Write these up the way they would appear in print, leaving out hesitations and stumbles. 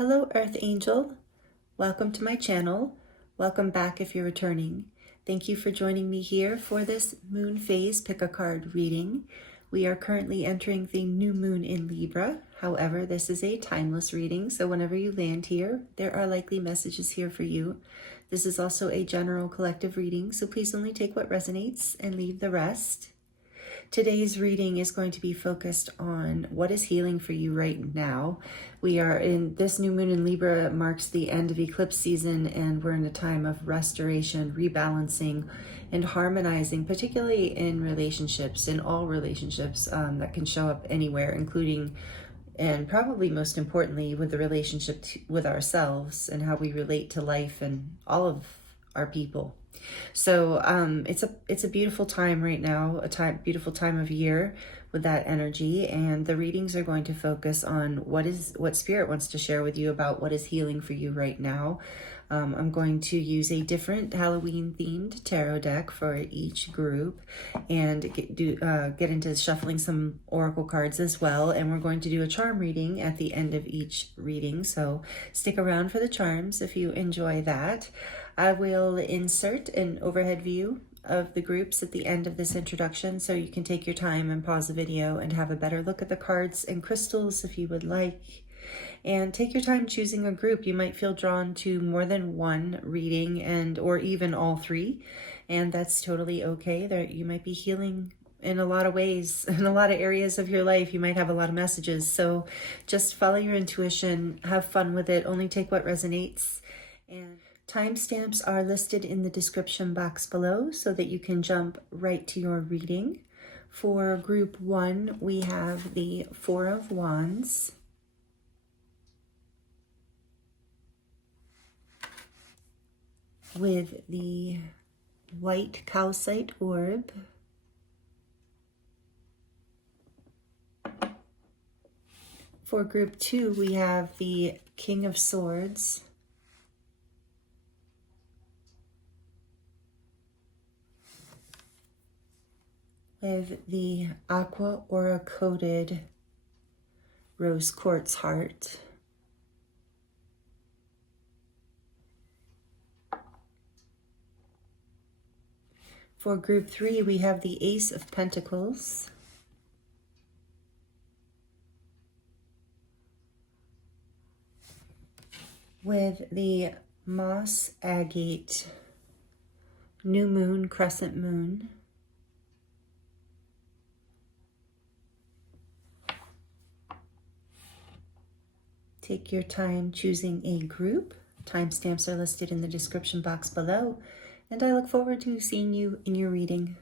Hello, Earth Angel. Welcome to my channel. Welcome back if you're returning. Thank you for joining me here for this moon phase pick a card reading. We are currently entering the new moon in Libra. However, this is a timeless reading, so whenever you land here, there are likely messages here for you. This is also a general collective reading, so please only take what resonates and leave the rest. Today's reading is going to be focused on what is healing for you right now. We are in this new moon in Libra, marks the end of eclipse season, and we're in a time of restoration, rebalancing, and harmonizing, particularly in relationships, in all relationships that can show up anywhere, including and probably most importantly with the relationship with ourselves and how we relate to life and all of our people. So it's a beautiful time right now, beautiful time of year with that energy, and the readings are going to focus on what Spirit wants to share with you about what is healing for you right now. I'm going to use a different Halloween themed tarot deck for each group and get into shuffling some oracle cards as well, and we're going to do a charm reading at the end of each reading, so stick around for the charms if you enjoy that. I will insert an overhead view of the groups at the end of this introduction, so you can take your time and pause the video and have a better look at the cards and crystals if you would like. And take your time choosing a group. You might feel drawn to more than one reading or even all three, and that's totally okay. You might be healing in a lot of ways, in a lot of areas of your life. You might have a lot of messages, so just follow your intuition, have fun with it, only take what resonates. And timestamps are listed in the description box below so that you can jump right to your reading. For group 1, we have the Four of Wands, with the white calcite orb, for group 2, we have the King of Swords, with the Aqua aura coated rose quartz heart, for group 3, we have the Ace of Pentacles, with the moss agate new moon crescent moon, take your time choosing a group. Timestamps are listed in the description box below, and I look forward to seeing you in your reading.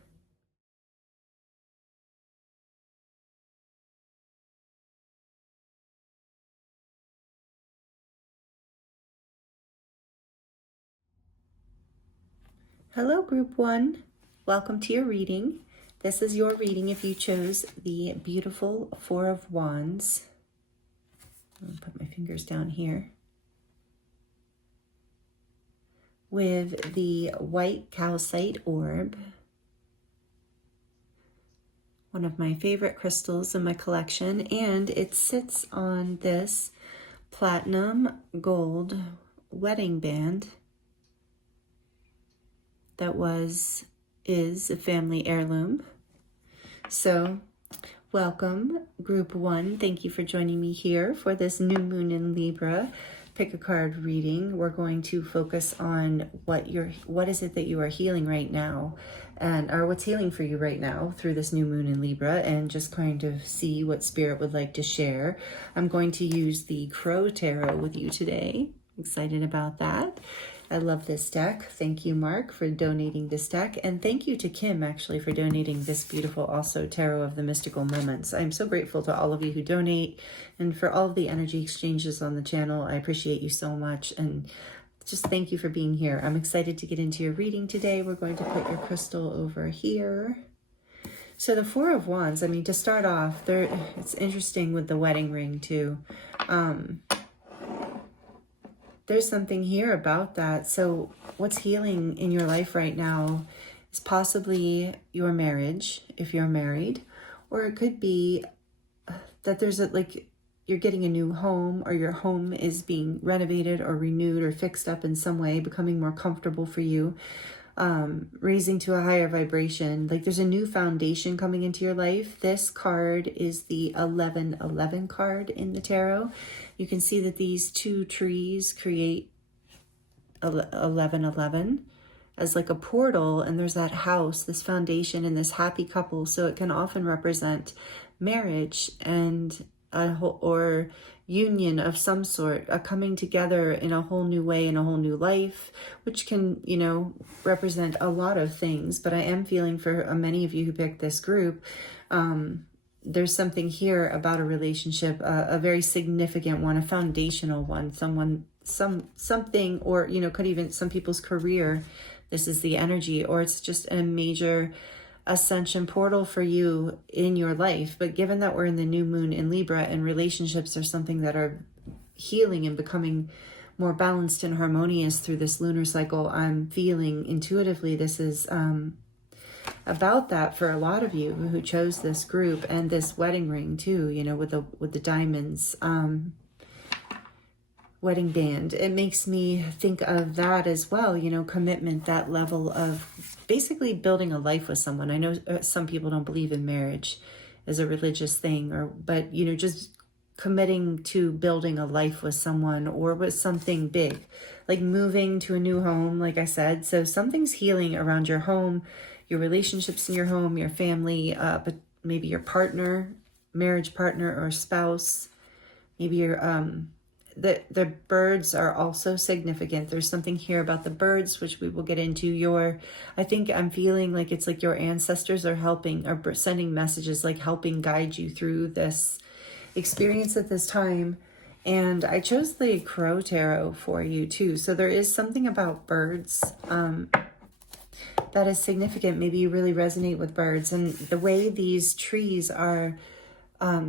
Hello, group 1. Welcome to your reading. This is your reading if you chose the beautiful Four of Wands. I'll put my fingers down here. With the white calcite orb, one of my favorite crystals in my collection, and it sits on this platinum gold wedding band that is a family heirloom. So welcome, group 1. Thank you for joining me here for this new moon in Libra pick a card reading. We're going to focus on what is it that you are healing right now, or what's healing for you right now through this new moon in Libra, and just kind of see what Spirit would like to share. I'm going to use the Crow Tarot with you today. Excited about that. I love this deck. Thank you, Mark, for donating this deck. And thank you to Kim, actually, for donating this beautiful also Tarot of the Mystical Moments. I'm so grateful to all of you who donate and for all of the energy exchanges on the channel. I appreciate you so much. And just thank you for being here. I'm excited to get into your reading today. We're going to put your crystal over here. So the Four of Wands, I mean, to start off, it's interesting with the wedding ring, too. There's something here about that. So what's healing in your life right now is possibly your marriage, if you're married, or it could be that there's you're getting a new home, or your home is being renovated or renewed or fixed up in some way, becoming more comfortable for you, raising to a higher vibration. Like there's a new foundation coming into your life. This card is the 1111 card in the tarot. You can see that these two trees create 1111 as like a portal, and there's that house, this foundation, and this happy couple. So it can often represent marriage and a whole, or union of some sort, a coming together in a whole new way, in a whole new life, which can, you know, represent a lot of things. But I am feeling for many of you who picked this group, there's something here about a relationship, a very significant one, a foundational one, something, or, you know, could even some people's career. This is the energy, or it's just a major ascension portal for you in your life. But given that we're in the new moon in Libra, and relationships are something that are healing and becoming more balanced and harmonious through this lunar cycle, I'm feeling intuitively this is about that for a lot of you who chose this group, and this wedding ring too, you know, with the diamonds, wedding band. It makes me think of that as well, you know, commitment, that level of basically building a life with someone. I know some people don't believe in marriage as a religious thing, but you know, just committing to building a life with someone, or with something big, like moving to a new home, like I said. So something's healing around your home, your relationships in your home, your family, but maybe your partner, marriage partner or spouse, maybe your the birds are also significant. There's something here about the birds, which we will get into. I think I'm feeling like it's like your ancestors are helping, or sending messages, like helping guide you through this experience at this time. And I chose the Crow Tarot for you too. So there is something about birds that is significant. Maybe you really resonate with birds, and the way these trees are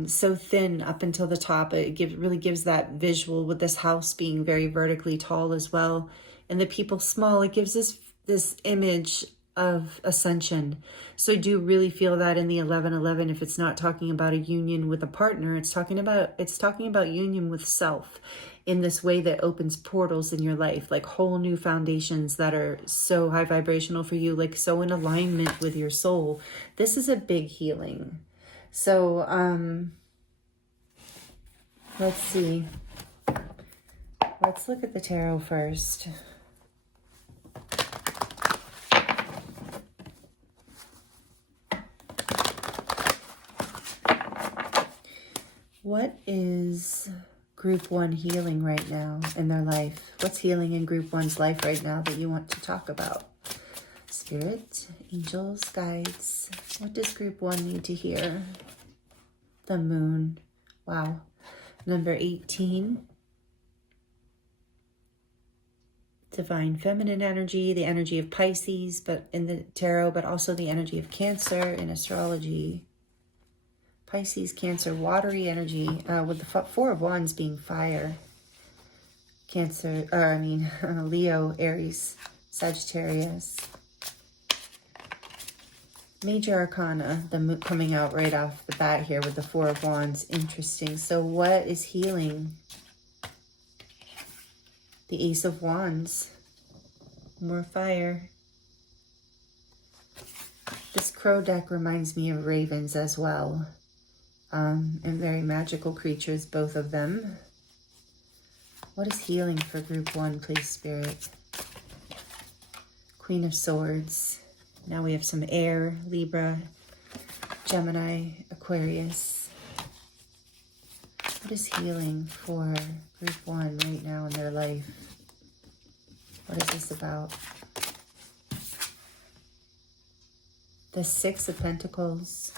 so thin up until the top, it really gives that visual, with this house being very vertically tall as well, and the people small. It gives us this image of ascension. So I do really feel that in the 1111, if it's not talking about a union with a partner, it's talking about union with self, in this way that opens portals in your life, like whole new foundations that are so high vibrational for you, like so in alignment with your soul. This is a big healing. So, let's see. Let's look at the tarot first. What is Group 1 healing right now in their life? What's healing in Group 1's life right now that you want to talk about? Spirit, angels, guides. What does Group 1 need to hear? The moon. Wow. Number 18. Divine feminine energy, the energy of Pisces, but in the tarot, but also the energy of Cancer in astrology. Pisces, Cancer, watery energy, with the Four of Wands being fire. Cancer, Leo, Aries, Sagittarius. Major Arcana, the moon coming out right off the bat here with the Four of Wands. Interesting. So what is healing? The Ace of Wands. More fire. This crow deck reminds me of ravens as well. And very magical creatures, both of them. What is healing for Group 1, please, Spirit? Queen of Swords. Now we have some air, Libra, Gemini, Aquarius. What is healing for Group 1 right now in their life? What is this about? The Six of Pentacles.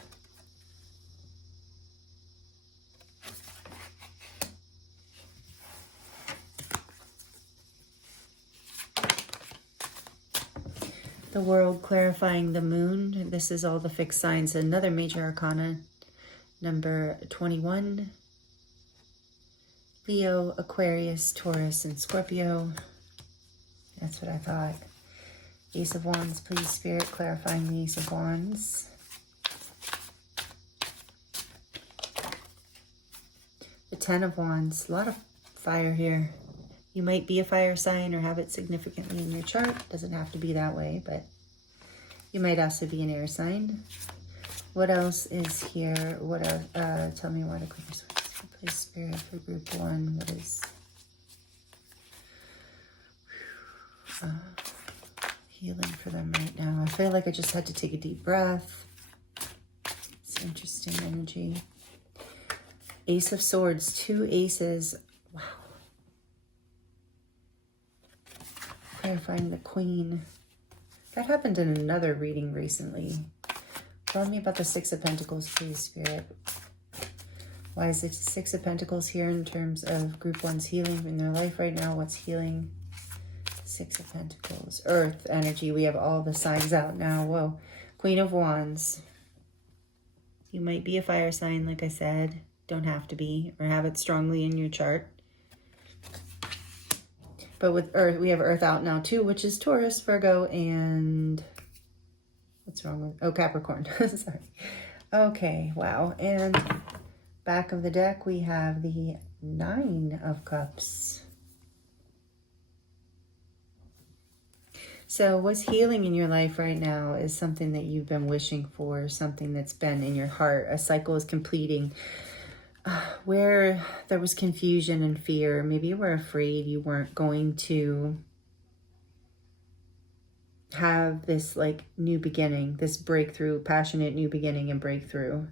The World, clarifying the moon. This is all the fixed signs. Another major arcana, number 21. Leo, Aquarius, Taurus, and Scorpio. That's what I thought. Ace of Wands, please, Spirit, clarifying the Ace of Wands. The Ten of Wands. A lot of fire here. You might be a fire sign or have it significantly in your chart. Doesn't have to be that way, but you might also be an air sign. What else is here? What else? Tell me why the Queen of Swords. Place Spirit for group 1. What is healing for them right now? I feel like I just had to take a deep breath. It's interesting energy. Ace of Swords, 2 aces. Wow. Clarifying the Queen. That happened in another reading recently. Tell me about the Six of Pentacles, please, Spirit. Why is it 6 of Pentacles here in terms of group 1's healing in their life right now? What's healing? 6 of Pentacles. Earth energy. We have all the signs out now. Whoa. Queen of Wands. You might be a fire sign, like I said. Don't have to be, or have it strongly in your chart. But with Earth, we have Earth out now too, which is Taurus, Virgo, and what's wrong with, oh, Capricorn. Sorry. Okay, wow. And back of the deck, we have the 9 of Cups. So what's healing in your life right now is something that you've been wishing for, something that's been in your heart. A cycle is completing. Where there was confusion and fear, maybe you were afraid you weren't going to have this like new beginning, this breakthrough, passionate new beginning and breakthrough.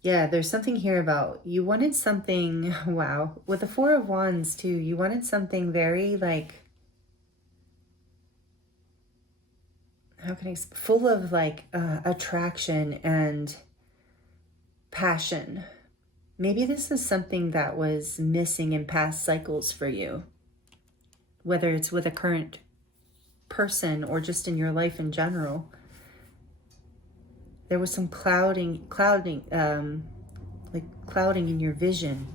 Yeah, there's something here about you wanted something, wow, with the 4 of Wands too, you wanted something very like, how can I, full of like attraction and passion. Maybe this is something that was missing in past cycles for you, whether it's with a current person or just in your life in general. There was some clouding in your vision.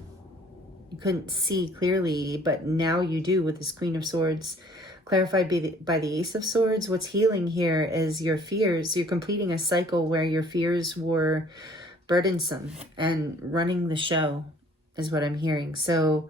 You couldn't see clearly, but now you do with this Queen of Swords clarified by the Ace of Swords. What's healing here is your fears. You're completing a cycle where your fears were burdensome and running the show is what I'm hearing. So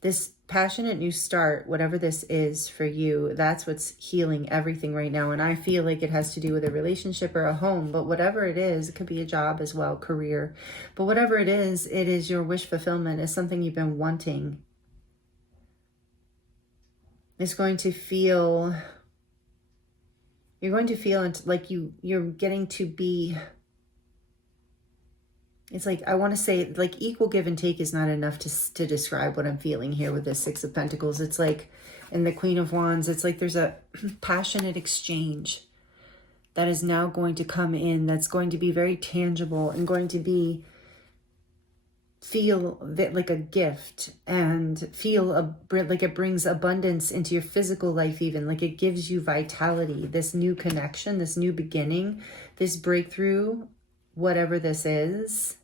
this passionate new start, whatever this is for you, that's what's healing everything right now. And I feel like it has to do with a relationship or a home, but whatever it is, it could be a job as well, career. But whatever it is your wish fulfillment, is something you've been wanting. It's going to feel, you're going to feel like you're getting to be, it's like, I want to say like equal give and take is not enough to describe what I'm feeling here with this 6 of Pentacles. It's like in the Queen of Wands, it's like there's a passionate exchange that is now going to come in, that's going to be very tangible and going to feel that like a gift, and feel like it brings abundance into your physical life, even like it gives you vitality, this new connection, this new beginning, this breakthrough. Whatever this is,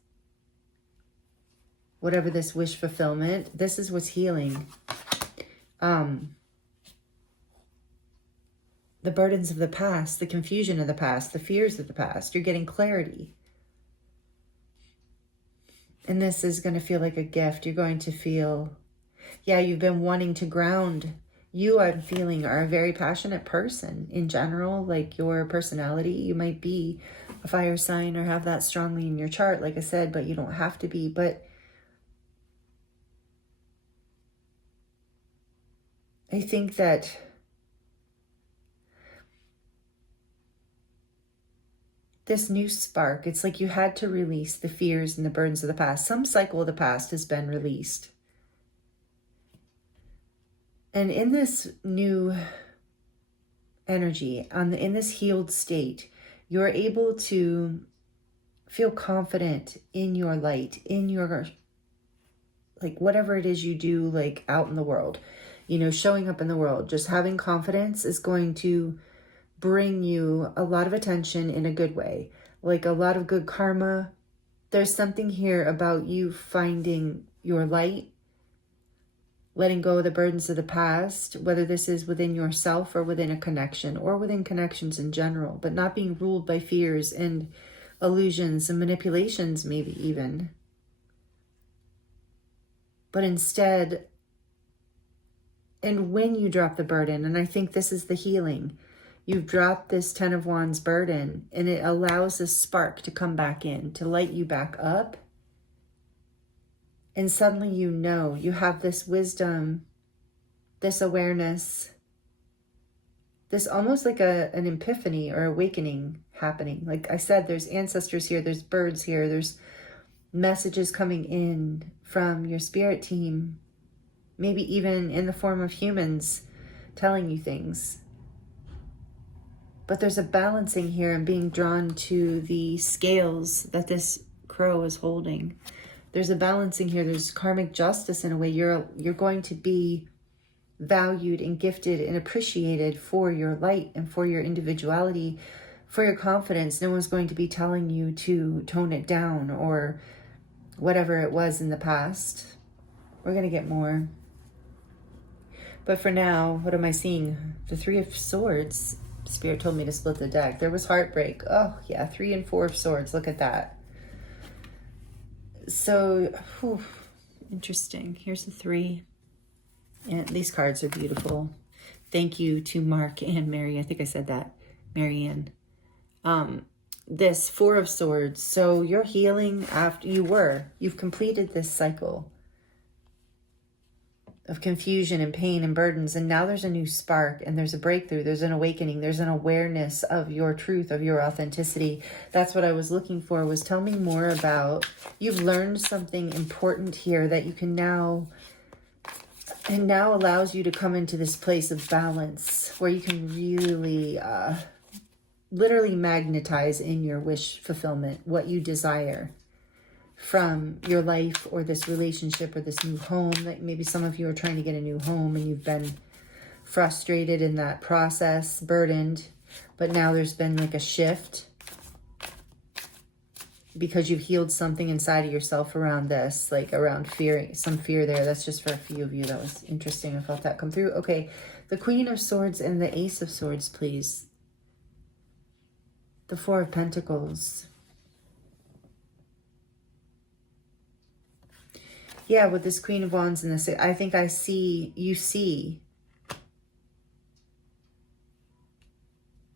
whatever this wish fulfillment, this is what's healing. The burdens of the past, the confusion of the past, the fears of the past, you're getting clarity. And this is going to feel like a gift. You're going to feel, yeah, you've been wanting to ground. You, I'm feeling, are a very passionate person in general, like your personality. You might be a fire sign or have that strongly in your chart, like I said, but you don't have to be. But I think that this new spark, it's like you had to release the fears and the burdens of the past. Some cycle of the past has been released. And in this new energy, in this healed state, you're able to feel confident in your light, in your, like whatever it is you do, like out in the world, you know, showing up in the world, just having confidence is going to bring you a lot of attention in a good way, like a lot of good karma. There's something here about you finding your light, letting go of the burdens of the past, whether this is within yourself or within a connection or within connections in general, but not being ruled by fears and illusions and manipulations, maybe even. But instead, and when you drop the burden, and I think this is the healing, you've dropped this Ten of Wands burden, and it allows this spark to come back in, to light you back up. And suddenly you know, you have this wisdom, this awareness, this almost like an epiphany or awakening happening. Like I said, there's ancestors here, there's birds here, there's messages coming in from your spirit team, maybe even in the form of humans telling you things. But there's a balancing here and being drawn to the scales that this crow is holding. There's a balancing here. There's karmic justice in a way. You're going to be valued and gifted and appreciated for your light and for your individuality, for your confidence. No one's going to be telling you to tone it down or whatever it was in the past. We're going to get more. But for now, what am I seeing? The Three of Swords. Spirit told me to split the deck. There was heartbreak. Oh, yeah. 3 and 4 of Swords. Look at that. So, interesting. Here's the 3. And these cards are beautiful. Thank you to Mark and Mary. I think I said that. Marianne. This 4 of Swords. So you're healing after you've completed this cycle of confusion and pain and burdens, and now there's a new spark and there's a breakthrough, there's an awakening, there's an awareness of your truth, of your authenticity. That's what I was looking for, was tell me more about, you've learned something important here that you can now, and now allows you to come into this place of balance where you can really literally magnetize in your wish fulfillment what you desire from your life or this relationship or this new home. That maybe some of you are trying to get a new home and you've been frustrated in that process, burdened, but now there's been like a shift because you've healed something inside of yourself around this, like around fear, some fear there. That's just for a few of you. That was interesting. I felt that come through. Okay, the Queen of Swords and the Ace of Swords, please. The 4 of Pentacles. Yeah, with this Queen of Wands and this, I think you see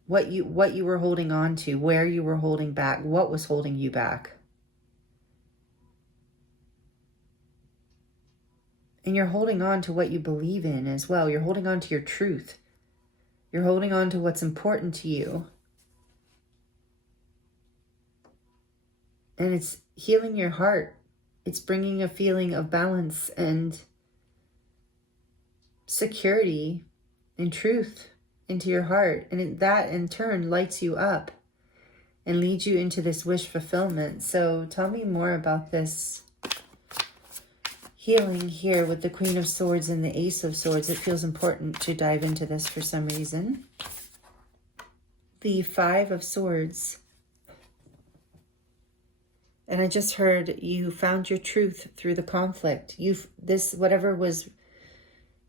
what you were holding on to, where you were holding back, what was holding you back. And you're holding on to what you believe in as well. You're holding on to your truth. You're holding on to what's important to you. And it's healing your heart. It's bringing a feeling of balance and security and truth into your heart. And that in turn lights you up and leads you into this wish fulfillment. So tell me more about this healing here with the Queen of Swords and the Ace of Swords. It feels important to dive into this for some reason. The 5 of Swords. And I just heard you found your truth through the conflict. Whatever was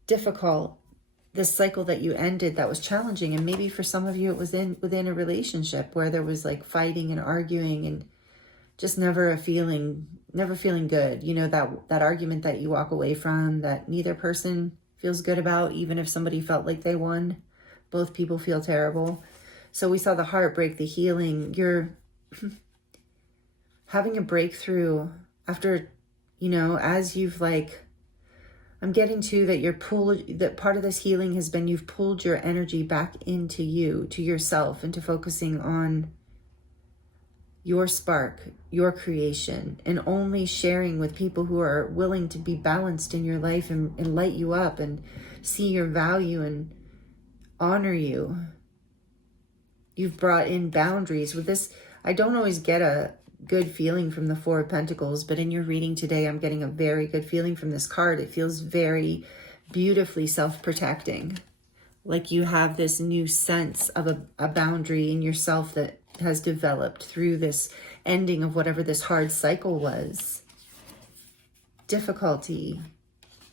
difficult, this cycle that you ended that was challenging, and maybe for some of you it was within a relationship where there was like fighting and arguing and just never feeling good. You know, that argument that you walk away from that neither person feels good about, even if somebody felt like they won. Both people feel terrible. So we saw the heartbreak, the healing. You're having a breakthrough after, you know, as you've I'm getting to that part of this healing has been you've pulled your energy back into you, to yourself, into focusing on your spark, your creation, and only sharing with people who are willing to be balanced in your life and light you up and see your value and honor you. You've brought in boundaries with this. I don't always get a good feeling from the 4 of Pentacles, but in your reading today, I'm getting a very good feeling from this card. It feels very beautifully self-protecting. Like you have this new sense of a boundary in yourself that has developed through this ending of whatever this hard cycle was. Difficulties,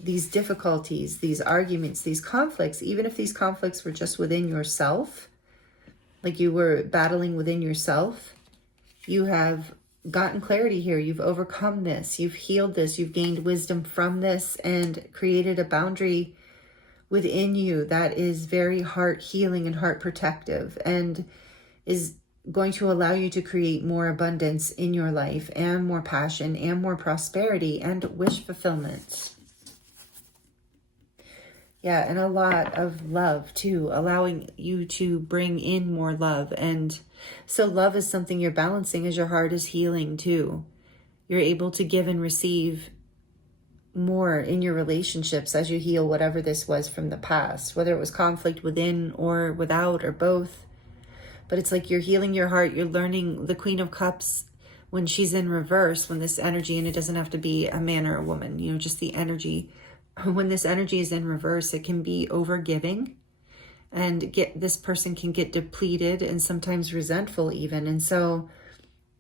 these arguments, these conflicts, even if these conflicts were just within yourself, like you were battling within yourself, You have gotten clarity here. You've overcome this. You've healed this. You've gained wisdom from this and created a boundary within you that is very heart healing and heart protective, and is going to allow you to create more abundance in your life, and more passion, and more prosperity, and wish fulfillment. Yeah, and a lot of love too, allowing you to bring in more love. And so love is something you're balancing as your heart is healing too. You're able to give and receive more in your relationships as you heal whatever this was from the past, whether it was conflict within or without or both. But it's like you're healing your heart. You're learning the Queen of Cups when she's in reverse, when this energy, and it doesn't have to be a man or a woman, you know, just the energy. When this energy is in reverse, it can be overgiving, and this person can get depleted and sometimes resentful even. And so,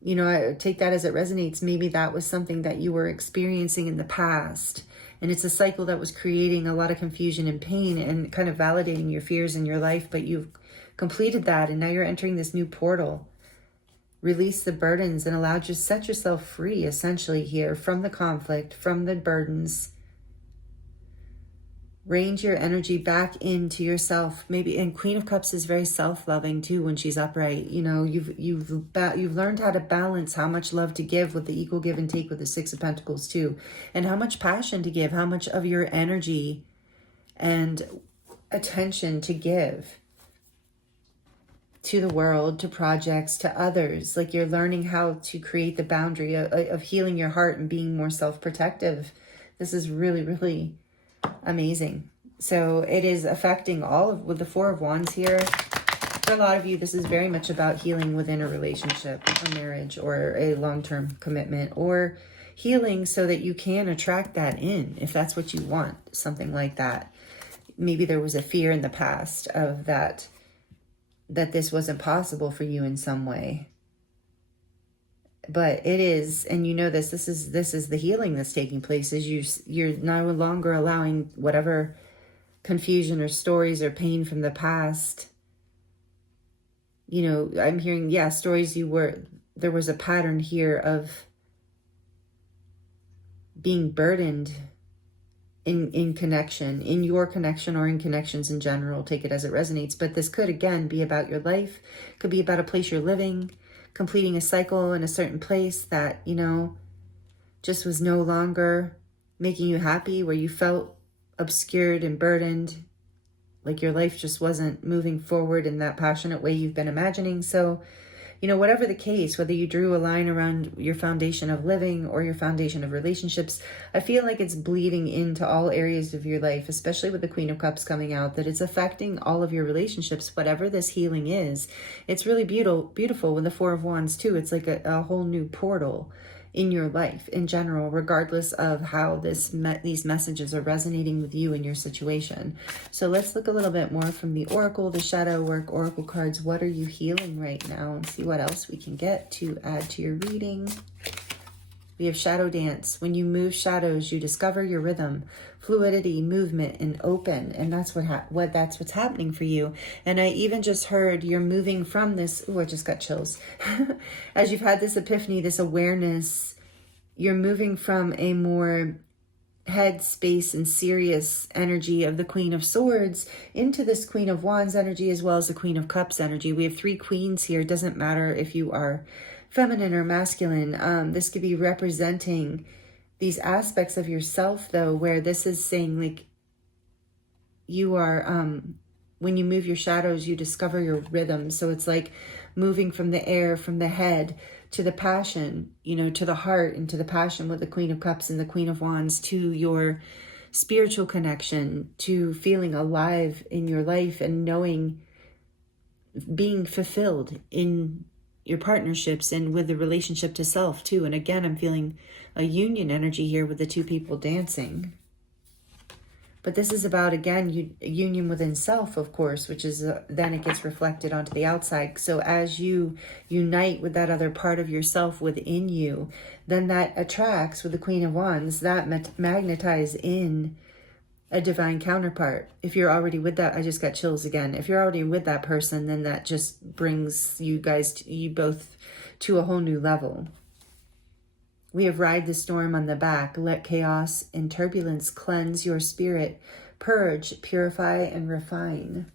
you know, I take that as it resonates. Maybe that was something that you were experiencing in the past, and it's a cycle that was creating a lot of confusion and pain and kind of validating your fears in your life. But you've completed that, and now you're entering this new portal. Release the burdens and set yourself free essentially here from the conflict, from the burdens. Range your energy back into yourself. Maybe, and Queen of Cups is very self-loving too when she's upright. You know, you've learned how to balance how much love to give with the equal give and take with the Six of Pentacles too, and how much passion to give, how much of your energy and attention to give to the world, to projects, to others. Like you're learning how to create the boundary of healing your heart and being more self-protective. This is really, really amazing. So it is affecting with the Four of Wands here. For a lot of you, this is very much about healing within a relationship, a marriage, or a long-term commitment, or healing so that you can attract that in, if that's what you want, something like that. Maybe there was a fear in the past of that this wasn't possible for you in some way. But it is, and you know this is the healing that's taking place, is you're no longer allowing whatever confusion or stories or pain from the past. You know, I'm hearing, stories there was a pattern here of being burdened in connection, in your connection, or in connections in general. Take it as it resonates. But this could, again, be about your life, could be about a place you're living, completing a cycle in a certain place that, you know, just was no longer making you happy, where you felt obscured and burdened, like your life just wasn't moving forward in that passionate way you've been imagining. So, you know, whatever the case, whether you drew a line around your foundation of living or your foundation of relationships, I feel like it's bleeding into all areas of your life, especially with the Queen of Cups coming out, that it's affecting all of your relationships, whatever this healing is. It's really beautiful with the Four of Wands too. It's like a whole new portal in your life in general, regardless of how these messages are resonating with you and your situation. So let's look a little bit more from the Oracle, the Shadow Work Oracle cards. What are you healing right now? And see what else we can get to add to your reading. We have Shadow Dance. When you move shadows, you discover your rhythm, fluidity, movement, and open. And that's what's happening for you. And I even just heard you're moving from this. Oh, I just got chills. As you've had this epiphany, this awareness, you're moving from a more head space and serious energy of the Queen of Swords into this Queen of Wands energy, as well as the Queen of Cups energy. We have three queens here. It doesn't matter if you are feminine or masculine. This could be representing these aspects of yourself, though, where this is saying, like, you are, when you move your shadows, you discover your rhythm. So it's like moving from the air, from the head to the passion, you know, to the heart and to the passion with the Queen of Cups and the Queen of Wands, to your spiritual connection, to feeling alive in your life and knowing, being fulfilled in your partnerships and with the relationship to self too. And again, I'm feeling a union energy here with the two people dancing. But this is about, again, union within self, of course, which is then it gets reflected onto the outside. So as you unite with that other part of yourself within you, then that attracts, with the Queen of Wands, that magnetize in a divine counterpart. If you're already with that, I just got chills again. If you're already with that person, then that just brings you guys, you both, to a whole new level. We have ride the storm on the back. Let chaos and turbulence cleanse your spirit. Purge, purify, and refine.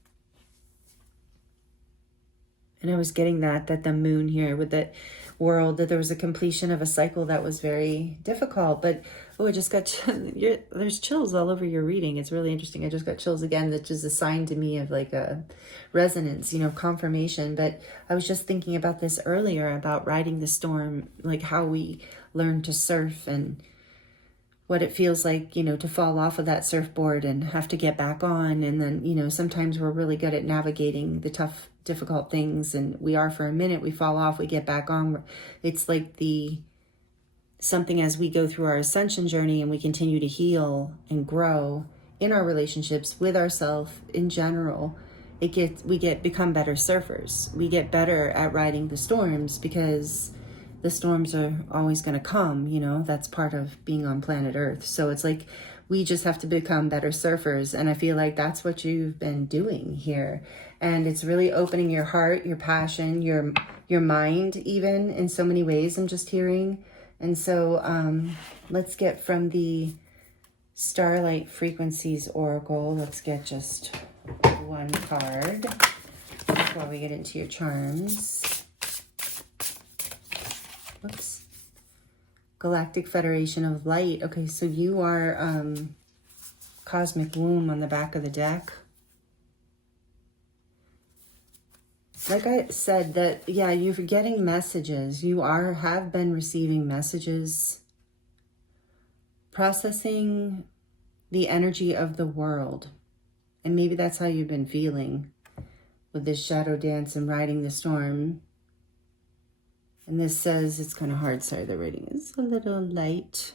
And I was getting that the moon here with that world, that there was a completion of a cycle that was very difficult. But, oh, I just got, there's chills all over your reading. It's really interesting. I just got chills again. That just a sign to me of like a resonance, you know, confirmation. But I was just thinking about this earlier, about riding the storm, like how we learn to surf and what it feels like, you know, to fall off of that surfboard and have to get back on. And then, you know, sometimes we're really good at navigating the tough, difficult things, and we are for a minute, we fall off, we get back on. It's like something as we go through our ascension journey and we continue to heal and grow in our relationships with ourselves in general, we become better surfers. We get better at riding the storms, because the storms are always going to come, you know, that's part of being on planet Earth. So it's like, we just have to become better surfers. And I feel like that's what you've been doing here. And it's really opening your heart, your passion, your mind, even in so many ways, I'm just hearing. And so let's get from the Starlight Frequencies Oracle, let's get just one card before we get into your charms. Whoops. Galactic Federation of Light. Okay, so you are Cosmic Womb on the back of the deck. Like I said, that, yeah, you're getting messages. You have been receiving messages. Processing the energy of the world. And maybe that's how you've been feeling with this shadow dance and riding the storm. And this says, it's kind of hard, sorry, the rating is a little light.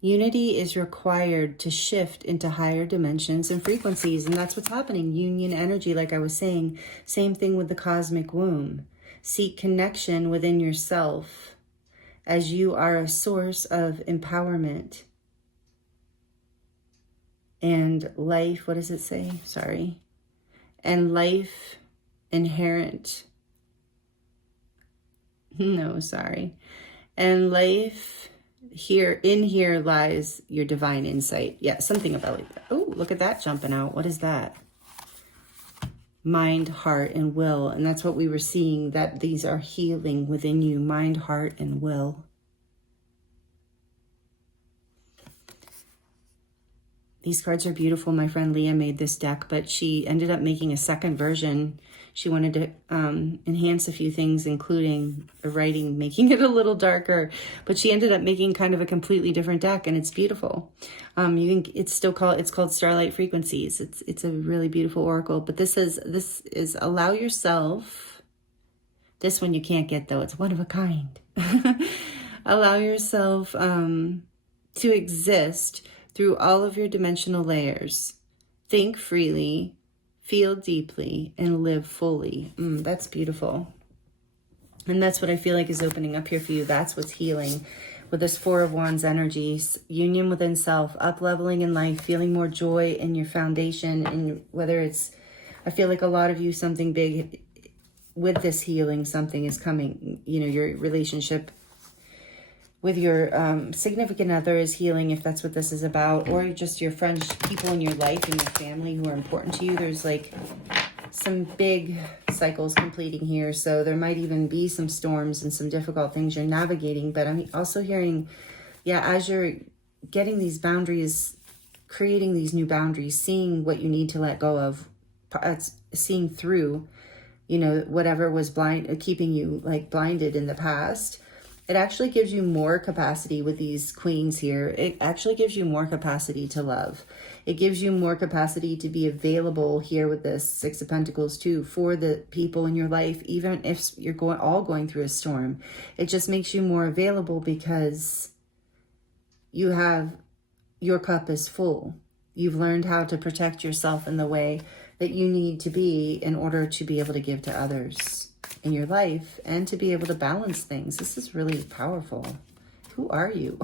Unity is required to shift into higher dimensions and frequencies. And that's what's happening. Union energy, like I was saying. Same thing with the cosmic womb. Seek connection within yourself, as you are a source of empowerment. And life, what does it say? Sorry. And life inherent. No, sorry. And life, in here lies your divine insight. Yeah, something about like that. Oh, look at that jumping out. What is that? Mind, heart, and will. And that's what we were seeing, that these are healing within you. Mind, heart, and will. These cards are beautiful. My friend Leah made this deck, but she ended up making a second version. She wanted to enhance a few things, including the writing, making it a little darker. But she ended up making kind of a completely different deck, and it's beautiful. It's called Starlight Frequencies. It's a really beautiful oracle. But this is allow yourself. This one you can't get though. It's one of a kind. Allow yourself to exist through all of your dimensional layers. Think freely, feel deeply, and live fully. That's beautiful. And that's what I feel like is opening up here for you. That's what's healing with this Four of Wands energies. Union within self, up-leveling in life, feeling more joy in your foundation. And whether it's, I feel like a lot of you, something big with this healing, something is coming. You know, your relationship with your significant other is healing, if that's what this is about, or just your friends, people in your life and your family who are important to you. There's like some big cycles completing here, so there might even be some storms and some difficult things you're navigating. But I'm also hearing, yeah, as you're getting these boundaries, creating these new boundaries, seeing what you need to let go of, seeing through, you know, whatever was keeping you like blinded in the past. It actually gives you more capacity with these queens here. It actually gives you more capacity to love. It gives you more capacity to be available here with this Six of Pentacles too, for the people in your life, even if you're all going through a storm. It just makes you more available because your cup is full. You've learned how to protect yourself in the way that you need to be in order to be able to give to others in your life and to be able to balance things. This is really powerful. Who are you?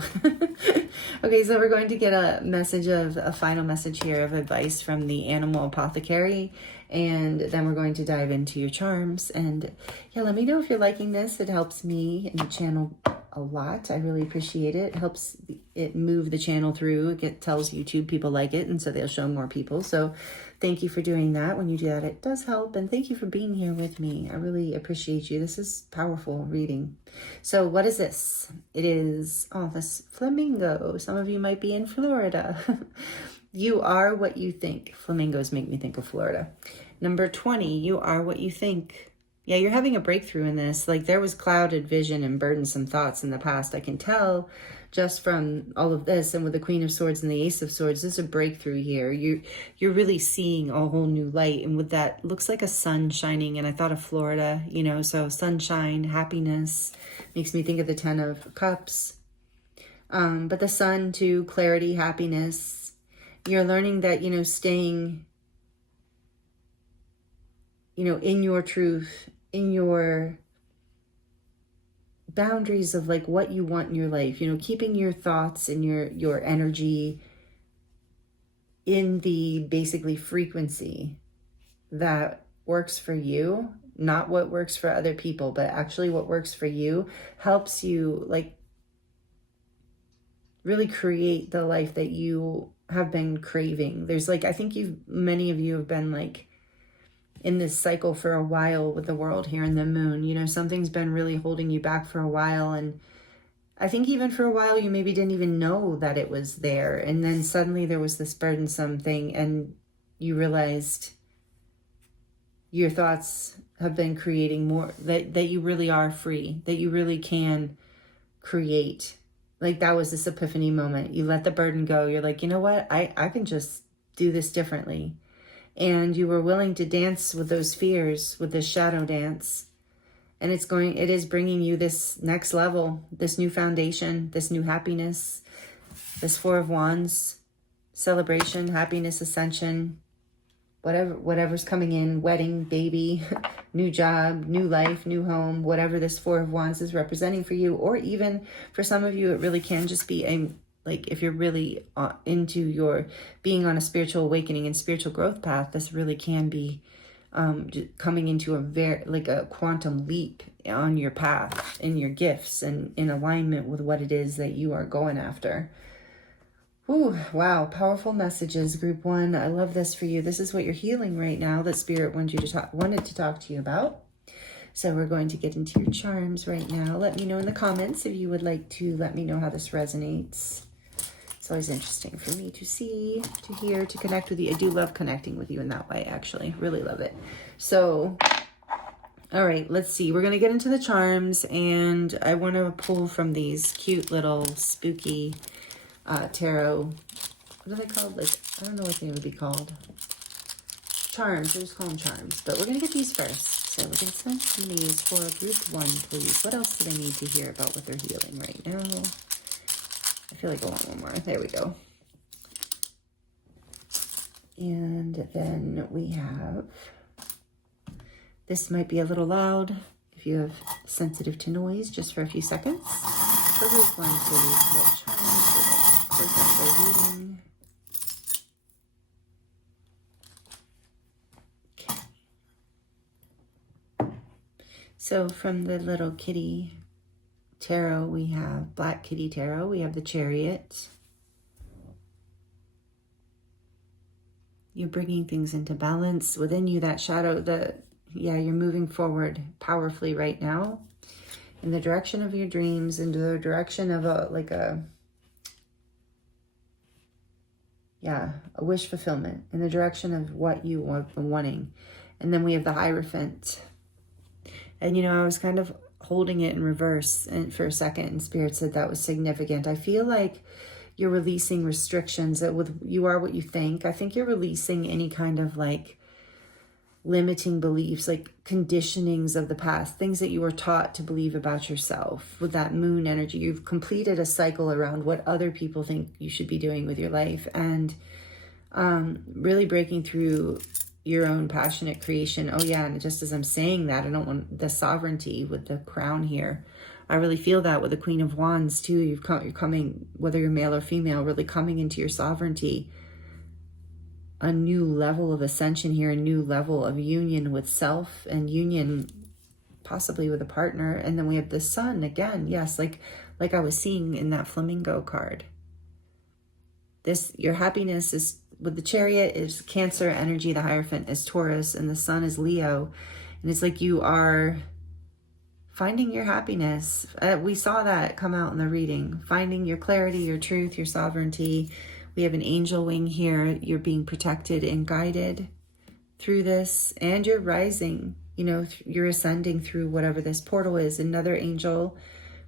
Okay, so we're going to get a final message here of advice from the animal apothecary, and then we're going to dive into your charms. And yeah, let me know if you're liking this. It helps me and the channel a lot. I really appreciate it. It helps it move the channel through. It tells YouTube people like it, and so they'll show more people. So thank you for doing that. When you do that, it does help. And thank you for being here with me. I really appreciate you. This is powerful reading. So what is this? It is, oh, this flamingo. Some of you might be in Florida. You are what you think. Flamingos make me think of Florida. Number 20, you are what you think. Yeah, you're having a breakthrough in this. Like, there was clouded vision and burdensome thoughts in the past. I can tell just from all of this, and with the Queen of Swords and the Ace of Swords, there's a breakthrough here. You're really seeing a whole new light. And with that, looks like a sun shining. And I thought of Florida, you know, so sunshine, happiness, makes me think of the 10 of Cups. But the sun too, clarity, happiness. You're learning that, you know, staying, you know, in your truth, in your boundaries of like what you want in your life, you know, keeping your thoughts and your energy in the basically frequency that works for you, not what works for other people, but actually what works for you, helps you like really create the life that you have been craving. There's like, I think many of you have been like in this cycle for a while with the world here in the moon. You know, something's been really holding you back for a while. And I think even for a while, you maybe didn't even know that it was there. And then suddenly there was this burdensome thing, and you realized your thoughts have been creating more, that you really are free, that you really can create. Like, that was this epiphany moment. You let the burden go. You're like, you know what? I can just do this differently. And you were willing to dance with those fears, with this shadow dance. And it is bringing you this next level, this new foundation, this new happiness, this Four of Wands, celebration, happiness, ascension, whatever's coming in, wedding, baby, new job, new life, new home, whatever this Four of Wands is representing for you. Or even for some of you, it really can just be like, if you're really into your being on a spiritual awakening and spiritual growth path, this really can be coming into a quantum leap on your path, in your gifts, and in alignment with what it is that you are going after. Ooh, wow, powerful messages, group 1. I love this for you. This is what you're healing right now, that Spirit wanted to talk to you about. So we're going to get into your charms right now. Let me know in the comments if you would like to let me know how this resonates. It's always interesting for me to see, to hear, to connect with you. I do love connecting with you in that way, actually. Really love it. So, all right, let's see. We're going to get into the charms, and I want to pull from these cute little spooky tarot. What are they called? Like, I don't know what they would be called. Charms. I just call them charms. But we're going to get these first. So we're going to send some of these for group 1, please. What else do they need to hear about what they're healing right now? I feel like I want one more. There we go. And then we have, this might be a little loud if you have sensitive to noise, just for a few seconds. So group 1, please. What charms would I reading? Okay. So from the little kitty tarot, we have Black Kitty Tarot. We have the Chariot. You're bringing things into balance within you. That shadow, you're moving forward powerfully right now in the direction of your dreams, into the direction of a wish fulfillment, in the direction of what you have been wanting. And then we have the Hierophant. And, you know, I was kind of holding it in reverse and for a second, and Spirit said that was significant. I feel like you're releasing restrictions that with you are what you think. I think you're releasing any kind of like limiting beliefs, like conditionings of the past, things that you were taught to believe about yourself. With that moon energy, you've completed a cycle around what other people think you should be doing with your life, and really breaking through your own passionate creation. Oh yeah, and just as I'm saying that, I don't want the sovereignty with the crown here. I really feel that with the Queen of Wands too. You're coming, whether you're male or female, really coming into your sovereignty. A new level of ascension here, a new level of union with self and union possibly with a partner. And then we have the Sun again. Yes, like I was seeing in that flamingo card. Your happiness is with the Chariot is Cancer energy, the Hierophant is Taurus, and the Sun is Leo. And it's like you are finding your happiness. We saw that come out in the reading. Finding your clarity, your truth, your sovereignty. We have an angel wing here. You're being protected and guided through this. And you're rising. You know, you're ascending through whatever this portal is. Another angel,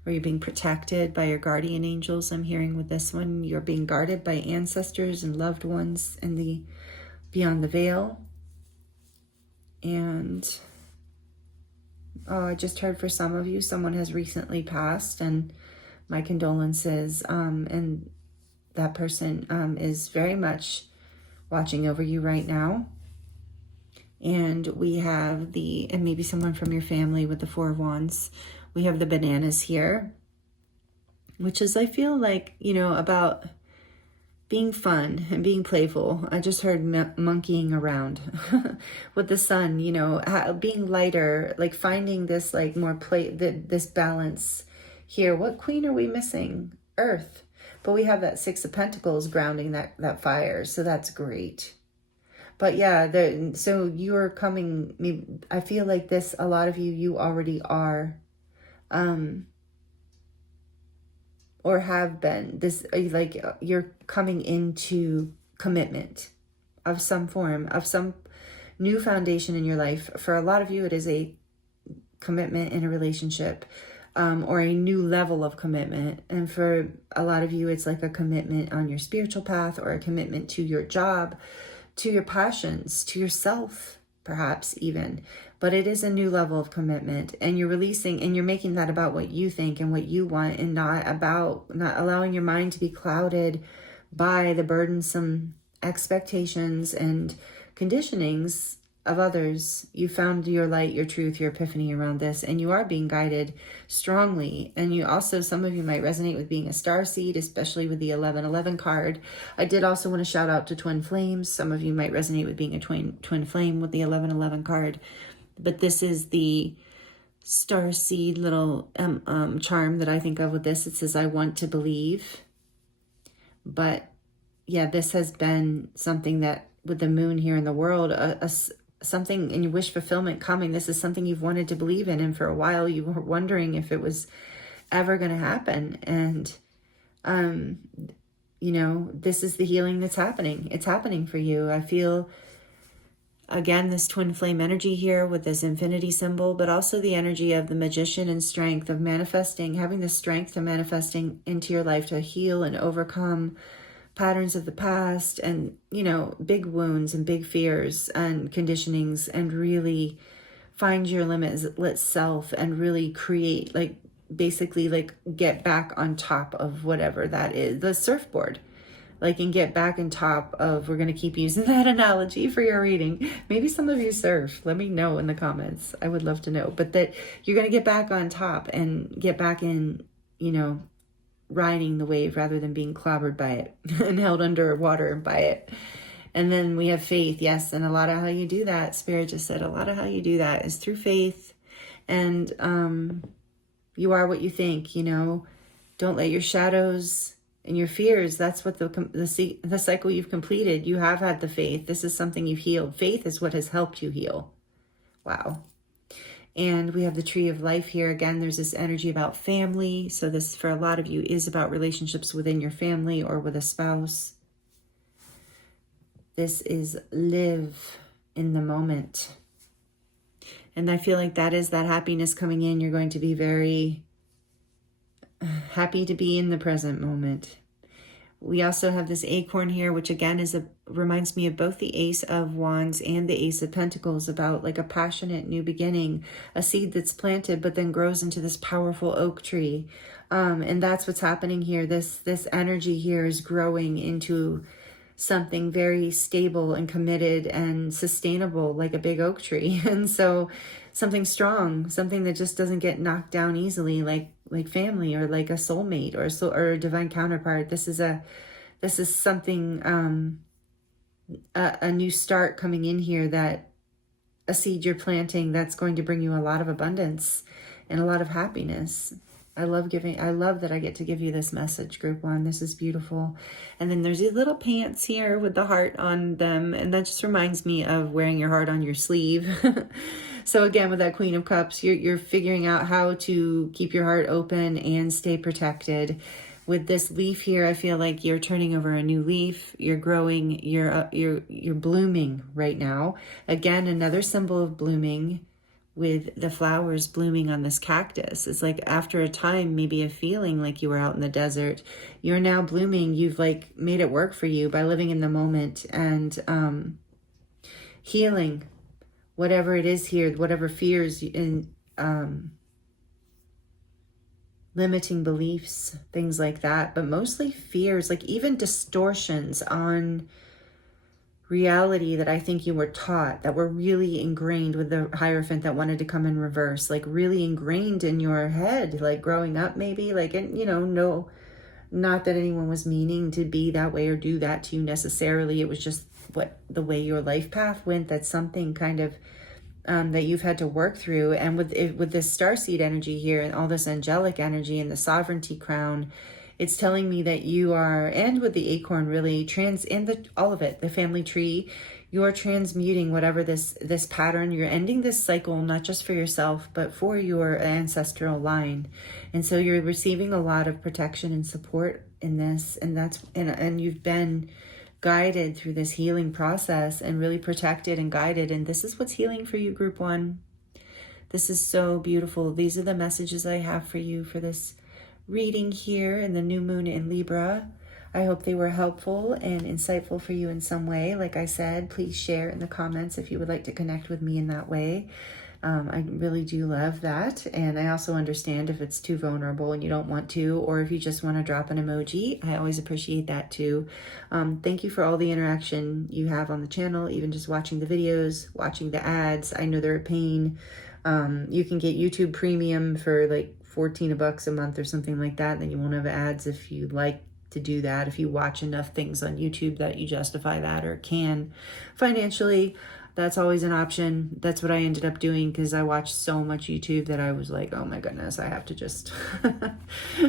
where you're being protected by your guardian angels. I'm hearing with this one. You're being guarded by ancestors and loved ones in the beyond the veil. And I just heard for some of you, someone has recently passed, and my condolences. And that person is very much watching over you right now. And we have and maybe someone from your family with the Four of Wands. We have the bananas here, which is, I feel like, you know, about being fun and being playful. I just heard monkeying around with the Sun, you know, being lighter, like finding this like more this balance here. What queen are we missing? Earth. But we have that Six of Pentacles grounding that fire. So that's great. But yeah, so you're coming, I feel like this, a lot of you already are, or have been, this, like you're coming into commitment of some form, of some new foundation in your life. For a lot of you, it is a commitment in a relationship, or a new level of commitment. And for a lot of you, it's like a commitment on your spiritual path, or a commitment to your job, to your passions, to yourself, perhaps even. But it is a new level of commitment, and you're releasing, and you're making that about what you think and what you want, and not allowing your mind to be clouded by the burdensome expectations and conditionings of others. You found your light, your truth, your epiphany around this, and you are being guided strongly. And you also, some of you might resonate with being a starseed, especially with the 1111 card. I did also want to shout out to twin flames. Some of you might resonate with being a twin flame with the 1111 card. But this is the starseed little charm that I think of with this. It says, I want to believe. But yeah, this has been something that with the moon here in the world, something in your wish fulfillment coming. This is something you've wanted to believe in, and for a while you were wondering if it was ever going to happen. And you know, this is the healing that's happening. It's happening for you. I feel, again, this twin flame energy here with this infinity symbol, but also the energy of the magician and strength of manifesting, having the strength to manifesting into your life to heal and overcome patterns of the past, and, you know, big wounds and big fears and conditionings, and really find your limitless self and really create, like, basically, like, get back on top of whatever that is, the surfboard, like, and get back on top of, we're going to keep using that analogy for your reading. Maybe some of you surf. Let me know in the comments. I would love to know. But that you're going to get back on top and get back in, you know, riding the wave rather than being clobbered by it and held underwater by it. And then we have faith. Yes. And a lot of how you do that, Spirit just said, a lot of how you do that is through faith. And you are what you think, you know. Don't let your shadows and your fears, that's what the cycle you've completed. You have had the faith. This is something you've healed. Faith is what has helped you heal. Wow. And we have the tree of life here. Again, there's this energy about family. So this, for a lot of you, is about relationships within your family or with a spouse. This is live in the moment. And I feel like that is that happiness coming in. You're going to be very happy to be in the present moment. We also have this acorn here, which again reminds me of both the Ace of Wands and the Ace of Pentacles, about like a passionate new beginning, a seed that's planted but then grows into this powerful oak tree. And that's what's happening here. This energy here is growing into something very stable and committed and sustainable, like a big oak tree. And so something strong, something that just doesn't get knocked down easily, like family, or like a soulmate, or a divine counterpart. This is something, a new start coming in here, that a seed you're planting that's going to bring you a lot of abundance and a lot of happiness. I love that I get to give you this message, Group 1. This is beautiful. And then there's these little pants here with the heart on them, and that just reminds me of wearing your heart on your sleeve. So again, with that Queen of Cups, you're figuring out how to keep your heart open and stay protected. With this leaf here, I feel like you're turning over a new leaf. You're growing. You're blooming right now. Again, another symbol of blooming, with the flowers blooming on this cactus. It's like after a time, maybe a feeling like you were out in the desert, you're now blooming. You've like made it work for you by living in the moment and healing whatever it is here, whatever fears and limiting beliefs, things like that, but mostly fears, like even distortions on reality that I think you were taught, that were really ingrained with the Hierophant that wanted to come in reverse, like really ingrained in your head, like growing up maybe, like, and no, not that anyone was meaning to be that way or do that to you necessarily. It was just the way your life path went. That's something kind of that you've had to work through. And with this starseed energy here and all this angelic energy and the sovereignty crown, it's telling me that you are, and with the acorn really, all of it, the family tree, you're transmuting whatever this pattern, you're ending this cycle, not just for yourself, but for your ancestral line. And so you're receiving a lot of protection and support in this, and you've been guided through this healing process and really protected and guided. And this is what's healing for you, Group 1. This is so beautiful. These are the messages I have for you for this reading here in the new moon in Libra. I hope they were helpful and insightful for you in some way. Like I said, please share in the comments if you would like to connect with me in that way. I really do love that. And I also understand if it's too vulnerable and you don't want to, or if you just want to drop an emoji, I always appreciate that too. Thank you for all the interaction you have on the channel, even just watching the videos, watching the ads. I know they're a pain. You can get YouTube Premium for like $14 a month or something like that. Then you won't have ads if you like to do that. If you watch enough things on YouTube that you justify that or can financially, that's always an option. That's what I ended up doing because I watched so much YouTube that I was like, oh my goodness, I have to just,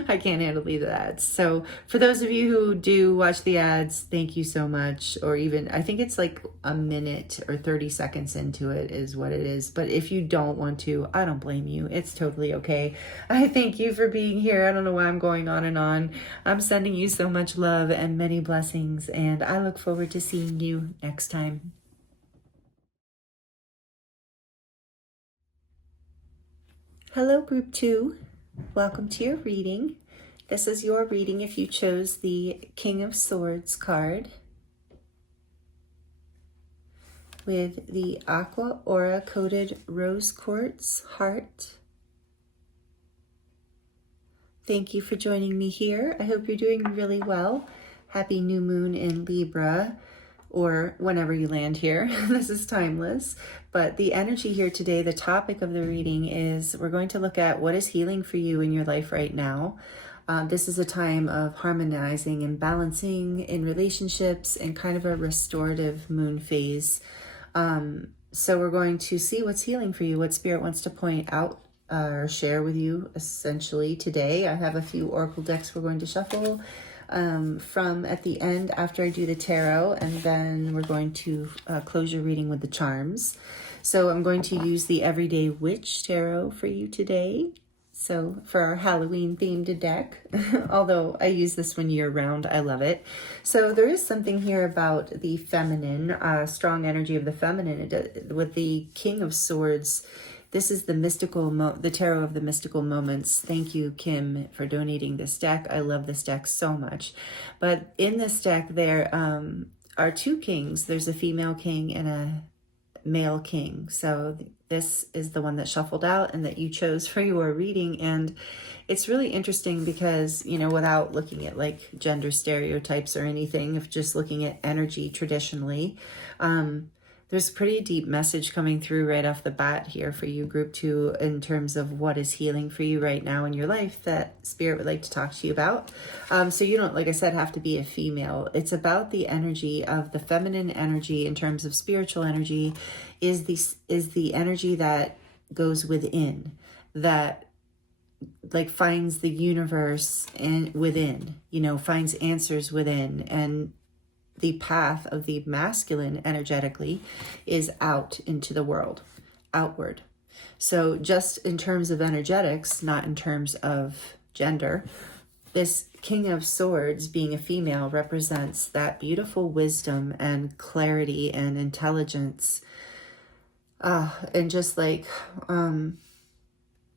I can't handle these ads. So for those of you who do watch the ads, thank you so much. Or even, I think it's like a minute or 30 seconds into it is what it is. But if you don't want to, I don't blame you. It's totally okay. I thank you for being here. I don't know why I'm going on and on. I'm sending you so much love and many blessings. And I look forward to seeing you next time. Hello, Group 2. Welcome to your reading. This is your reading if you chose the King of Swords card with the Aqua Aura coated rose quartz heart. Thank you for joining me here. I hope you're doing really well. Happy new moon in Libra, or whenever you land here. This is timeless. But the energy here today, the topic of the reading is we're going to look at what is healing for you in your life right now. This is a time of harmonizing and balancing in relationships and kind of a restorative moon phase. So we're going to see what's healing for you, what Spirit wants to point out or share with you essentially today. I have a few oracle decks we're going to shuffle from at the end after I do the tarot, and then we're going to close your reading with the charms. So I'm going to use the Everyday Witch Tarot for you today. So for our Halloween themed deck, although I use this one year round, I love it. So there is something here about the feminine, strong energy of the feminine with the King of Swords. This is the the tarot of the mystical moments. Thank you, Kim, for donating this deck. I love this deck so much. But in this deck, there are two kings. There's a female king and male king. So this is the one that shuffled out and that you chose for your reading. And it's really interesting because, you know, without looking at like gender stereotypes or anything, if just looking at energy traditionally, there's a pretty deep message coming through right off the bat here for you, group 2, in terms of what is healing for you right now in your life that Spirit would like to talk to you about. So you don't, like I said, have to be a female. It's about the energy of the feminine energy in terms of spiritual energy is the energy that goes within, that like finds the universe and within, you know, finds answers within. And the path of the masculine energetically is out into the world, outward. So just in terms of energetics, not in terms of gender, this King of Swords being a female represents that beautiful wisdom and clarity and intelligence, and just like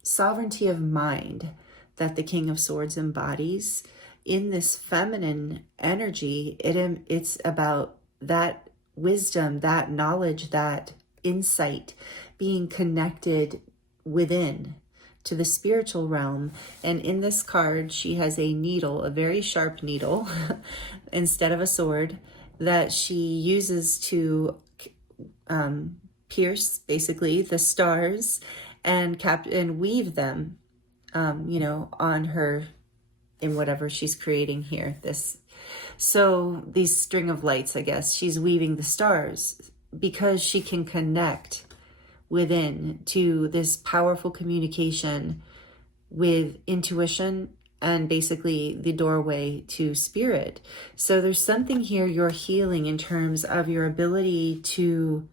sovereignty of mind that the King of Swords embodies. In this feminine energy, it's about that wisdom, that knowledge, that insight, being connected within to the spiritual realm. And in this card, she has a needle, a very sharp needle, instead of a sword, that she uses to pierce, basically, the stars and weave them, you know, on her, in whatever she's creating here. So these string of lights, I guess, she's weaving the stars because she can connect within to this powerful communication with intuition and basically the doorway to spirit. So there's something here you're healing in terms of your ability to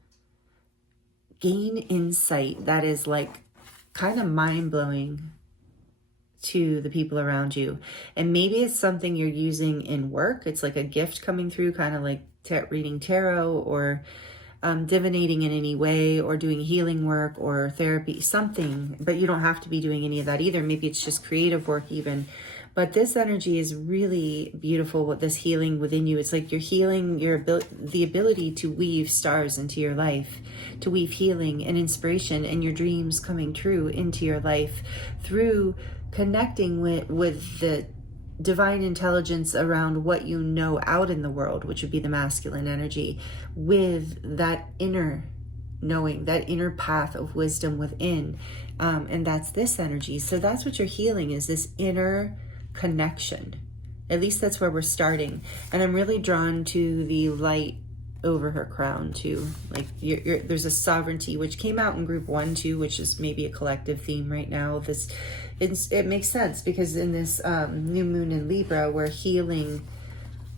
gain insight that is like kind of mind-blowing to the people around you. And maybe it's something you're using in work. It's like a gift coming through, kind of like reading tarot or divinating in any way, or doing healing work or therapy, something. But you don't have to be doing any of that either. Maybe it's just creative work even. But this energy is really beautiful with this healing within you. It's like you're healing the ability to weave stars into your life, to weave healing and inspiration and your dreams coming true into your life through connecting with the divine intelligence around what you know out in the world, which would be the masculine energy, with that inner knowing, that inner path of wisdom within. And that's this energy. So that's what you're healing, is this inner connection. At least that's where we're starting. And I'm really drawn to the light over her crown too. Like there's a sovereignty, which came out in group 1 too, which is maybe a collective theme right now. It makes sense because in this new moon in Libra, we're healing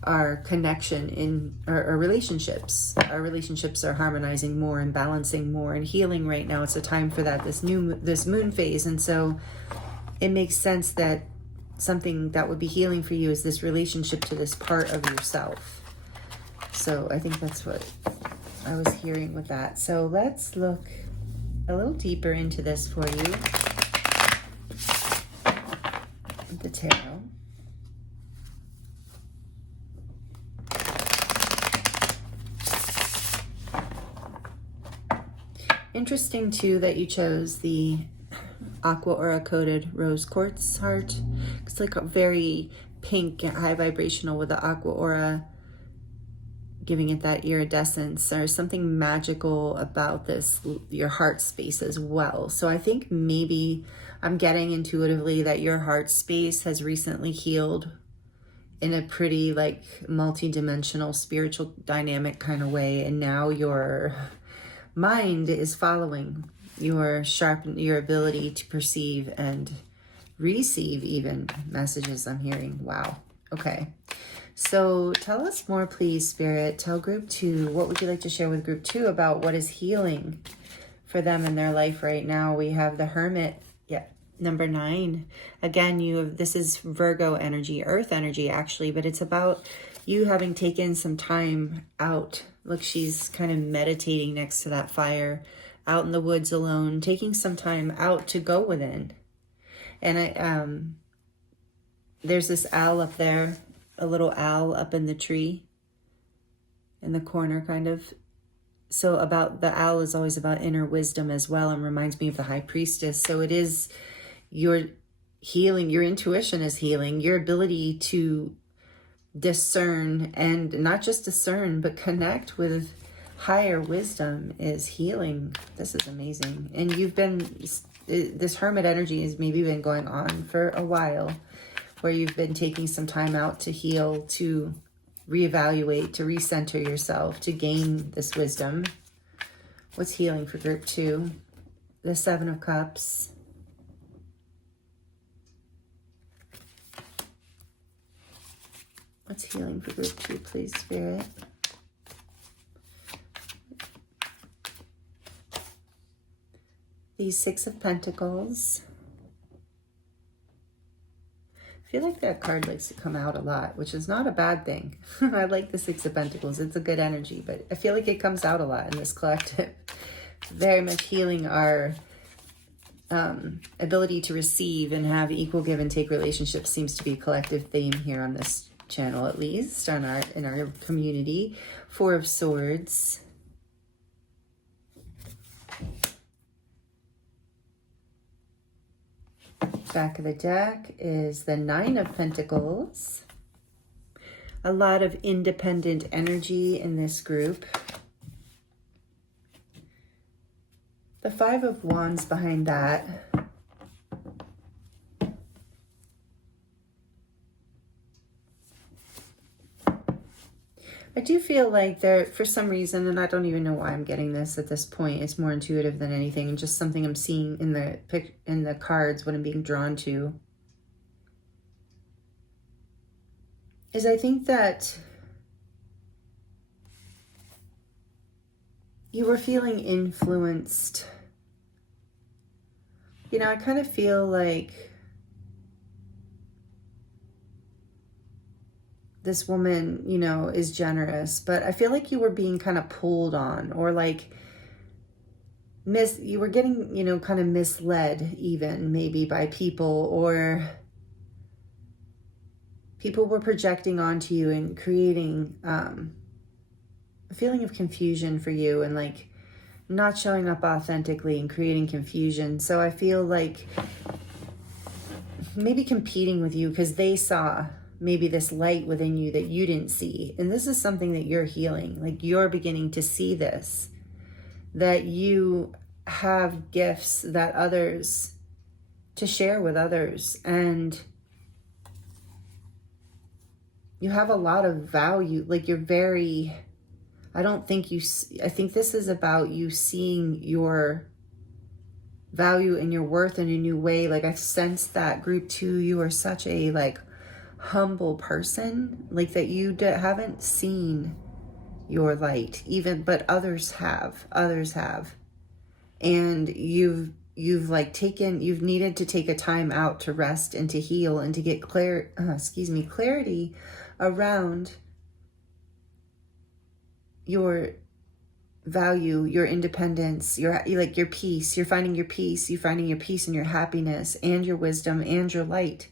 our connection in our relationships. Our relationships are harmonizing more and balancing more and healing right now. It's a time for that, this moon phase. And so it makes sense that something that would be healing for you is this relationship to this part of yourself. So I think that's what I was hearing with that. So let's look a little deeper into this for you. The tarot. Interesting too that you chose the Aqua Aura coated rose quartz heart. It's like a very pink, high vibrational with the Aqua Aura, giving it that iridescence. There's something magical about this, your heart space as well. So I think maybe I'm getting intuitively that your heart space has recently healed in a pretty like multi-dimensional spiritual dynamic kind of way. And now your mind is following your ability to perceive and receive even messages I'm hearing. Wow. Okay. So tell us more, please, Spirit. Tell group 2, what would you like to share with group 2 about what is healing for them in their life right now? We have the Hermit. Yeah. Number 9. Again, this is Virgo energy, earth energy actually, but it's about you having taken some time out. Look, she's kind of meditating next to that fire, out in the woods alone, taking some time out to go within. And there's this owl up there, a little owl up in the tree in the corner kind of. So about the owl is always about inner wisdom as well, and reminds me of the high priestess. So it is your healing, your intuition is healing, your ability to discern, and not just discern, but connect with higher wisdom is healing. This is amazing. And you've been, this hermit energy has maybe been going on for a while, where you've been taking some time out to heal, to reevaluate, to recenter yourself, to gain this wisdom. What's healing for group 2? The 7 of Cups. What's healing for group 2, please, Spirit? The 6 of Pentacles. I feel like that card likes to come out a lot, which is not a bad thing. I like the 6 of Pentacles. It's a good energy, but I feel like it comes out a lot in this collective. Very much healing our ability to receive and have equal give and take relationships seems to be a collective theme here on this channel, at least in our community. 4 of Swords. Back of the deck is the 9 of Pentacles. A lot of independent energy in this group. The 5 of Wands behind that. I do feel like there, for some reason, and I don't even know why I'm getting this at this point, it's more intuitive than anything, and just something I'm seeing in the cards, what I'm being drawn to, is I think that you were feeling influenced. You know, I kind of feel like this woman, you know, is generous, but I feel like you were being kind of pulled on, or like you were getting, you know, kind of misled even maybe by people, or people were projecting onto you and creating a feeling of confusion for you, and like not showing up authentically and creating confusion. So I feel like maybe competing with you because they saw maybe this light within you that you didn't see. And this is something that you're healing. Like you're beginning to see this, that you have gifts that others, to share with others. And you have a lot of value. Like you're very, I think this is about you seeing your value and your worth in a new way. Like I sense that group 2, you are such a like humble person, like that you haven't seen your light even, but others have, and you've needed to take a time out to rest and to heal and to get clarity around your value, your independence, your peace. You're finding your peace, and your happiness and your wisdom and your light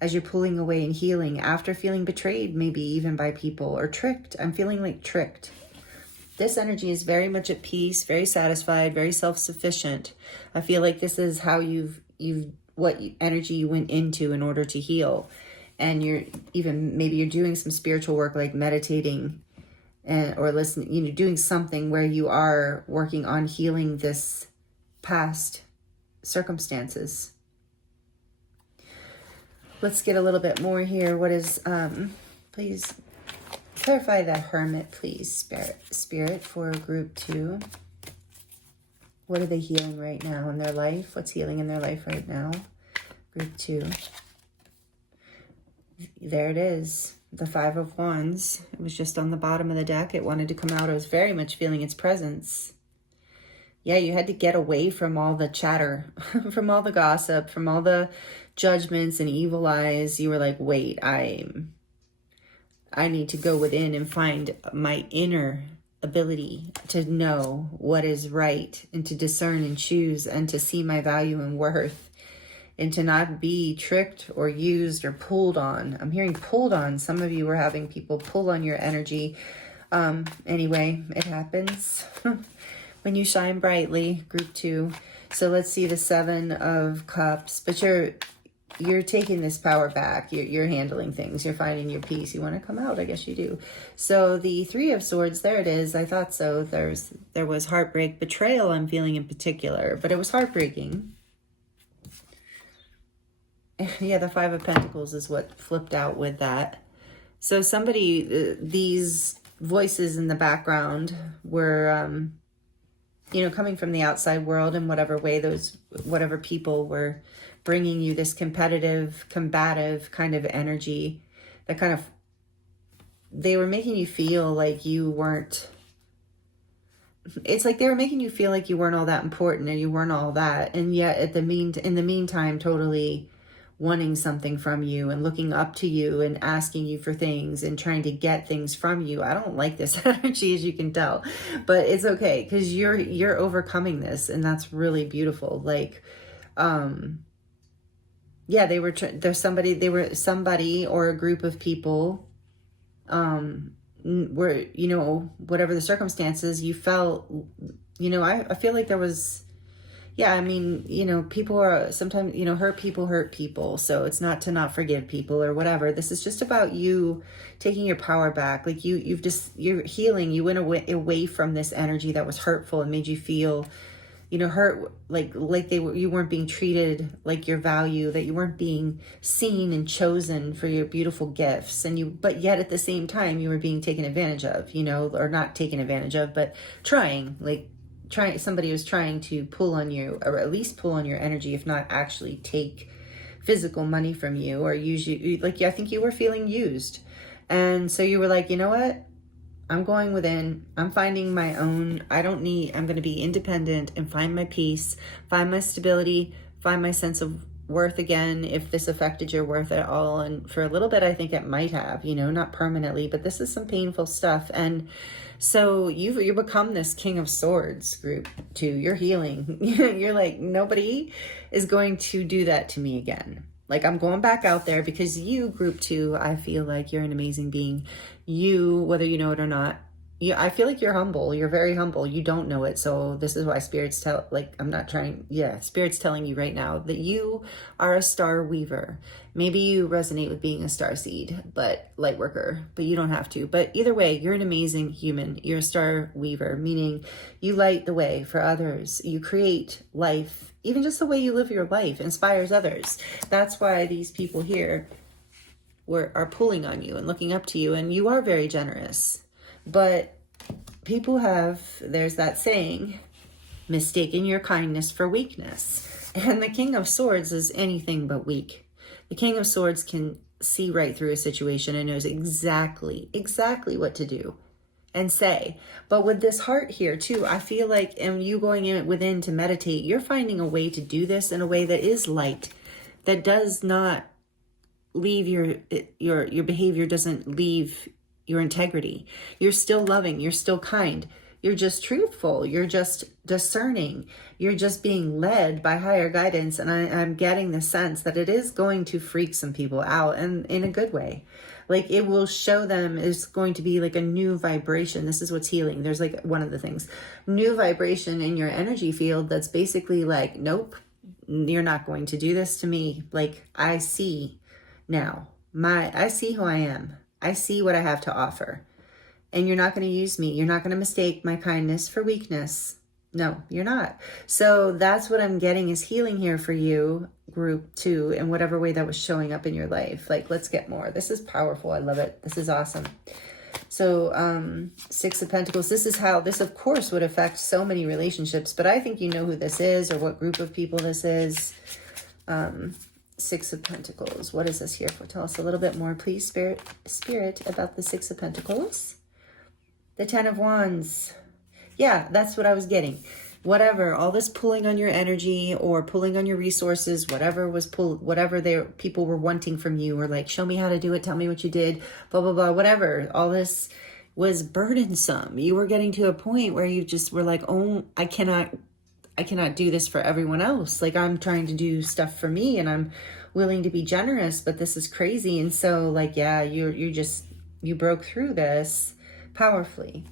as you're pulling away and healing after feeling betrayed, maybe even by people, or tricked. I'm feeling like tricked. This energy is very much at peace, very satisfied, very self-sufficient. I feel like this is how what energy you went into in order to heal. And maybe you're doing some spiritual work, like meditating or listening, you know, doing something where you are working on healing this past circumstances. Let's get a little bit more here. What is, please clarify the Hermit, please, Spirit, for group 2. What are they healing right now in their life? What's healing in their life right now? Group 2. There it is. The 5 of Wands. It was just on the bottom of the deck. It wanted to come out. I was very much feeling its presence. Yeah, you had to get away from all the chatter, from all the gossip, from all the judgments and evil eyes. You were like, wait, I need to go within and find my inner ability to know what is right and to discern and choose and to see my value and worth and to not be tricked or used or pulled on. I'm hearing pulled on. Some of you were having people pull on your energy Anyway, it happens when you shine brightly, group 2. So let's see the 7 of Cups, but you're taking this power back. You're handling things. You're finding your peace. You want to come out. I guess you do. So the 3 of Swords, there it is. I thought so. There was heartbreak, betrayal I'm feeling in particular, but it was heartbreaking. Yeah, the 5 of Pentacles is what flipped out with that. So somebody, these voices in the background were, you know, coming from the outside world in whatever way whatever people were bringing you this competitive, combative kind of energy that kind of, they were making you feel like you weren't, it's like they were making you feel like you weren't all that important and you weren't all that. And yet in the meantime, totally wanting something from you and looking up to you and asking you for things and trying to get things from you. I don't like this energy, as you can tell, but it's okay because you're overcoming this, and that's really beautiful. Like, yeah, they were somebody or a group of people, were, you know, whatever the circumstances, you felt, you know, I feel like there was. Yeah, I mean, you know, people are sometimes, you know, hurt people. So it's not to not forgive people or whatever. This is just about you taking your power back. Like you're healing. You went away from this energy that was hurtful and made you feel, you know, hurt, like you weren't being treated like your value, that you weren't being seen and chosen for your beautiful gifts. But yet at the same time, you were being taken advantage of, you know, or not taken advantage of, but somebody was trying to pull on you, or at least pull on your energy, if not actually take physical money from you or use you. Like, I think you were feeling used. And so you were like, you know what? I'm going within. I'm finding my own. I'm going to be independent and find my peace, find my stability, find my sense of worth again, if this affected your worth at all. And for a little bit, I think it might have, you know, not permanently, but this is some painful stuff. And so you become this King of Swords, group 2. You're healing. You're like, nobody is going to do that to me again. Like, I'm going back out there because you, group 2, I feel like you're an amazing being. You, whether you know it or not, I feel like you're humble. You're very humble. You don't know it. So this is why Spirit's Spirit's telling you right now that you are a star weaver. Maybe you resonate with being a star seed, but light worker, but you don't have to. But either way, you're an amazing human. You're a star weaver, meaning you light the way for others. You create life. Even just the way you live your life inspires others. That's why these people here are pulling on you and looking up to you. And you are very generous. But people there's that saying, mistaken your kindness for weakness. And the King of Swords is anything but weak. The King of Swords can see right through a situation and knows exactly what to do and say. But with this heart here too, I feel like, and you going in within to meditate, you're finding a way to do this in a way that is light, that does not leave your behavior, doesn't leave your integrity. You're still loving. You're still kind. You're just truthful. You're just discerning. You're just being led by higher guidance. And I'm getting the sense that it is going to freak some people out, and in a good way. Like, it will show them it's going to be like a new vibration. This is what's healing. There's like one of the things, new vibration in your energy field that's basically like, nope, you're not going to do this to me. Like, I see now. I see who I am. I see what I have to offer. And you're not going to use me. You're not going to mistake my kindness for weakness. No, you're not. So that's what I'm getting is healing here for you, group 2, in whatever way that was showing up in your life. Like, let's get more. This is powerful. I love it. This is awesome. So 6 of Pentacles. This of course would affect so many relationships, but I think you know who this is or what group of people this is. 6 of Pentacles. What is this here for? Tell us a little bit more, please, Spirit, about the 6 of Pentacles. The 10 of Wands. Yeah, that's what I was getting. Whatever, all this pulling on your energy or pulling on your resources, whatever people were wanting from you, or like, show me how to do it, tell me what you did, blah, blah, blah, whatever. All this was burdensome. You were getting to a point where you just were like, oh, I cannot do this for everyone else. Like, I'm trying to do stuff for me and I'm willing to be generous, but this is crazy. And so like, yeah, you broke through this powerfully,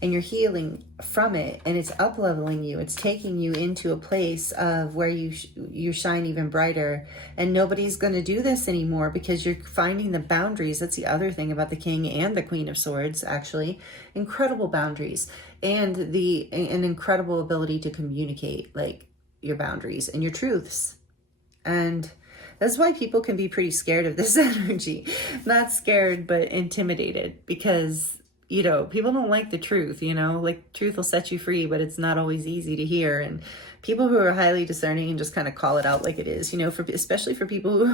and you're healing from it, and it's up-leveling you. It's taking you into a place of where you shine even brighter, and nobody's going to do this anymore because you're finding the boundaries. That's the other thing about the King and the Queen of Swords, actually. Incredible boundaries, and an incredible ability to communicate, like, your boundaries and your truths. And that's why people can be pretty scared of this energy. Not scared, but intimidated, because people don't like the truth, like truth will set you free, but it's not always easy to hear. And people who are highly discerning and just kind of call it out like it is, especially for people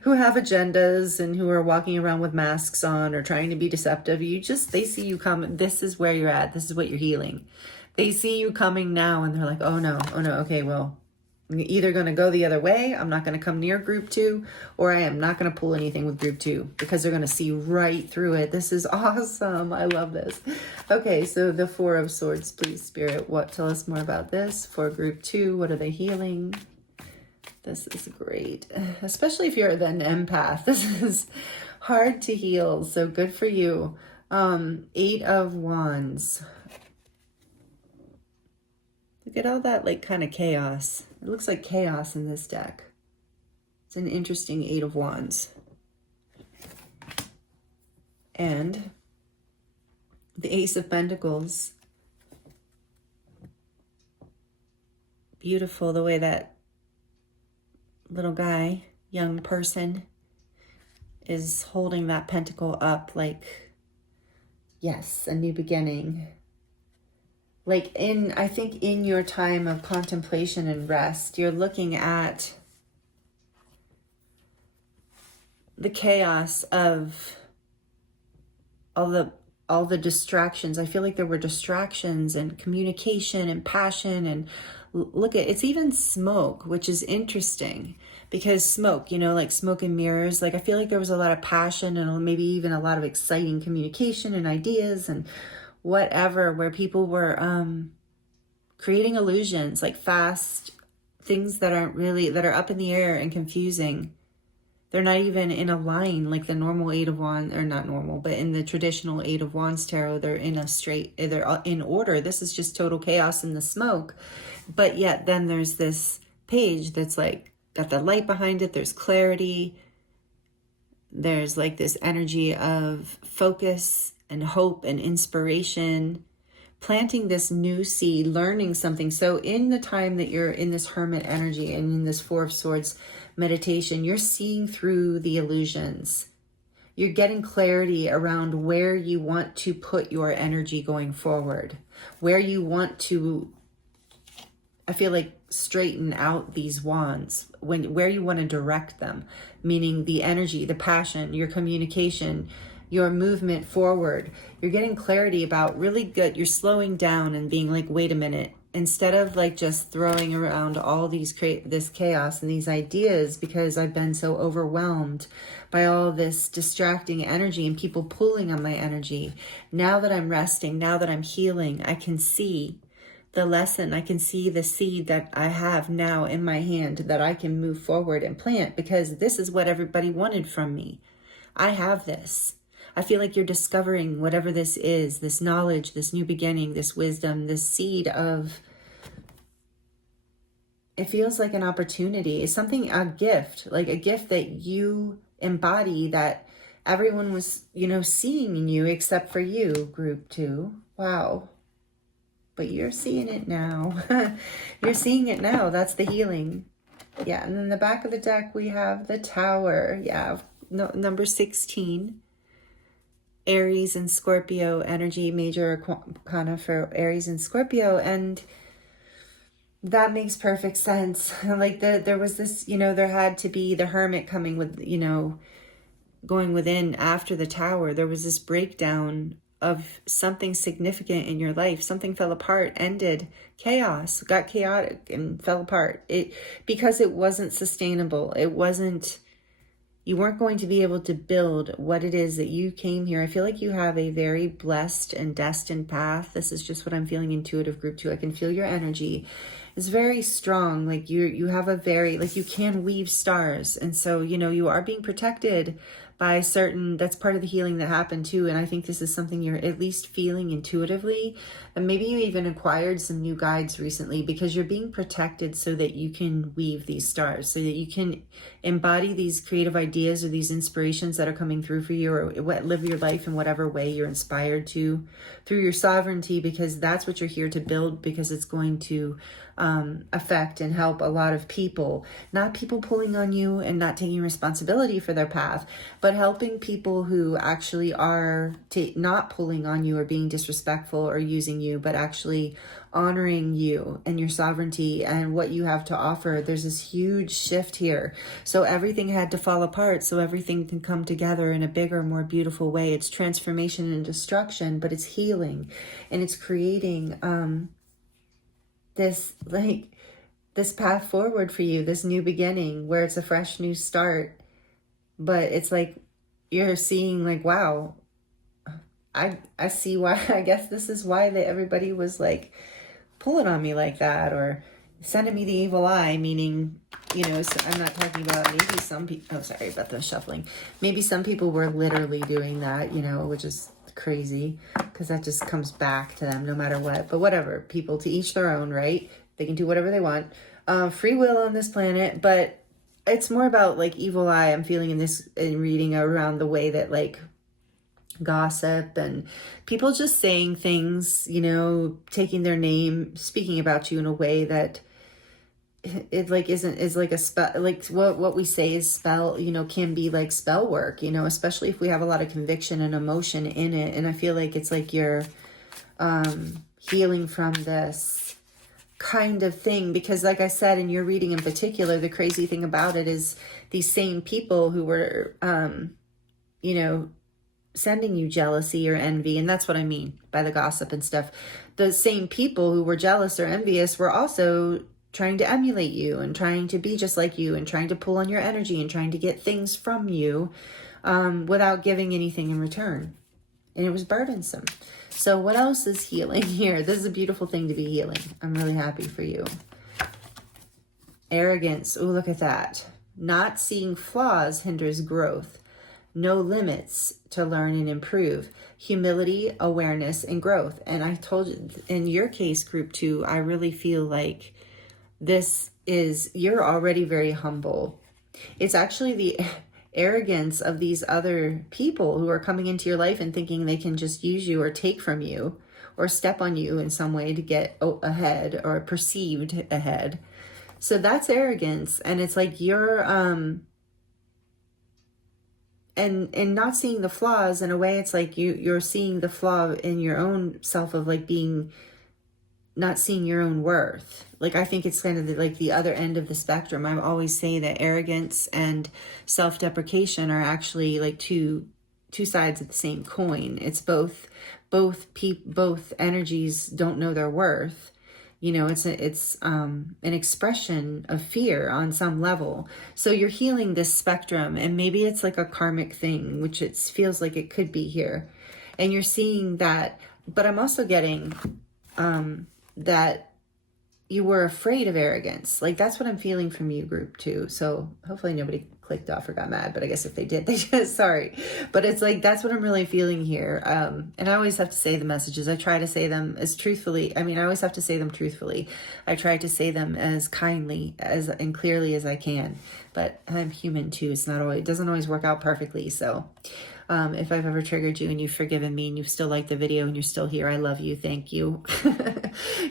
who have agendas and who are walking around with masks on or trying to be deceptive, they see you come. This is where you're at. This is what you're healing. They see you coming now and they're like, oh no. Okay, well, I'm either going to go the other way. I'm not going to come near group 2, or I am not going to pull anything with group 2 because they're going to see right through it. This is awesome. I love this. Okay, so the 4 of Swords, please, Spirit. Tell us more about this for group 2. What are they healing? This is great, especially if you're an empath. This is hard to heal, so good for you. 8 of Wands. Look at all that, like, kind of chaos. It looks like chaos in this deck. It's an interesting 8 of Wands. And the Ace of Pentacles. Beautiful the way that little guy, young person, is holding that pentacle up like, yes, a new beginning. Like I think in your time of contemplation and rest, you're looking at the chaos of all the distractions. I feel like there were distractions and communication and passion, and look at, it's even smoke, which is interesting because smoke, like smoke and mirrors. Like I feel like there was a lot of passion and maybe even a lot of exciting communication and ideas and whatever, where people were creating illusions, like fast things that are up in the air and confusing. They're not even in a line like the normal 8 of Wands, or not normal, but in the traditional 8 of Wands tarot, they're in order. This is just total chaos in the smoke. But yet then there's this page that's like got the light behind it. There's clarity. There's like this energy of focus and hope and inspiration, planting this new seed, learning something. So in the time that you're in this hermit energy and in this 4 of Swords meditation, you're seeing through the illusions. You're getting clarity around where you want to put your energy going forward, where you want to, I feel like, straighten out these wands, where you want to direct them, meaning the energy, the passion, your communication, your movement forward. You're getting clarity about really good. You're slowing down and being like, wait a minute, instead of like just throwing around all this chaos and these ideas, because I've been so overwhelmed by all this distracting energy and people pulling on my energy. Now that I'm resting, now that I'm healing, I can see the lesson. I can see the seed that I have now in my hand that I can move forward and plant, because this is what everybody wanted from me. I have this. I feel like you're discovering whatever this is, this knowledge, this new beginning, this wisdom, this seed of, it feels like an opportunity. It's something, a gift, like a gift that you embody, that everyone was, seeing in you except for you, group 2. Wow. But you're seeing it now. You're seeing it now. That's the healing. Yeah. And then the back of the deck, we have the Tower. Yeah. Number 16. Aries and Scorpio energy, major arcana for Aries and Scorpio. And that makes perfect sense. Like there was this, there had to be the Hermit coming with, going within after the Tower. There was this breakdown of something significant in your life. Something fell apart, ended, chaos, got chaotic and fell apart. Because it wasn't sustainable. You weren't going to be able to build what it is that you came here. I feel like you have a very blessed and destined path. This is just what I'm feeling, intuitive group 2. I can feel your energy. It's very strong. Like you have a very, like you can weave stars. And so, you are being protected by certain, that's part of the healing that happened too. And I think this is something you're at least feeling intuitively. And maybe you even acquired some new guides recently, because you're being protected so that you can weave these stars, so that you can embody these creative ideas or these inspirations that are coming through for you, or live your life in whatever way you're inspired to through your sovereignty, because that's what you're here to build, because it's going to affect and help a lot of people. Not people pulling on you and not taking responsibility for their path, but helping people who actually are not pulling on you or being disrespectful or using you, but actually honoring you and your sovereignty and what you have to offer. There's this huge shift here. So everything had to fall apart so everything can come together in a bigger, more beautiful way. It's transformation and destruction, but it's healing, and it's creating this path forward for you, this new beginning where it's a fresh new start. But it's like you're seeing like, wow, I see why. I guess this is why everybody was like pulling on me like that, or sending me the evil eye, meaning, you know, so I'm not talking about maybe some people, oh, sorry about the shuffling. Maybe some people were literally doing that, you know, which is crazy, because that just comes back to them no matter what. But whatever, people, to each their own, right? They can do whatever they want. Free will on this planet, but it's more about like evil eye. I'm feeling in reading around the way that like gossip and people just saying things, you know, taking their name, speaking about you in a way that it like is like a spell, like what we say is spell, you know, can be like spell work, you know, especially if we have a lot of conviction and emotion in it. And I feel like it's like you're healing from this kind of thing, because like I said, in your reading in particular, the crazy thing about it is these same people who were you know, sending you jealousy or envy, and that's what I mean by the gossip and stuff. The same people who were jealous or envious were also trying to emulate you and trying to be just like you and trying to pull on your energy and trying to get things from you without giving anything in return. And it was burdensome. So what else is healing here? This is a beautiful thing to be healing. I'm really happy for you. Arrogance. Oh, look at that. Not seeing flaws hinders growth. No limits to learn and improve. Humility, awareness, and growth. And I told you, in your case, group 2, I really feel like you're already very humble. It's actually the arrogance of these other people who are coming into your life and thinking they can just use you or take from you or step on you in some way to get ahead or perceived ahead. So that's arrogance. And it's like you're and not seeing the flaws. In a way, it's like you're seeing the flaw in your own self of like not seeing your own worth. Like, I think it's kind of like the other end of the spectrum. I always say that arrogance and self-deprecation are actually like two sides of the same coin. It's both energies don't know their worth. You know, it's an expression of fear on some level. So you're healing this spectrum, and maybe it's like a karmic thing, which it feels like it could be here. And you're seeing that, but I'm also getting that you were afraid of arrogance. Like, that's what I'm feeling from you, group 2. So hopefully nobody clicked off or got mad, but I guess if they did, they just, sorry. But it's like, that's what I'm really feeling here. And I always have to say the messages. I try to say them as truthfully. I mean, I always have to say them truthfully. I try to say them as kindly and clearly as I can, but I'm human too. It doesn't always work out perfectly. So if I've ever triggered you and you've forgiven me and you still like the video and you're still here, I love you. Thank you.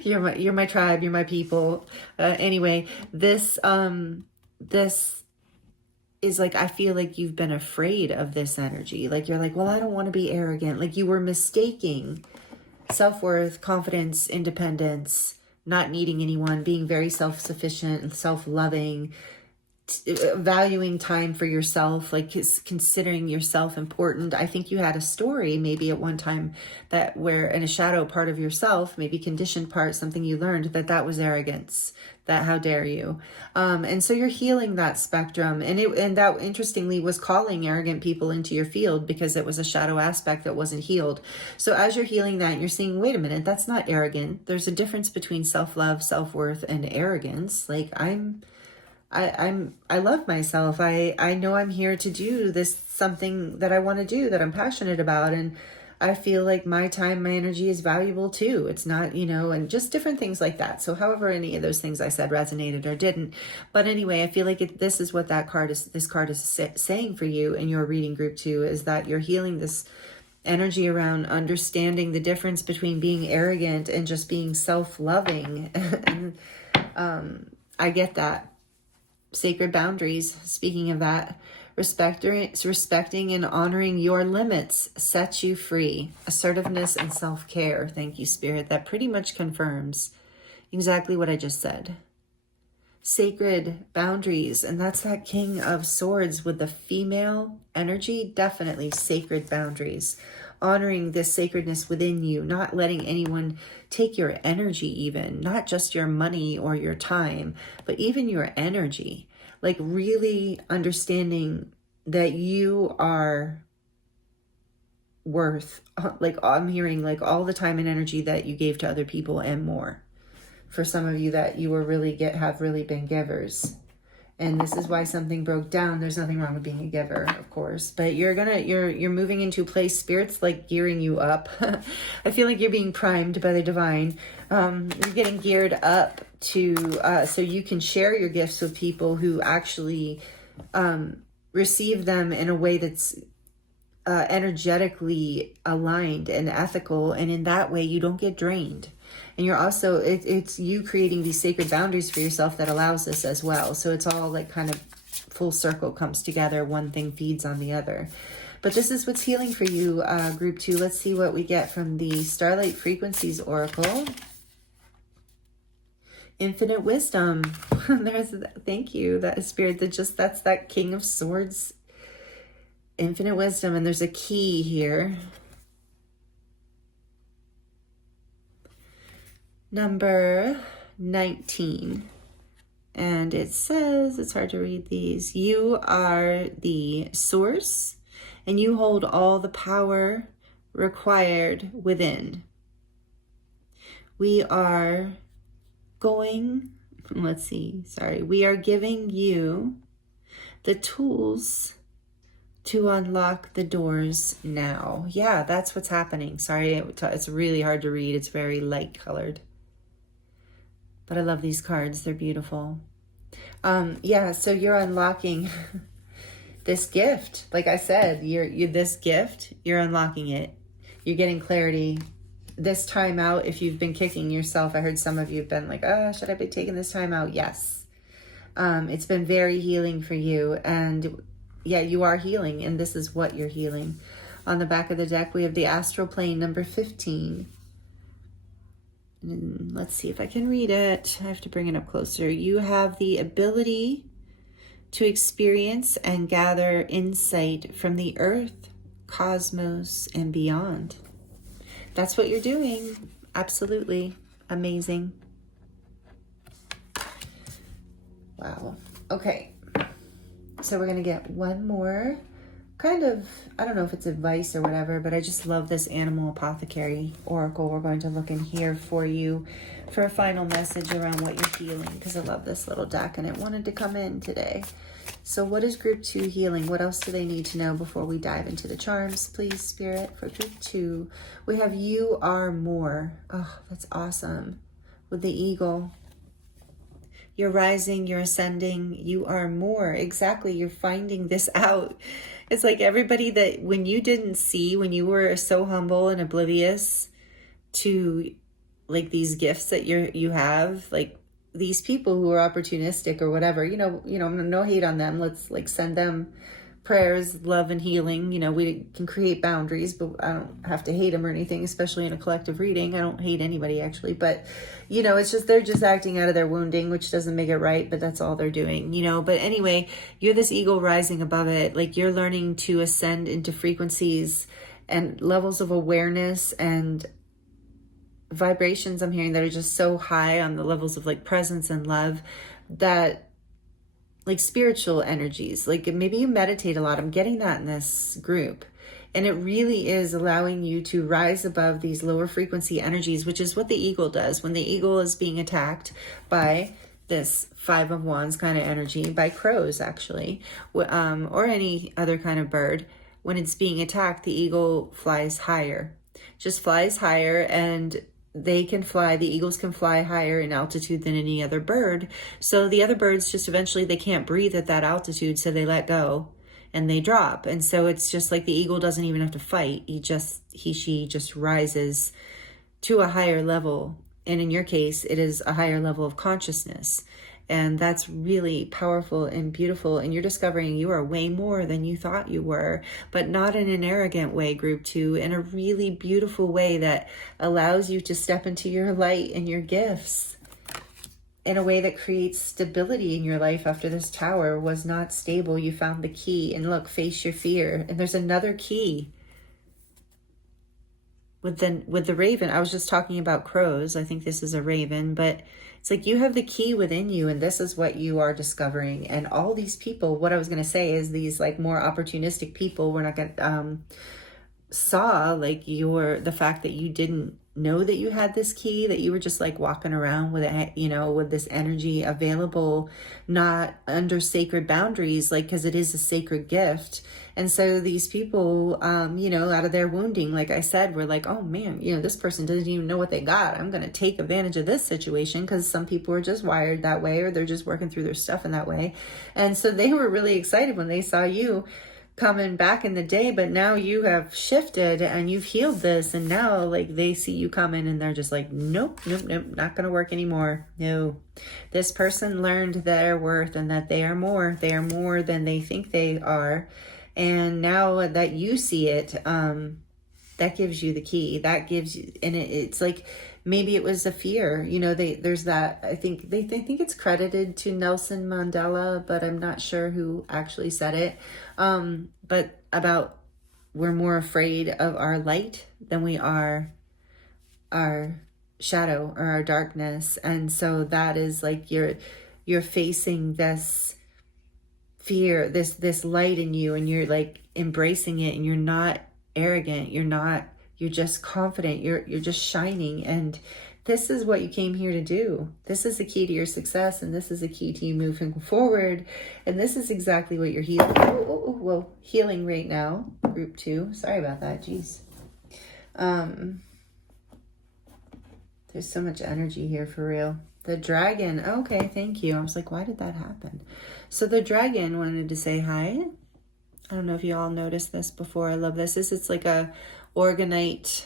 You're my tribe. You're my people. Anyway, this is like, I feel like you've been afraid of this energy. Like, you're like, well, I don't want to be arrogant. Like, you were mistaking self-worth, confidence, independence, not needing anyone, being very self-sufficient and self-loving, valuing time for yourself, like considering yourself important. I think you had a story maybe at one time where in a shadow part of yourself, maybe conditioned part, something you learned, that was arrogance, that how dare you. And so you're healing that spectrum. And that interestingly was calling arrogant people into your field because it was a shadow aspect that wasn't healed. So as you're healing that, you're seeing, wait a minute, that's not arrogant. There's a difference between self-love, self-worth, and arrogance. Like, I love myself. I know I'm here to do this, something that I want to do, that I'm passionate about. And I feel like my time, my energy is valuable too. It's not, and just different things like that. So however any of those things I said resonated or didn't. But anyway, I feel like this is what this card is saying for you in your reading group too, is that you're healing this energy around understanding the difference between being arrogant and just being self-loving. And I get that. Sacred boundaries, speaking of that, respecting and honoring your limits sets you free. Assertiveness and self-care. Thank you, Spirit. That pretty much confirms exactly what I just said. Sacred boundaries, and that's that King of Swords with the female energy. Definitely sacred boundaries. Honoring this sacredness within you, not letting anyone take your energy, even not just your money or your time, but even your energy. Like really understanding that you are worth, like I'm hearing, like all the time and energy that you gave to other people and more. For some of you that you were have really been givers. And this is why something broke down. There's nothing wrong with being a giver, of course, but you're moving into a place, Spirit's like gearing you up. I feel like you're being primed by the divine. You're getting geared up to, so you can share your gifts with people who actually receive them in a way that's energetically aligned and ethical. And in that way, you don't get drained. And you're also, it's you creating these sacred boundaries for yourself that allows this as well. So it's all like kind of full circle comes together. One thing feeds on the other. But this is what's healing for you, group 2. Let's see what we get from the Starlight Frequencies Oracle. Infinite wisdom. Thank you. That is Spirit. That's that King of Swords. Infinite wisdom. And there's a key here. Number 19. And it says, it's hard to read these. You are the source and you hold all the power required within. We are we are giving you the tools to unlock the doors now. Yeah, that's what's happening. Sorry, it's really hard to read. It's very light colored. But I love these cards. They're beautiful. Yeah, so you're unlocking this gift. Like I said, this gift, you're unlocking it. You're getting clarity. This time out, if you've been kicking yourself, I heard some of you have been like, should I be taking this time out? Yes. It's been very healing for you. And yeah, you are healing. And this is what you're healing. On the back of the deck, we have the astral plane, number 15. Let's see if I can read it. I have to bring it up closer. You have the ability to experience and gather insight from the earth, cosmos, and beyond. That's what you're doing. Absolutely amazing. Wow. Okay. So we're going to get one more kind of, I don't know if it's advice or whatever, but I just love this animal apothecary oracle. We're going to look in here for you for a final message around what you're healing, because I love this little deck and it wanted to come in today. So what is group 2 healing? What else do they need to know before we dive into the charms, please, Spirit? For group 2, we have you are more. Oh, that's awesome. With the eagle. You're rising, you're ascending, you are more. Exactly, you're finding this out. It's like everybody that when you didn't see, when you were so humble and oblivious to like these gifts that you have, like these people who are opportunistic or whatever, no hate on them. Let's like send them prayers, love and healing. We can create boundaries, but I don't have to hate them or anything, especially in a collective reading. I don't hate anybody actually, but it's just, they're just acting out of their wounding, which doesn't make it right, but that's all they're doing, but anyway, you're this eagle rising above it. Like you're learning to ascend into frequencies and levels of awareness and vibrations I'm hearing that are just so high on the levels of like presence and love, that like spiritual energies, like maybe you meditate a lot. I'm getting that in this group. And it really is allowing you to rise above these lower frequency energies, which is what the eagle does. When the eagle is being attacked by this Five of Wands kind of energy by crows, actually, or any other kind of bird. When it's being attacked, the eagle flies higher, just flies higher, and they can fly, the eagles can fly higher in altitude than any other bird. So the other birds just eventually, they can't breathe at that altitude, so they let go and they drop. And so it's just like the eagle doesn't even have to fight. She just rises to a higher level. And in your case, it is a higher level of consciousness. And that's really powerful and beautiful. And you're discovering you are way more than you thought you were, but not in an arrogant way, group 2, in a really beautiful way that allows you to step into your light and your gifts in a way that creates stability in your life. After this tower was not stable, you found the key. And look, face your fear. And there's another key. With the raven, I was just talking about crows. I think this is a raven, but it's like you have the key within you, and this is what you are discovering. And all these people, what I was going to say is these like more opportunistic people, we're not going to, saw like the fact that you didn't know that you had this key, that you were just like walking around with it, with this energy available, not under sacred boundaries, like, because it is a sacred gift. And so these people, out of their wounding, like I said, were like, oh man, this person doesn't even know what they got. I'm going to take advantage of this situation, because some people are just wired that way, or they're just working through their stuff in that way. And so they were really excited when they saw you coming back in the day, but now you have shifted and you've healed this, and now like they see you coming and they're just like, nope, not gonna work anymore. No, this person learned their worth and that they are more than they think they are. And now that you see it, that gives you the key, that gives you, and it's like, maybe it was a fear, there's that, I think they think it's credited to Nelson Mandela, but I'm not sure who actually said it. But about, we're more afraid of our light than we are our shadow or our darkness. And so that is like, you're facing this fear, this light in you, and you're like embracing it, and you're not arrogant, you're just confident, you're just shining. And this is what you came here to do. This is the key to your success, and this is the key to you moving forward. And this is exactly what you're healing. Healing right now, group 2. Sorry about that. Jeez. There's so much energy here for real. The dragon. Okay, thank you. I was like, why did that happen? So the dragon wanted to say hi. I don't know if you all noticed this before. I love this. It's like a orgonite,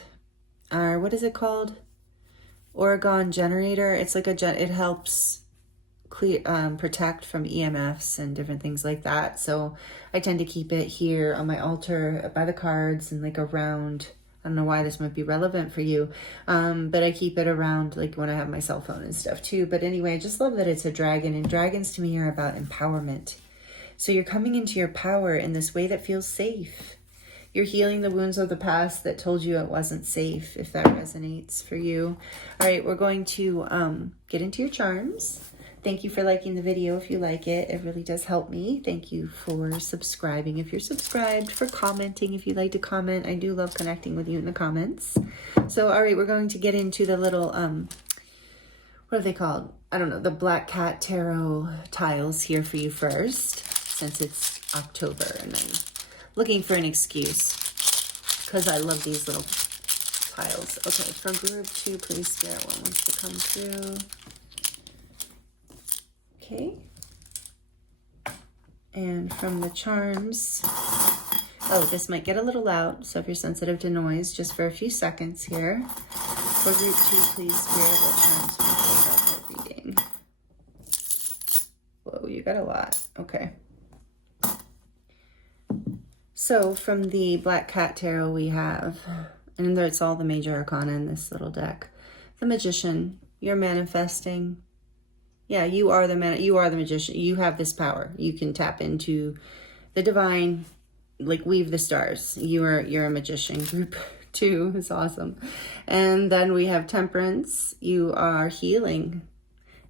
or what is it called? Orgone generator. It's like it helps clear, protect from EMFs and different things like that. So I tend to keep it here on my altar by the cards and like around. I don't know why this might be relevant for you, but I keep it around like when I have my cell phone and stuff too. But anyway, I just love that it's a dragon, and dragons to me are about empowerment. So you're coming into your power in this way that feels safe. You're healing the wounds of the past that told you it wasn't safe, if that resonates for you. All right, we're going to get into your charms. Thank you for liking the video if you like it. It really does help me. Thank you for subscribing if you're subscribed, for commenting if you'd like to comment. I do love connecting with you in the comments. So, all right, we're going to get into the little, what are they called? I don't know, the Black Cat Tarot tiles here for you first, since it's October and I'm looking for an excuse because I love these little tiles. Okay, for group 2, please, Spirit, what wants to come through? Okay. And from the charms, oh, this might get a little loud, so if you're sensitive to noise, just for a few seconds here. For group 2, please, Spirit, what charms will you take out for reading? Whoa, you got a lot. Okay. So from the Black Cat Tarot we have, and it's all the major arcana in this little deck. The Magician, you're manifesting. Yeah, you are the magician. You have this power. You can tap into the divine, like weave the stars. You're a magician. Group 2 is awesome. And then we have Temperance. You are healing.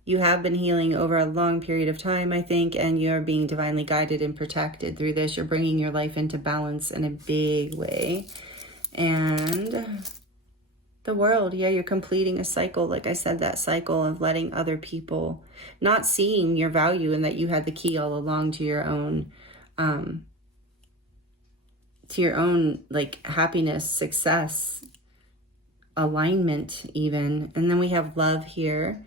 You have been healing over a long period of time, I think, and you're being divinely guided and protected through this. You're bringing your life into balance in a big way. And The world, yeah, you're completing a cycle. Like I said, that cycle of letting other people not seeing your value and that you had the key all along to your own, like happiness, success, alignment even. And then we have love here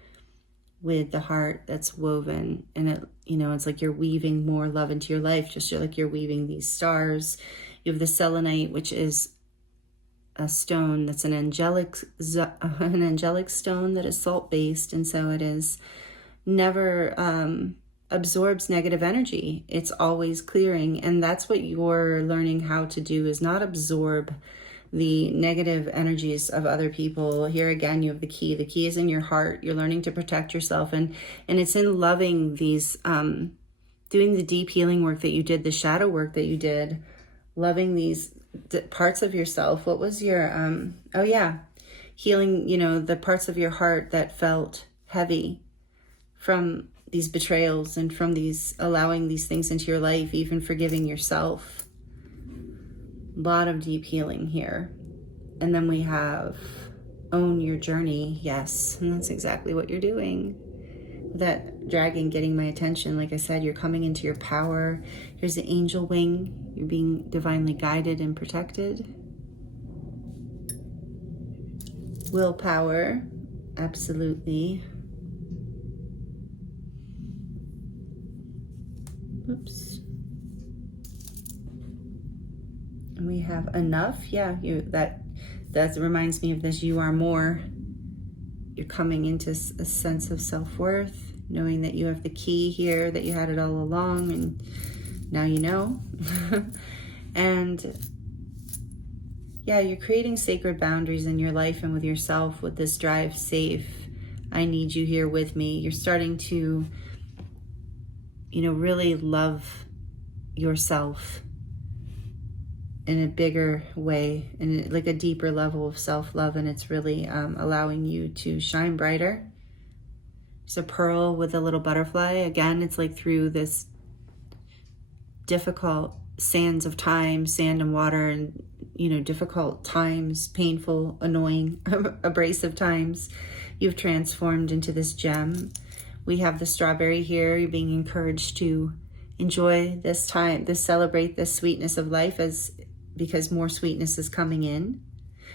with the heart that's woven, and it, you know, it's like you're weaving more love into your life, just like you're weaving these stars. You have the selenite, which is a stone that's an angelic stone that is salt based, and so it is never absorbs negative energy. It's always clearing, and that's what you're learning how to do, is not absorb the negative energies of other people. Here again, you have the key. The key is in your heart. You're learning to protect yourself, and it's in loving these, doing the deep healing work that you did, the shadow work that you did, loving these parts of yourself. What was your, oh yeah, healing, you know, the parts of your heart that felt heavy from these betrayals and from these, allowing these things into your life, even forgiving yourself. A lot of deep healing here. And then we have own your journey. Yes, and that's exactly what you're doing. That dragon getting my attention, like I said, you're coming into your power. Here's the angel wing. You're being divinely guided and protected. Willpower, absolutely. Oops. And we have enough. Yeah, that reminds me of this. You are more. You're coming into a sense of self-worth, knowing that you have the key here, that you had it all along, and now you know. And yeah, you're creating sacred boundaries in your life and with yourself with this drive safe. I need you here with me. You're starting to, you know, really love yourself in a bigger way, in like a deeper level of self-love, and it's really allowing you to shine brighter. It's a pearl with a little butterfly. Again, it's like through this difficult sands of time, sand and water, and, you know, difficult times, painful, annoying, abrasive times, you've transformed into this gem. We have the strawberry here. You're being encouraged to enjoy this time, to celebrate this sweetness of life, because more sweetness is coming in.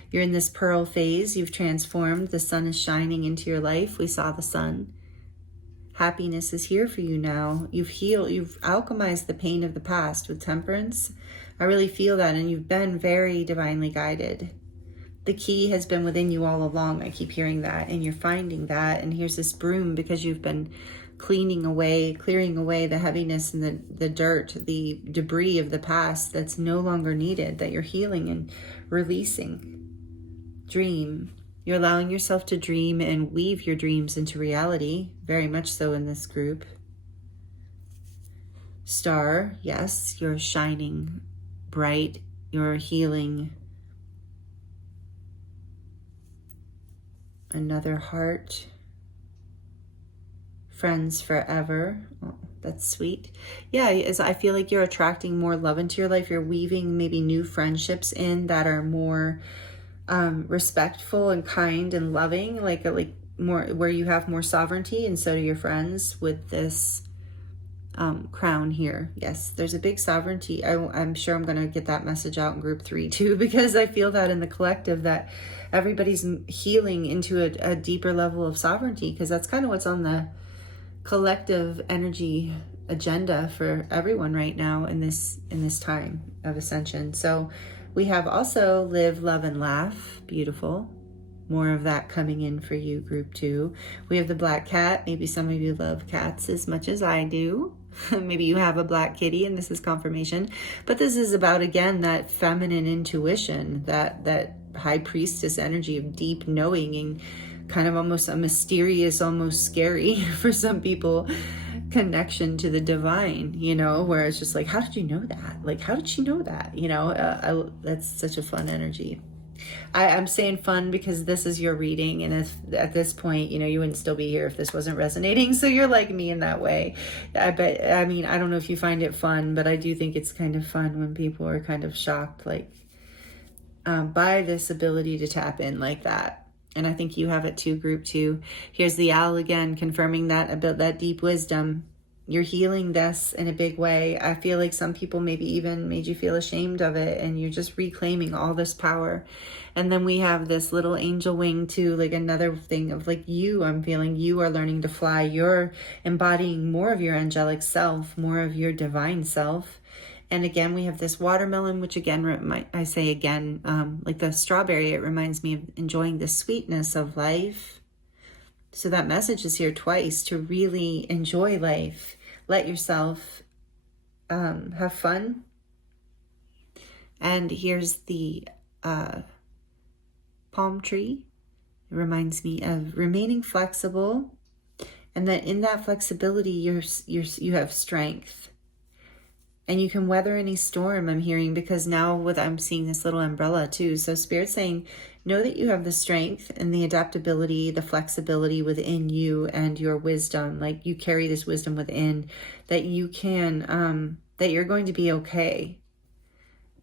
You're in this pearl phase. You've transformed. The sun is shining into your life. We saw the sun. Happiness is here for you now. You've healed. You've alchemized the pain of the past with temperance. I really feel that, and you've been very divinely guided. The key has been within you all along. I keep hearing that, and you're finding that. And here's this broom, because you've been clearing away the heaviness and the dirt, the debris of the past that's no longer needed, that you're healing and releasing. Dream. You're allowing yourself to dream and weave your dreams into reality, very much so in this group. Star, yes, you're shining bright, you're healing. Another heart. Friends forever. Oh, that's sweet. Yeah, I feel like you're attracting more love into your life. You're weaving maybe new friendships in that are more respectful and kind and loving, like more, where you have more sovereignty, and so do your friends with this crown here. Yes, there's a big sovereignty. I'm sure I'm going to get that message out in group 3 too, because I feel that in the collective, that everybody's healing into a deeper level of sovereignty, because that's kind of what's on the collective energy agenda for everyone right now in this time of ascension. So we have also live, love, and laugh. Beautiful. More of that coming in for you, group 2. We have the black cat. Maybe some of you love cats as much as I do. Maybe you have a black kitty, and this is confirmation. But this is about, again, that feminine intuition, that high priestess energy of deep knowing, and kind of almost a mysterious, almost scary for some people, connection to the divine, you know, where it's just like, how did you know that? Like, how did she know that? You know, that's such a fun energy. I'm saying fun because this is your reading, and at this point, you know, you wouldn't still be here if this wasn't resonating. So you're like me in that way. I don't know if you find it fun, but I do think it's kind of fun when people are kind of shocked, like, by this ability to tap in like that. And I think you have it too, group 2. Here's the owl again, confirming that about that deep wisdom. You're healing this in a big way. I feel like some people maybe even made you feel ashamed of it, and you're just reclaiming all this power. And then we have this little angel wing too, like another thing of like you, I'm feeling you are learning to fly. You're embodying more of your angelic self, more of your divine self. And again, we have this watermelon, which again, I say again, like the strawberry, it reminds me of enjoying the sweetness of life. So that message is here twice, to really enjoy life. Let yourself have fun. And here's the palm tree. It reminds me of remaining flexible. And that in that flexibility, you have strength. And you can weather any storm, I'm hearing, because now I'm seeing this little umbrella too. So Spirit's saying, know that you have the strength and the adaptability, the flexibility within you and your wisdom. Like you carry this wisdom within, that you can, that you're going to be okay.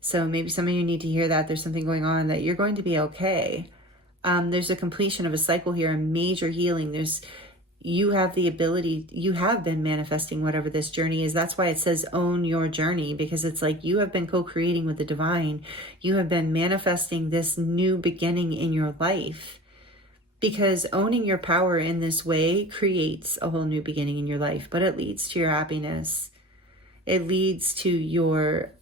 So maybe some of you need to hear that there's something going on, that you're going to be okay. There's a completion of a cycle here, a major healing. You have the ability, you have been manifesting whatever this journey is. That's why it says own your journey, because it's like you have been co-creating with the divine. You have been manifesting this new beginning in your life, because owning your power in this way creates a whole new beginning in your life, but it leads to your happiness. It leads to your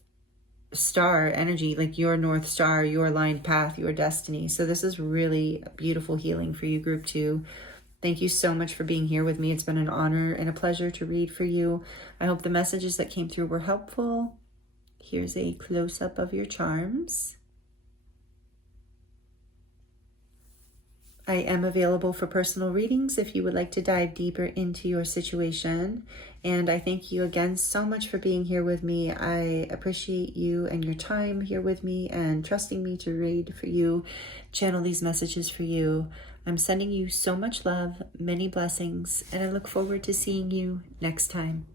star energy, like your North Star, your aligned path, your destiny. So this is really a beautiful healing for you, group 2. Thank you so much for being here with me. It's been an honor and a pleasure to read for you. I hope the messages that came through were helpful. Here's a close-up of your charms. I am available for personal readings if you would like to dive deeper into your situation. And I thank you again so much for being here with me. I appreciate you and your time here with me and trusting me to read for you, channel these messages for you. I'm sending you so much love, many blessings, and I look forward to seeing you next time.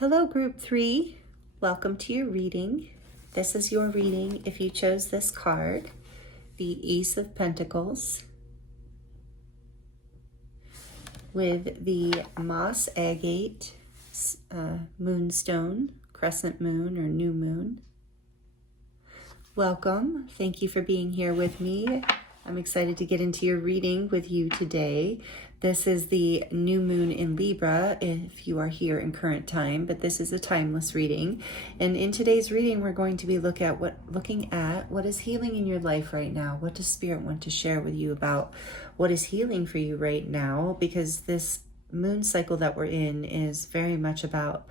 Hello, group 3. Welcome to your reading. This is your reading if you chose this card, the Ace of Pentacles, with the Moss Agate moonstone, crescent moon or new moon. Welcome. Thank you for being here with me. I'm excited to get into your reading with you today. This is the new moon in Libra if you are here in current time, but this is a timeless reading. And in today's reading, we're going to be looking at what is healing in your life right now. What does Spirit want to share with you about what is healing for you right now? Because this moon cycle that we're in is very much about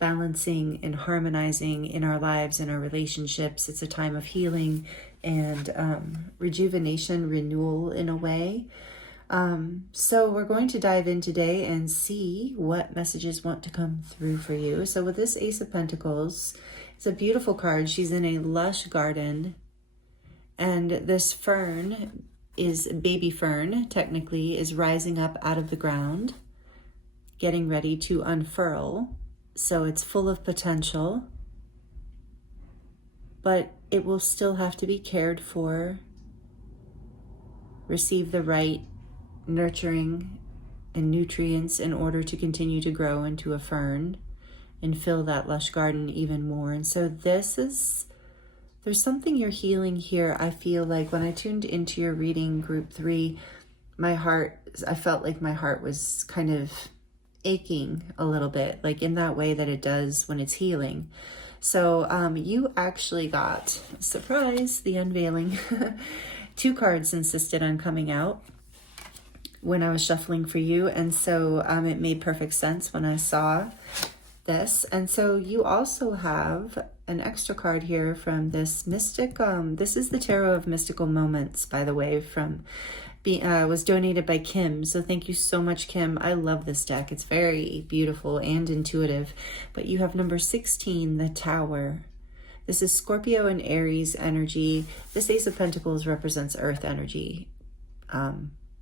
balancing and harmonizing in our lives and our relationships. It's a time of healing and rejuvenation, renewal in a way. So we're going to dive in today and see what messages want to come through for you. So with this Ace of Pentacles, it's a beautiful card. She's in a lush garden, and this fern is baby fern, technically, is rising up out of the ground, getting ready to unfurl. So it's full of potential, but it will still have to be cared for, receive the right nurturing and nutrients in order to continue to grow into a fern and fill that lush garden even more. And so there's something you're healing here. I feel like when I tuned into your reading, group 3, I felt like my heart was kind of aching a little bit, like in that way that it does when it's healing. So you actually got, surprise, the unveiling. 2 cards insisted on coming out when I was shuffling for you, and so it made perfect sense when I saw this. And so you also have an extra card here from this mystic, this is the Tarot of Mystical Moments, by the way, was donated by Kim. So thank you so much, Kim. I love this deck. It's very beautiful and intuitive. But you have number 16, the Tower. This is Scorpio and Aries energy. This Ace of Pentacles represents Earth energy.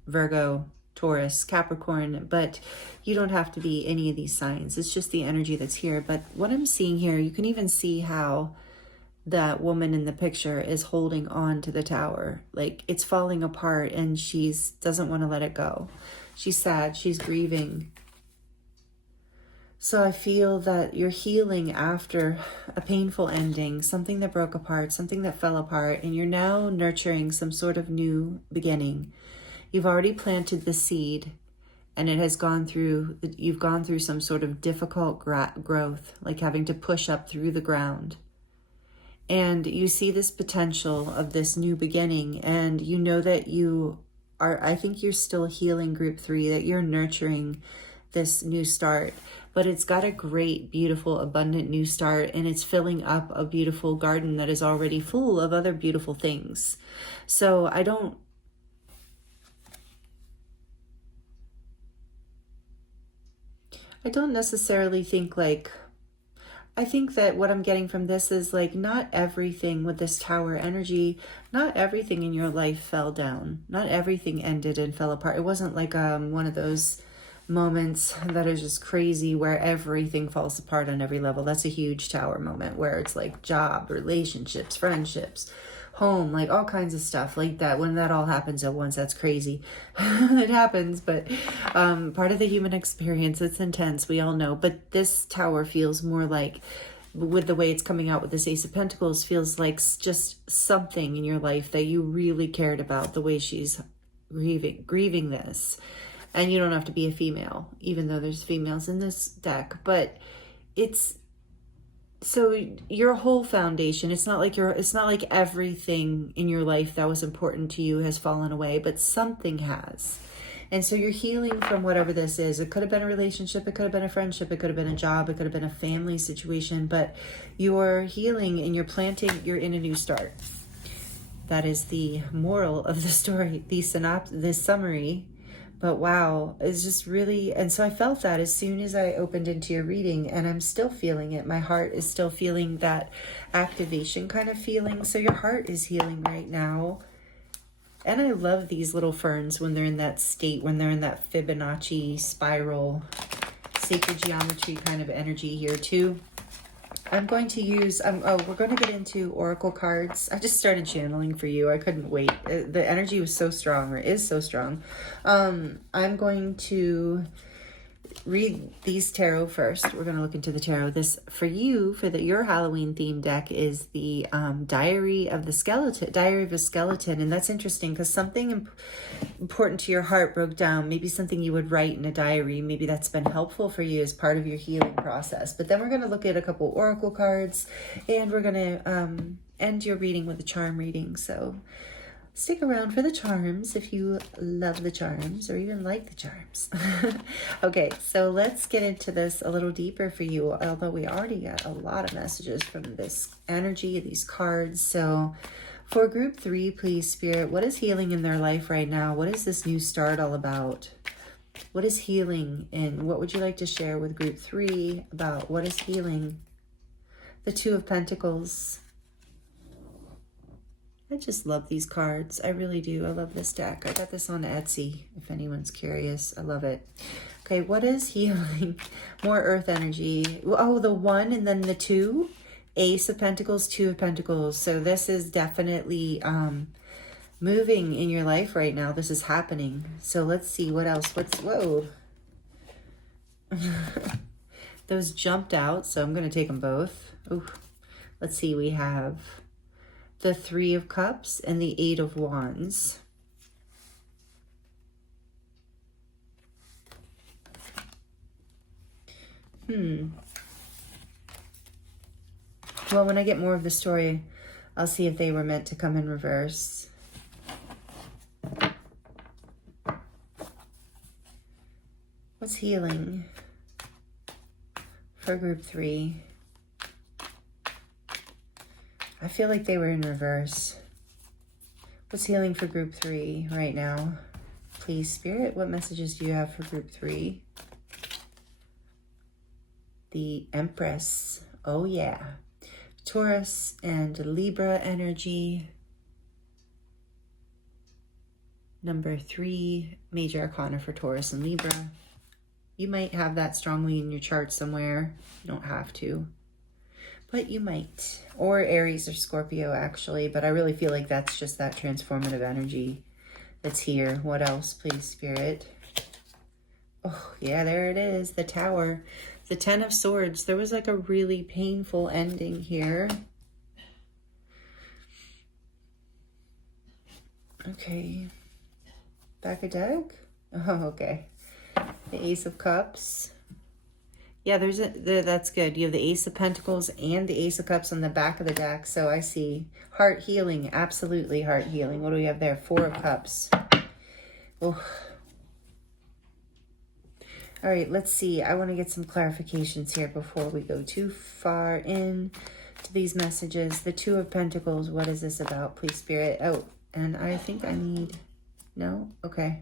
Virgo, Taurus, Capricorn, but you don't have to be any of these signs. It's just the energy that's here. But what I'm seeing here, you can even see how that woman in the picture is holding on to the tower. Like it's falling apart and she's doesn't want to let it go. She's sad, she's grieving. So I feel that you're healing after a painful ending, something that broke apart, something that fell apart, and you're now nurturing some sort of new beginning. You've already planted the seed and it has gone through, you've gone through some sort of difficult growth, like having to push up through the ground. And you see this potential of this new beginning, and you know that you are, I think you're still healing group 3, that you're nurturing this new start, but it's got a great, beautiful, abundant new start, and it's filling up a beautiful garden that is already full of other beautiful things. So I don't necessarily think like, I think that what I'm getting from this is like, not everything with this tower energy, not everything in your life fell down. Not everything ended and fell apart. It wasn't like one of those moments that is just crazy where everything falls apart on every level. That's a huge tower moment where it's like job, relationships, friendships, home, like all kinds of stuff like that. When that all happens at once, that's crazy. It happens, but part of the human experience. It's intense, we all know. But this tower feels more like, with the way it's coming out with this Ace of Pentacles, feels like just something in your life that you really cared about, the way she's grieving this. And you don't have to be a female, even though there's females in this deck. But it's, so your whole foundation, it's not like everything in your life that was important to you has fallen away, but something has. And so you're healing from whatever this is. It could have been a relationship, it could have been a friendship, it could have been a job, it could have been a family situation, but you're healing and you're planting, you're in a new start. That is the moral of the story, the summary. But wow, it's just really, and so I felt that as soon as I opened into your reading, and I'm still feeling it. My heart is still feeling that activation kind of feeling. So your heart is healing right now. And I love these little ferns when they're in that state, when they're in that Fibonacci spiral, sacred geometry kind of energy here too. I'm going to use, we're going to get into oracle cards. I just started channeling for you. I couldn't wait. The energy was so strong, or is so strong. I'm going to read these tarot first. We're going to look into the tarot. This for you, your Halloween themed deck is the Diary of a Skeleton. And that's interesting because something important to your heart broke down. Maybe something you would write in a diary. Maybe that's been helpful for you as part of your healing process. But then we're going to look at a couple oracle cards, and we're going to end your reading with a charm reading. So stick around for the charms if you love the charms or even like the charms. Okay, so let's get into this a little deeper for you, although we already got a lot of messages from this energy, these cards. So for group 3, please, Spirit, what is healing in their life right now? What is this new start all about? What is healing, and what would you like to share with group 3 about what is healing? The 2 of Pentacles. I just love these cards. I really do. I love this deck. I got this on Etsy, if anyone's curious. I love it. Okay, what is healing? More earth energy. Oh, the 1 and then the 2. Ace of Pentacles, 2 of Pentacles. So this is definitely moving in your life right now. This is happening. So let's see what else. Whoa. Those jumped out, so I'm going to take them both. Ooh. Let's see. We have the 3 of Cups and the 8 of Wands. Well, when I get more of the story, I'll see if they were meant to come in reverse. What's healing for group 3? I feel like they were in reverse. What's healing for group 3 right now? Please, Spirit, what messages do you have for group 3? The Empress. Oh, yeah. Taurus and Libra energy. Number 3, major arcana for Taurus and Libra. You might have that strongly in your chart somewhere. You don't have to, but you might. Or Aries or Scorpio, actually. But I really feel like that's just that transformative energy that's here. What else, please, Spirit? Oh, yeah, there it is. The Tower. The 10 of Swords. There was like a really painful ending here. Okay. Back of deck? Oh, okay. The Ace of Cups. Yeah, that's good. You have the Ace of Pentacles and the Ace of Cups on the back of the deck. So I see heart healing. Absolutely heart healing. What do we have there? 4 of Cups. Oh. All right, let's see. I want to get some clarifications here before we go too far in to these messages. The 2 of Pentacles. What is this about, please, Spirit? Oh, and I think I need... No? Okay.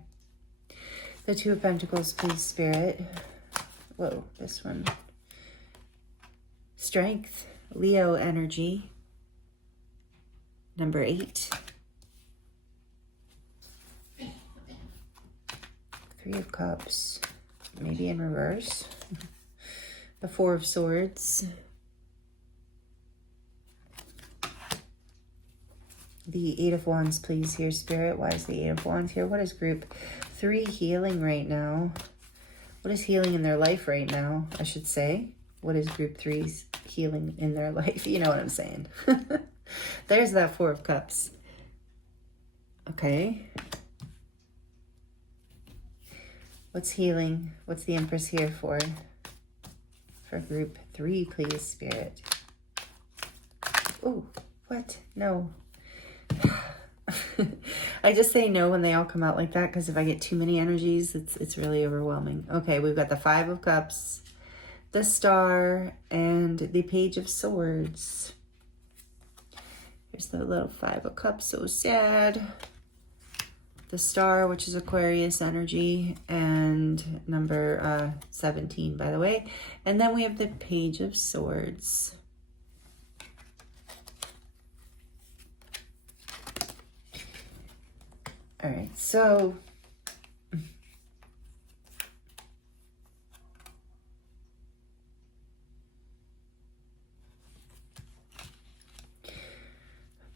The 2 of Pentacles, please, Spirit. Whoa, this one. Strength, Leo energy. Number 8. 3 of Cups, maybe in reverse. The 4 of Swords. The 8 of Wands, please, here, Spirit. Why is the 8 of Wands here? What is group 3 healing right now? What is healing in their life right now, I should say? What is group 3's healing in their life? You know what I'm saying. There's that 4 of Cups. Okay. What's healing? What's the Empress here for? For group 3, please, Spirit. Oh, what? No. I just say no when they all come out like that, because if I get too many energies, it's really overwhelming. Okay, we've got the 5 of Cups, the Star, and the Page of Swords. Here's the little 5 of Cups, so sad. The Star, which is Aquarius energy, and number 17, by the way. And then we have the Page of Swords. All right, so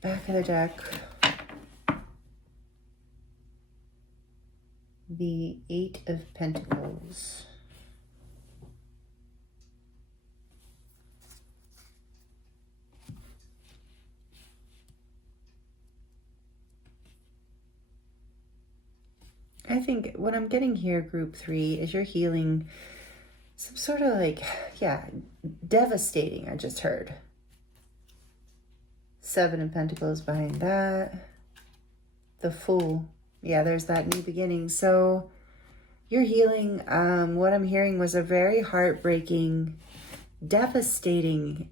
back of the deck, the 8 of Pentacles. I think what I'm getting here, group 3, is you're healing some sort of like, yeah, devastating, I just heard. 7 of Pentacles behind that. The Fool. Yeah, there's that new beginning. So you're healing, what I'm hearing was a very heartbreaking, devastating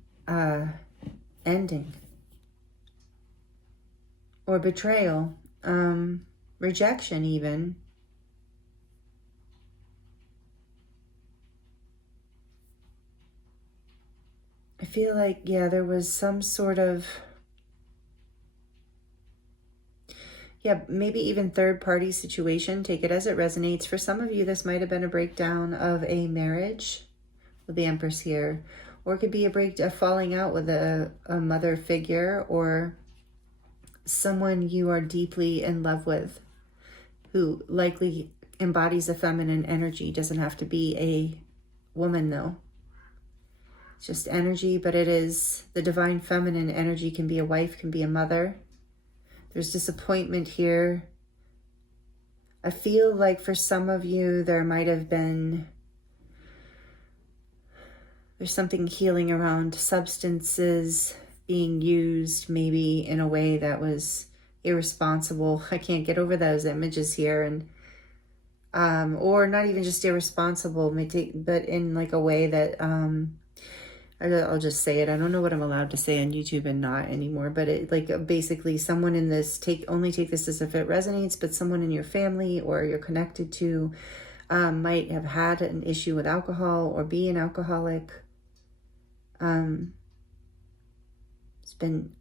ending. Or betrayal. Rejection even. I feel like, yeah, there was some sort of, yeah, maybe even third-party situation. Take it as it resonates. For some of you, this might have been a breakdown of a marriage with the Empress here. Or it could be a falling out with a mother figure, or someone you are deeply in love with who likely embodies a feminine energy. Doesn't have to be a woman, though. It's just energy, but it is the divine feminine energy. Can be a wife, can be a mother. There's disappointment here. I feel like for some of you, there might have been, there's something healing around substances being used maybe in a way that was irresponsible. I can't get over those images here. And or not even just irresponsible, but in like a way that I'll just say it. I don't know what I'm allowed to say on YouTube and not anymore, but it like basically someone in this, only take this as if it resonates, but someone in your family or you're connected to might have had an issue with alcohol or be an alcoholic. It's been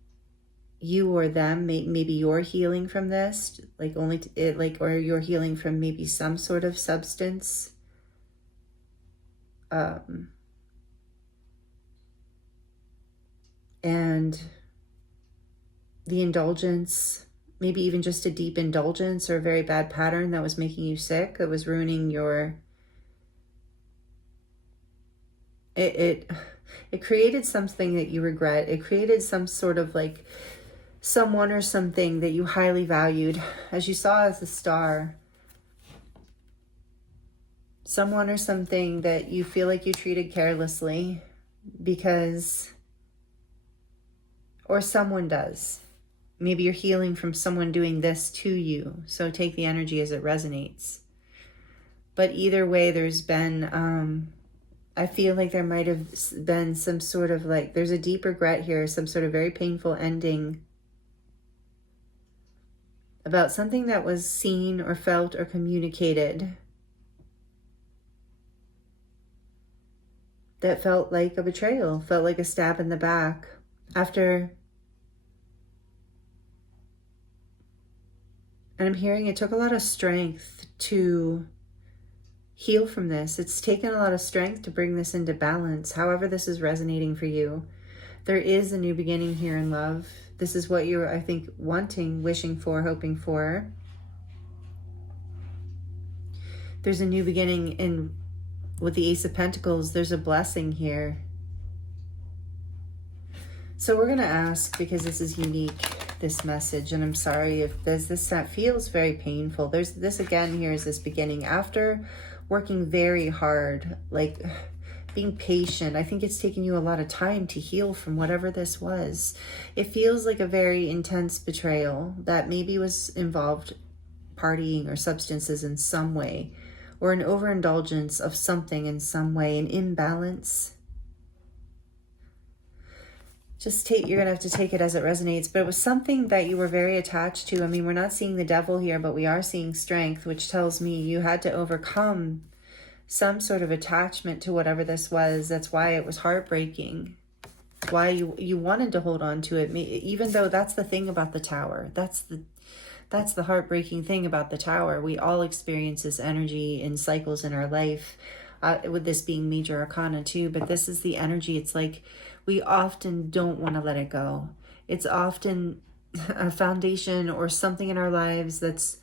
you or them, maybe you're healing from this, like or you're healing from maybe some sort of substance. And the indulgence, maybe even just a deep indulgence or a very bad pattern that was making you sick, that was ruining your, it created something that you regret. It created some sort of like someone or something that you highly valued, as you saw as a star. Someone or something that you feel like you treated carelessly because, or someone does. Maybe you're healing from someone doing this to you. So take the energy as it resonates. But either way, there's been, I feel like there might have been some sort of like, there's a deep regret here, some sort of very painful ending about something that was seen or felt or communicated that felt like a betrayal, felt like a stab in the back after. And I'm hearing it took a lot of strength to heal from this. It's taken a lot of strength to bring this into balance. However this is resonating for you, there is a new beginning here in love. This is what you're, I think, wanting, wishing for, hoping for. There's a new beginning in, with the Ace of Pentacles, there's a blessing here. So we're going to ask, because this is unique, this message, and I'm sorry if there's this, that feels very painful. There's this again here is this beginning after working very hard, like being patient. I think it's taken you a lot of time to heal from whatever this was. It feels like a very intense betrayal that maybe was involved partying or substances in some way, or an overindulgence of something in some way, an imbalance. You're going to have to take it as it resonates, but it was something that you were very attached to. I mean, we're not seeing the devil here, but we are seeing strength, which tells me you had to overcome some sort of attachment to whatever this was. That's why it was heartbreaking. Why you wanted to hold on to it, even though that's the thing about the Tower. That's the heartbreaking thing about the Tower. We all experience this energy in cycles in our life, with this being major arcana too, but this is the energy. It's like we often don't want to let it go. It's often a foundation or something in our lives that's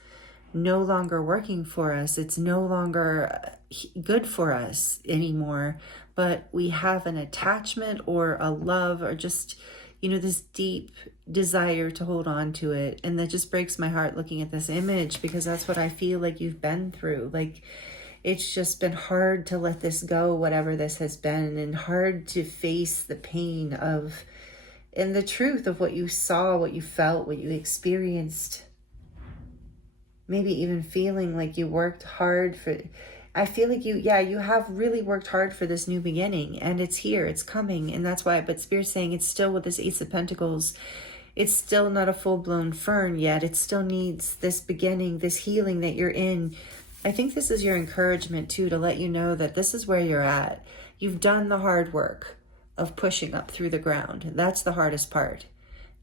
no longer working for us. It's no longer good for us anymore, but we have an attachment or a love or just, you know, this deep desire to hold on to it. And that just breaks my heart looking at this image, because that's what I feel like you've been through. Like, it's just been hard to let this go, whatever this has been, and hard to face the pain of, and the truth of what you saw, what you felt, what you experienced. Maybe even feeling like you worked hard for, I feel like you have really worked hard for this new beginning, and it's here, it's coming. And that's why, but Spirit's saying it's still with this Ace of Pentacles, it's still not a full-blown fern yet. It still needs this beginning, this healing that you're in. I think this is your encouragement too, to let you know that this is where you're at. You've done the hard work of pushing up through the ground. That's the hardest part.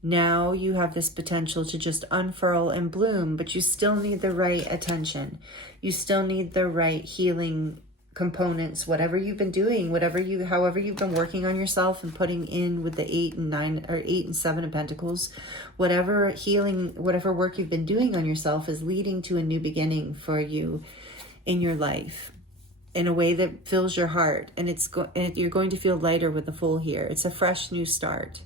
Now you have this potential to just unfurl and bloom, but you still need the right attention. You still need the right healing components, whatever you've been doing, however you've been working on yourself and putting in with the 8 and 7 of Pentacles, whatever healing, whatever work you've been doing on yourself is leading to a new beginning for you in your life in a way that fills your heart. And you're going to feel lighter with the Fool here. It's a fresh new start.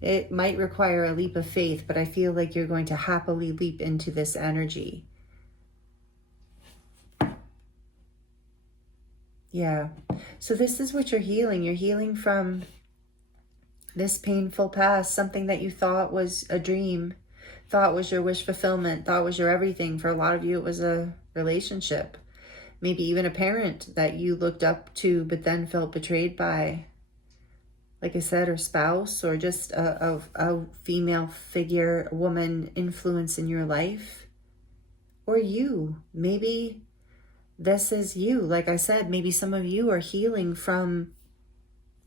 It might require a leap of faith, but I feel like you're going to happily leap into this energy. Yeah. So this is what you're healing. You're healing from this painful past, something that you thought was a dream, thought was your wish fulfillment, thought was your everything. For a lot of you, it was a relationship, maybe even a parent that you looked up to, but then felt betrayed by, like I said, or spouse, or just a female figure, a woman influence in your life, or you. Maybe this is you. Like I said, maybe some of you are healing from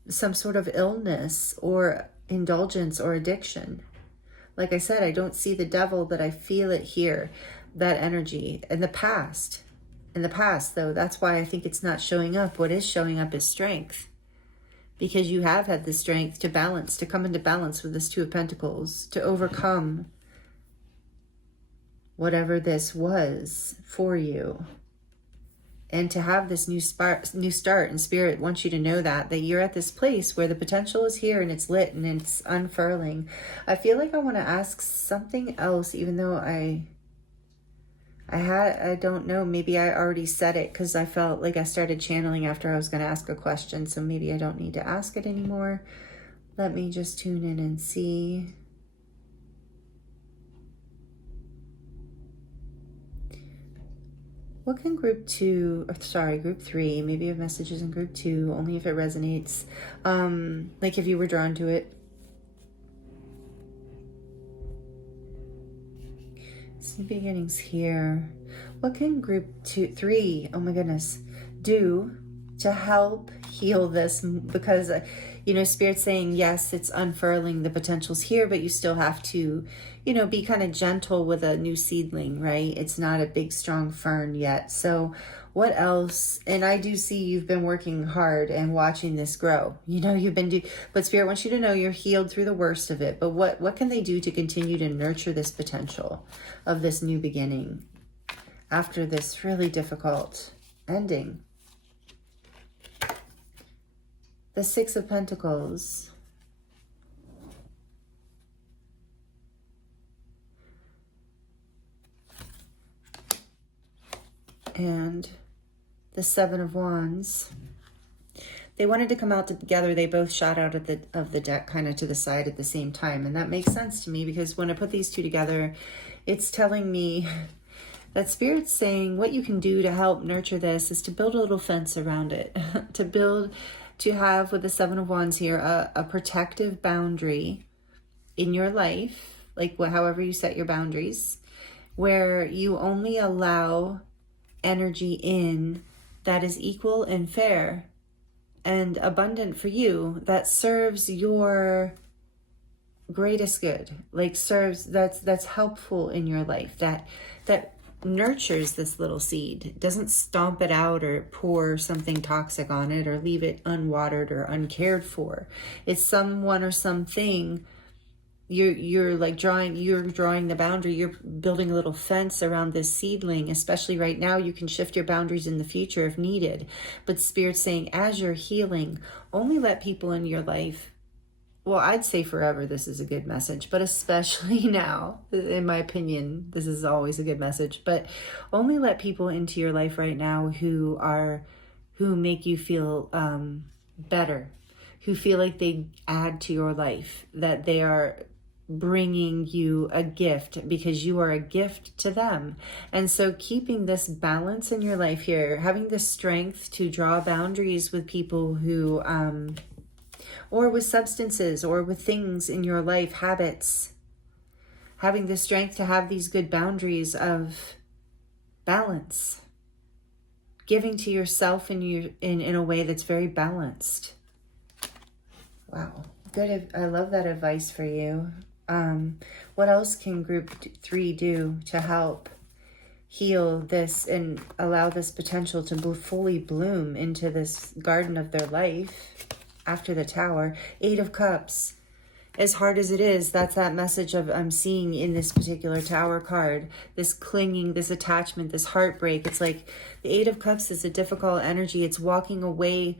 some sort of illness or indulgence or addiction. Like I said, I don't see the devil, but I feel it here, that energy. In the past, though, that's why I think it's not showing up. What is showing up is strength. Because you have had the strength to balance, to come into balance with this Two of Pentacles, to overcome whatever this was for you. And to have this new start. And Spirit wants you to know that you're at this place where the potential is here and it's lit and it's unfurling. I feel like I want to ask something else, even though I don't know, maybe I already said it because I felt like I started channeling after I was going to ask a question. So maybe I don't need to ask it anymore. Let me just tune in and see. What can group 3, maybe you have messages in group 2, only if it resonates. Like if you were drawn to it. See beginnings here. What can group 3, oh my goodness, do to help heal this? Because, Spirit's saying, yes, it's unfurling, the potential's here, but you still have to, be kind of gentle with a new seedling, right? It's not a big, strong fern yet. So what else? And I do see you've been working hard and watching this grow. But Spirit wants you to know you're healed through the worst of it. But what can they do to continue to nurture this potential of this new beginning after this really difficult ending? The Six of Pentacles. And the Seven of Wands. They wanted to come out together. They both shot out of the deck kind of to the side at the same time. And that makes sense to me because when I put these two together, it's telling me that Spirit's saying what you can do to help nurture this is to build a little fence around it. To have, with the Seven of Wands here, a protective boundary in your life, like however you set your boundaries, where you only allow energy in that is equal and fair and abundant for you, that serves your greatest good, that's helpful in your life, that nurtures this little seed, doesn't stomp it out or pour something toxic on it or leave it unwatered or uncared for. It's someone or something. You're drawing the boundary. You're building a little fence around this seedling, especially right now. You can shift your boundaries in the future if needed. But Spirit's saying, as you're healing, only let people in your life. Well, I'd say forever this is a good message, but especially now, in my opinion, this is always a good message. But only let people into your life right now who make you feel better, who feel like they add to your life, that they are bringing you a gift because you are a gift to them. And so keeping this balance in your life here, having the strength to draw boundaries with people who, or with substances or with things in your life, habits, having the strength to have these good boundaries of balance, giving to yourself in a way that's very balanced. Wow. Good. I love that advice for you. What else can group 3 do to help heal this and allow this potential to fully bloom into this garden of their life after the Tower? 8 of Cups. As hard as it is, that's that message of I'm seeing in this particular Tower card, this clinging, this attachment, this heartbreak. It's like the 8 of Cups is a difficult energy. It's walking away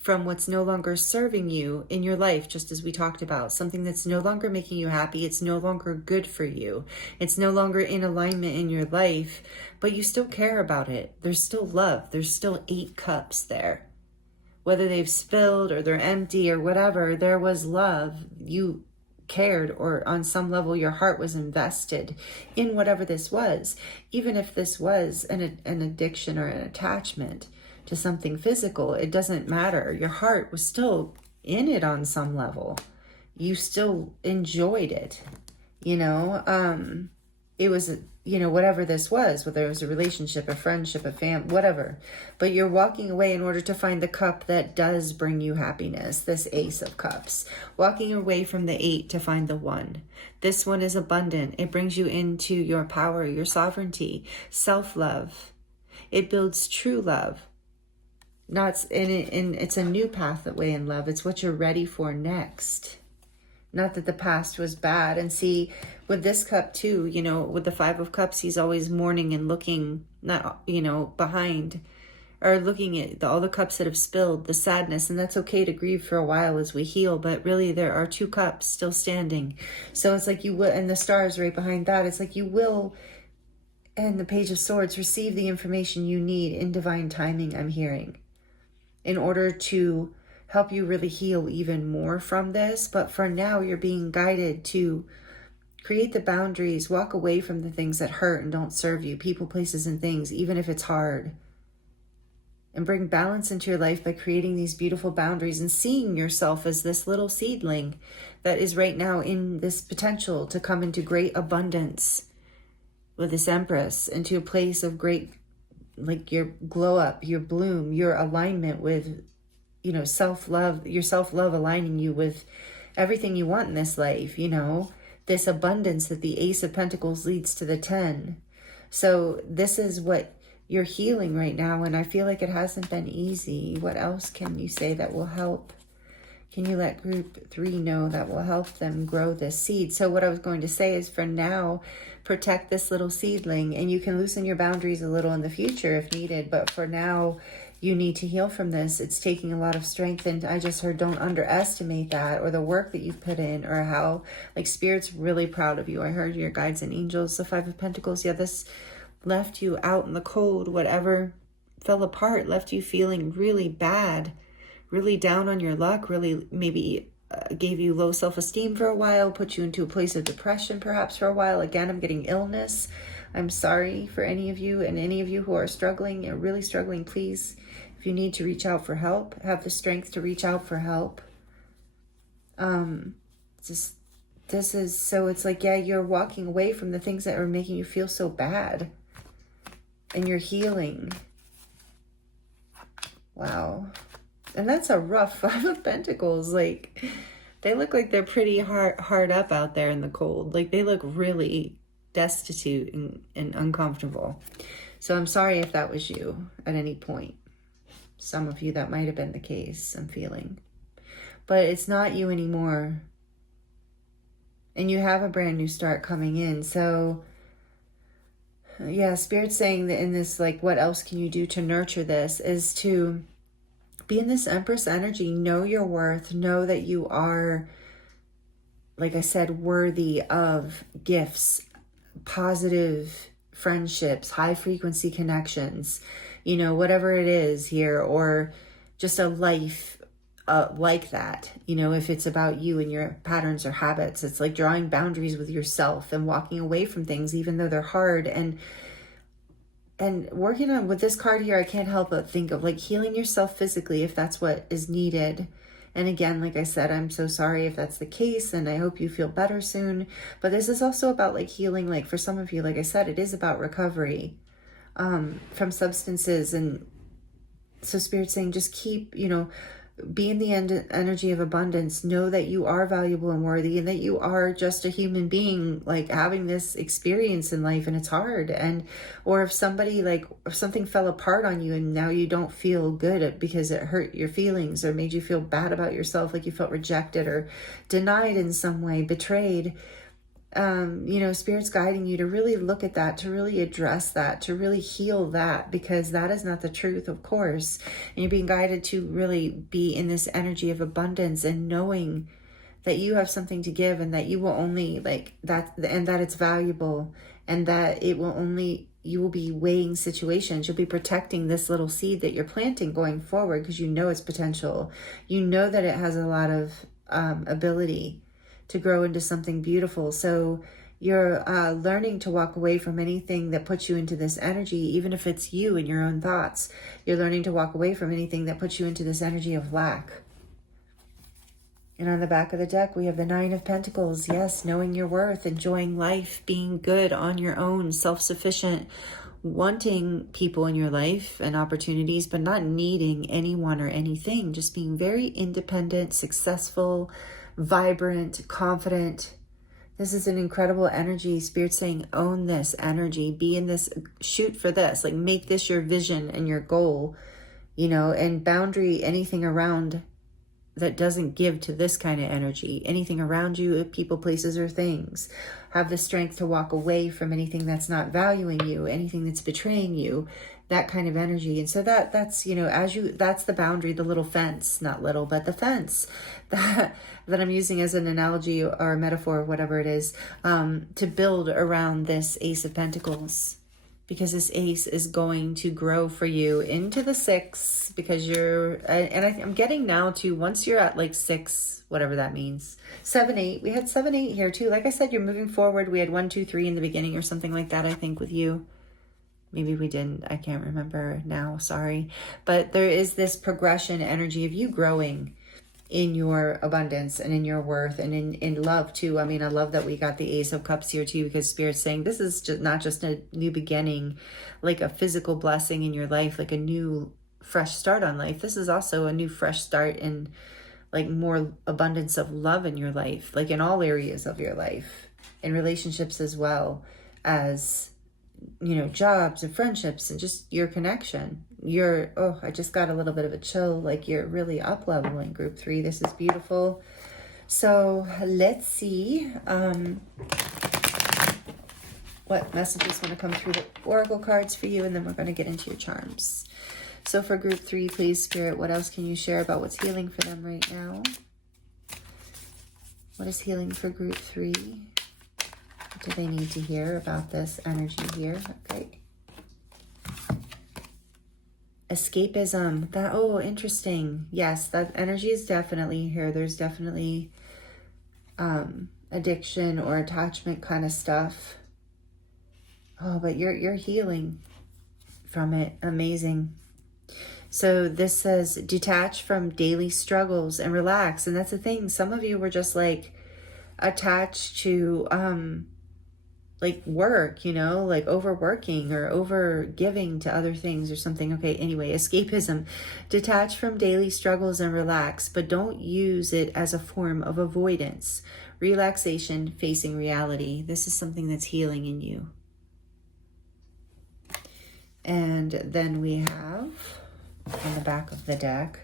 from what's no longer serving you in your life, just as we talked about. Something that's no longer making you happy. It's no longer good for you. It's no longer in alignment in your life, but you still care about it. There's still love. There's still 8 cups there. Whether they've spilled or they're empty or whatever, there was love. You cared, or on some level your heart was invested in whatever this was. Even if this was an addiction or an attachment to something physical, it doesn't matter. Your heart was still in it on some level. You still enjoyed it, it was, you know, whatever this was, whether it was a relationship, a friendship, a whatever. But you're walking away in order to find the cup that does bring you happiness, this Ace of Cups. Walking away from the 8 to find the 1. This one is abundant. It brings you into your power, your sovereignty, self-love. It builds true love. It's a new pathway in love. It's what you're ready for next. Not that the past was bad. And see, with this cup too, you know, with the 5 of Cups, he's always mourning and looking, not, you know, behind, or looking at all the cups that have spilled, the sadness. And that's okay to grieve for a while as we heal. But really, there are 2 cups still standing. So it's like you will, and the stars right behind that. It's like you will, and the Page of Swords, receive the information you need in divine timing, I'm hearing, in order to help you really heal even more from this. But for now, you're being guided to create the boundaries, walk away from the things that hurt and don't serve you, people, places, and things, even if it's hard. And bring balance into your life by creating these beautiful boundaries and seeing yourself as this little seedling that is right now in this potential to come into great abundance with this Empress, into a place of great, like your glow up, your bloom, your alignment with, you know, self-love, your self-love aligning you with everything you want in this life, you know, this abundance that the Ace of Pentacles leads to the 10. So this is what you're healing right now. And I feel like it hasn't been easy. What else can you say that will help? Can you let group 3 know that will help them grow this seed? So what I was going to say is, for now, protect this little seedling, and you can loosen your boundaries a little in the future if needed. But for now, you need to heal from this. It's taking a lot of strength. And I just heard, don't underestimate that, or the work that you've put in, or how, like, Spirit's really proud of you. I heard your guides and angels, the 5 of Pentacles. Yeah, this left you out in the cold. Whatever fell apart left you feeling really bad, really down on your luck, really maybe gave you low self-esteem for a while, put you into a place of depression perhaps for a while. Again, I'm getting illness. I'm sorry for any of you, and any of you who are struggling, and really struggling, please, if you need to reach out for help, have the strength to reach out for help. This is, so it's like, yeah, you're walking away from the things that are making you feel so bad, and you're healing. Wow. And that's a rough 5 of Pentacles. Like, they look like they're pretty hard up out there in the cold. Like, they look really destitute and uncomfortable. So I'm sorry if that was you at any point. Some of you, that might have been the case, I'm feeling. But it's not you anymore. And you have a brand new start coming in. So yeah, Spirit's saying that in this, like, what else can you do to nurture this, is to be in this Empress energy. Know your worth. Know that you are, like I said, worthy of gifts, positive friendships, high frequency connections, you know, whatever it is here, or just a life like that. You know, if it's about you and your patterns or habits, it's like drawing boundaries with yourself and walking away from things, even though they're hard. And working on, with this card here, I can't help but think of, like, healing yourself physically if that's what is needed. And again, like I said, I'm so sorry if that's the case, and I hope you feel better soon. But this is also about, like, healing, like, for some of you, like I said, it is about recovery from substances. And so Spirit's saying, just keep, you know, be in the energy of abundance. Know that you are valuable and worthy, and that you are just a human being, like, having this experience in life, and it's hard. And, or if somebody, like, if something fell apart on you and now you don't feel good because it hurt your feelings or made you feel bad about yourself, like you felt rejected or denied in some way, betrayed, you know, Spirit's guiding you to really look at that, to really address that, to really heal that, because that is not the truth, of course. And you're being guided to really be in this energy of abundance, and knowing that you have something to give, and that you will only, like, that, and that it's valuable, and that it will only, you will be weighing situations. You'll be protecting this little seed that you're planting going forward, because you know its potential. You know that it has a lot of ability to grow into something beautiful. So you're learning to walk away from anything that puts you into this energy, even if it's you and your own thoughts. You're learning to walk away from anything that puts you into this energy of lack. And on the back of the deck, we have the Nine of Pentacles. Yes, knowing your worth, enjoying life, being good on your own, self-sufficient, wanting people in your life and opportunities, but not needing anyone or anything. Just being very independent, successful, vibrant, confident. This is an incredible energy. Spirit saying, own this energy, be in this, shoot for this, like make this your vision and your goal, you know, and boundary anything around that doesn't give to this kind of energy. Anything around you, people, places, or things. Have the strength to walk away from anything that's not valuing you, anything that's betraying you, that kind of energy. And so that's, you know, that's the boundary, the little fence, not little, but the fence that I'm using as an analogy or a metaphor, whatever it is, to build around this Ace of Pentacles. Because this ace is going to grow for you into the 6, because I'm getting now to, once you're at like 6, whatever that means, 7, 8, we had 7, 8 here too. Like I said, you're moving forward. We had 1, 2, 3 in the beginning or something like that, I think, with you. Maybe we didn't, I can't remember now, sorry. But there is this progression energy of you growing in your abundance and in your worth and in love too. I mean, I love that we got the Ace of Cups here too, because Spirit's saying this is just not just a new beginning, like a physical blessing in your life, like a new fresh start on life. This is also a new fresh start in like more abundance of love in your life, like in all areas of your life, in relationships as well as, you know, jobs and friendships and just your connection. I just got a little bit of a chill, like you're really up leveling, group 3. This is beautiful. So let's see what messages want to come through the oracle cards for you, and then we're going to get into your charms. So for group 3, please, Spirit, what else can you share about what's healing for them right now? What is healing for group 3? What do they need to hear about this energy here? Okay. Escapism. Interesting. Yes, that energy is definitely here. There's definitely addiction or attachment kind of stuff. Oh, but you're healing from it. Amazing. So this says detach from daily struggles and relax. And that's the thing. Some of you were just like attached to like work, you know, like overworking or over giving to other things or something. Okay, anyway, escapism. Detach from daily struggles and relax, but don't use it as a form of avoidance. Relaxation, facing reality. This is something that's healing in you. And then we have, on the back of the deck,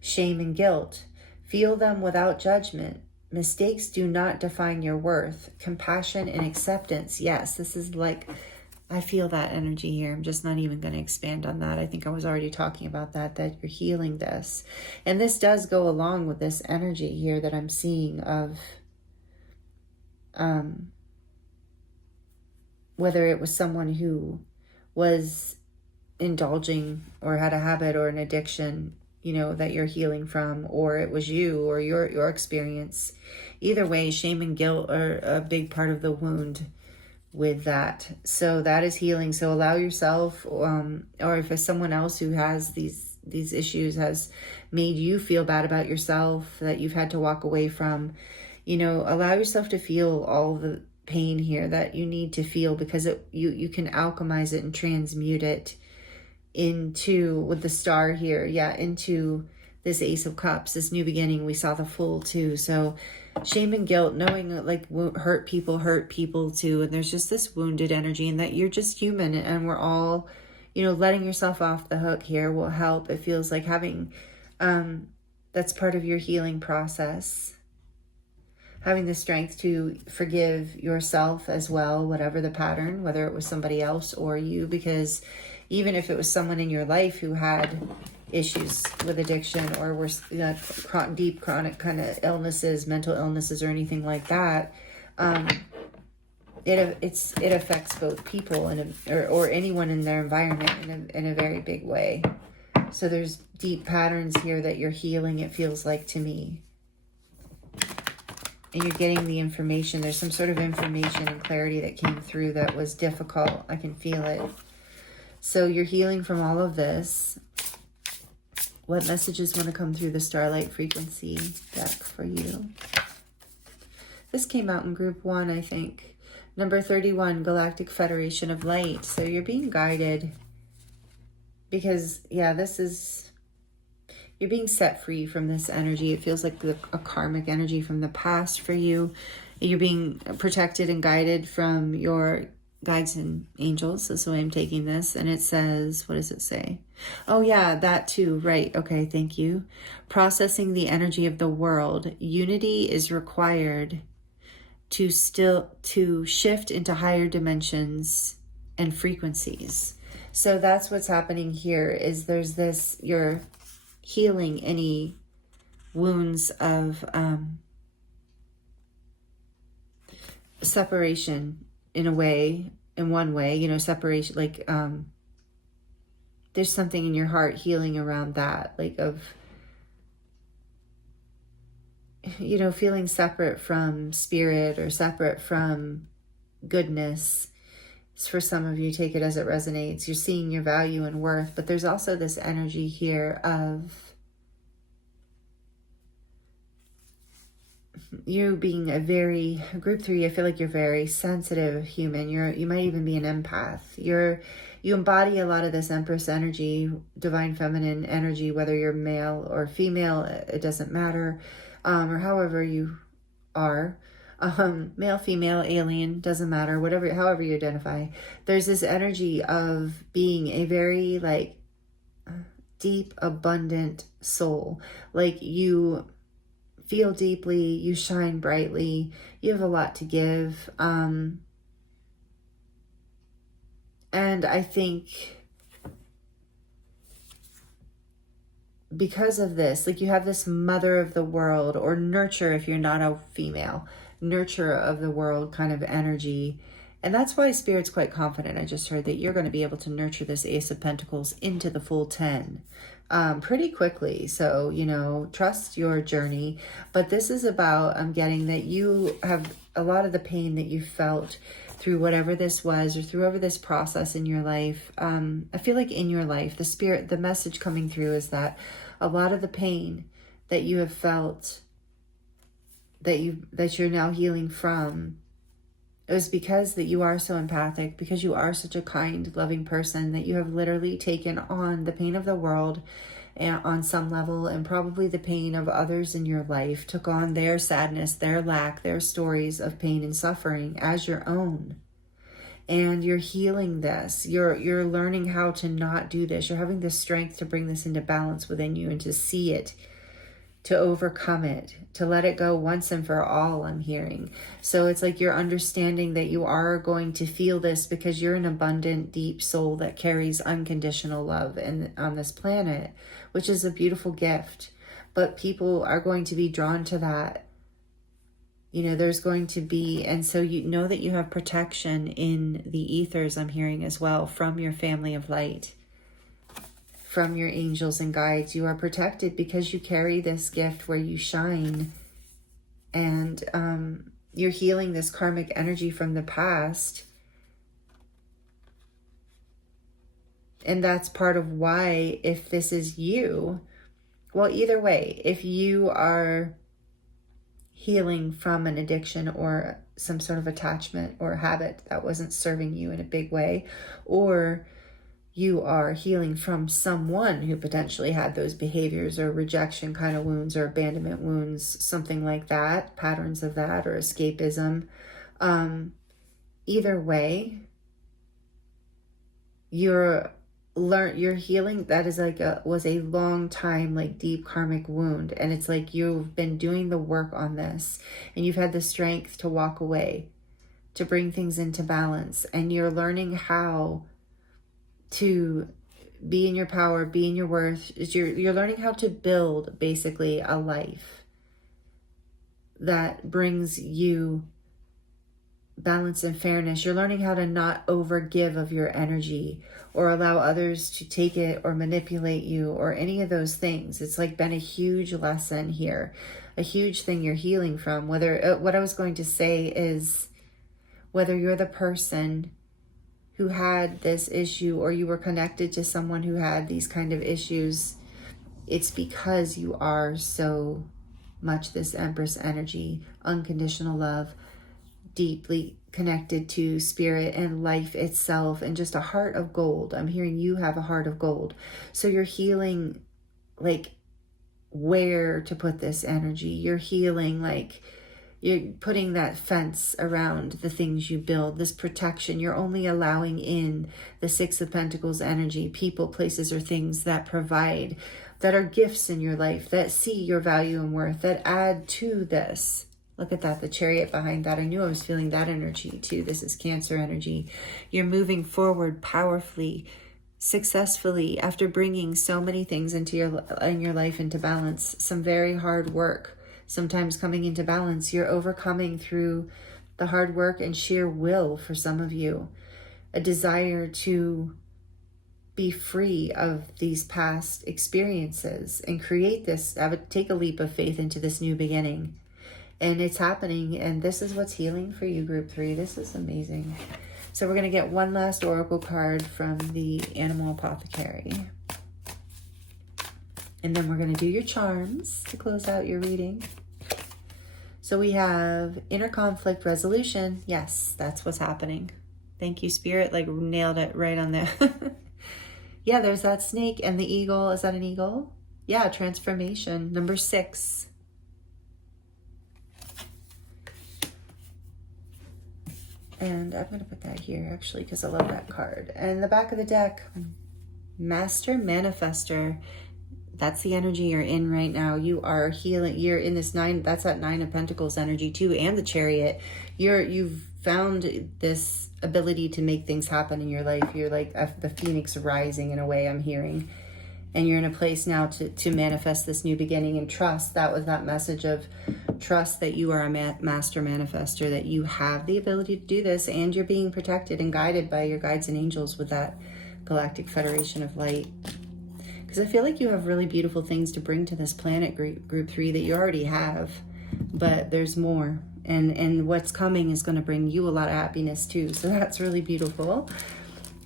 shame and guilt. Feel them without judgment. Mistakes do not define your worth. Compassion and acceptance. Yes, this is like, I feel that energy here. I'm just not even going to expand on that. I think I was already talking about that you're healing this. And this does go along with this energy here that I'm seeing of whether it was someone who was indulging or had a habit or an addiction, you know, that you're healing from, or it was you or your experience. Either way, shame and guilt are a big part of the wound with that. So that is healing. So allow yourself, or if it's someone else who has these issues has made you feel bad about yourself, that you've had to walk away from, you know, allow yourself to feel all the pain here that you need to feel, because you can alchemize it and transmute it into, with the star here, into this Ace of Cups, this new beginning. We saw the Fool too. So shame and guilt, knowing like hurt people too, and there's just this wounded energy, and that you're just human, and we're all, you know, letting yourself off the hook here will help. It feels like having that's part of your healing process, having the strength to forgive yourself as well, whatever the pattern, whether it was somebody else or you, because even if it was someone in your life who had issues with addiction or were deep chronic kind of illnesses, mental illnesses, or anything like that, it affects both people or anyone in their environment in a very big way. So there's deep patterns here that you're healing, it feels like to me. And you're getting the information. There's some sort of information and clarity that came through that was difficult. I can feel it. So you're healing from all of this. What messages want to come through the Starlight Frequency deck for you? This came out in group 1, I think. Number 31, Galactic Federation of Light. So you're being guided because, yeah, this is, you're being set free from this energy. It feels like a karmic energy from the past for you. You're being protected and guided from your guides and angels. That's the way I'm taking this. And it says, what does it say? Oh yeah, that too. Right. Okay. Thank you. Processing the energy of the world. Unity is required to shift into higher dimensions and frequencies. So that's what's happening here is there's this, you're healing any wounds of separation in one way, you know, separation, like there's something in your heart healing around that, like of, you know, feeling separate from spirit or separate from goodness. For some of you, take it as it resonates. You're seeing your value and worth, but there's also this energy here of you being a very, group 3, I feel like you're very sensitive human. You might even be an empath. You embody a lot of this Empress energy, divine feminine energy, whether you're male or female, it doesn't matter, or however you are. Male, female, alien, doesn't matter, however you identify. There's this energy of being a very like deep, abundant soul. Like you feel deeply, you shine brightly, you have a lot to give. And I think because of this, like you have this mother of the world, or nurture if you're not a female, nurture of the world kind of energy. And that's why Spirit's quite confident. I just heard that you're going to be able to nurture this Ace of Pentacles into the full 10 pretty quickly. So, you know, trust your journey. But this is about, I'm getting that you have a lot of the pain that you felt through whatever this was, or through over this process in your life. I feel like in your life, the Spirit, the message coming through is that a lot of the pain that you have felt, that you're now healing from, it was because that you are so empathic, because you are such a kind, loving person, that you have literally taken on the pain of the world on some level, and probably the pain of others in your life, took on their sadness, their lack, their stories of pain and suffering as your own. And you're healing this. You're learning how to not do this. You're having the strength to bring this into balance within you and to see it, to overcome it, to let it go once and for all, I'm hearing. So it's like you're understanding that you are going to feel this because you're an abundant, deep soul that carries unconditional love on this planet, which is a beautiful gift. But people are going to be drawn to that. You know, there's going to be, and so you know that you have protection in the ethers, I'm hearing as well, from your family of light, from your angels and guides. You are protected because you carry this gift where you shine, and you're healing this karmic energy from the past. And that's part of why, if this is you, well, either way, if you are healing from an addiction or some sort of attachment or habit that wasn't serving you in a big way, or you are healing from someone who potentially had those behaviors or rejection kind of wounds or abandonment wounds, something like that, patterns of that, or escapism. Either way, you're healing. That is like was a long time, like deep karmic wound. And it's like you've been doing the work on this, and you've had the strength to walk away, to bring things into balance. And you're learning how to be in your power, be in your worth. You're learning how to build basically a life that brings you balance and fairness. You're learning how to not overgive of your energy or allow others to take it or manipulate you or any of those things. It's like been a huge lesson here, a huge thing you're healing from. Whether what I was going to say is, whether you're the person who had this issue or you were connected to someone who had these kind of issues, it's because you are so much this Empress energy, unconditional love, deeply connected to spirit and life itself, and just a heart of gold. I'm hearing you have a heart of gold. So you're healing like where to put this energy. You're healing like you're putting that fence around the things you build, this protection. You're only allowing in the Six of Pentacles energy, people, places, or things that provide, that are gifts in your life, that see your value and worth, that add to this. Look at that, the Chariot behind that. I knew I was feeling that energy too. This is Cancer energy. You're moving forward powerfully, successfully, after bringing so many things into your life into balance. Some very hard work, sometimes coming into balance. You're overcoming through the hard work and sheer will for some of you. A desire to be free of these past experiences and create this, take a leap of faith into this new beginning. And it's happening, and this is what's healing for you, Group 3. This is amazing. So we're going to get one last oracle card from the Animal Apothecary. And then we're going to do your charms to close out your reading. So we have inner conflict resolution. Yes, that's what's happening. Thank you, Spirit. Like nailed it right on there. Yeah, there's that snake and the eagle. Is that an eagle? Yeah, transformation. Number 6. And I'm going to put that here, actually, because I love that card. And the back of the deck, Master Manifester. That's the energy you're in right now. You are healing. You're in this 9. That's that 9 of Pentacles energy, too, and the Chariot. You've found this ability to make things happen in your life. You're like the phoenix rising, in a way, I'm hearing. And you're in a place now to manifest this new beginning and trust. That was that message of trust, that you are a master manifester, that you have the ability to do this, and you're being protected and guided by your guides and angels with that Galactic Federation of Light. Because I feel like you have really beautiful things to bring to this planet, Group 3, that you already have, but there's more. And what's coming is going to bring you a lot of happiness too. So that's really beautiful.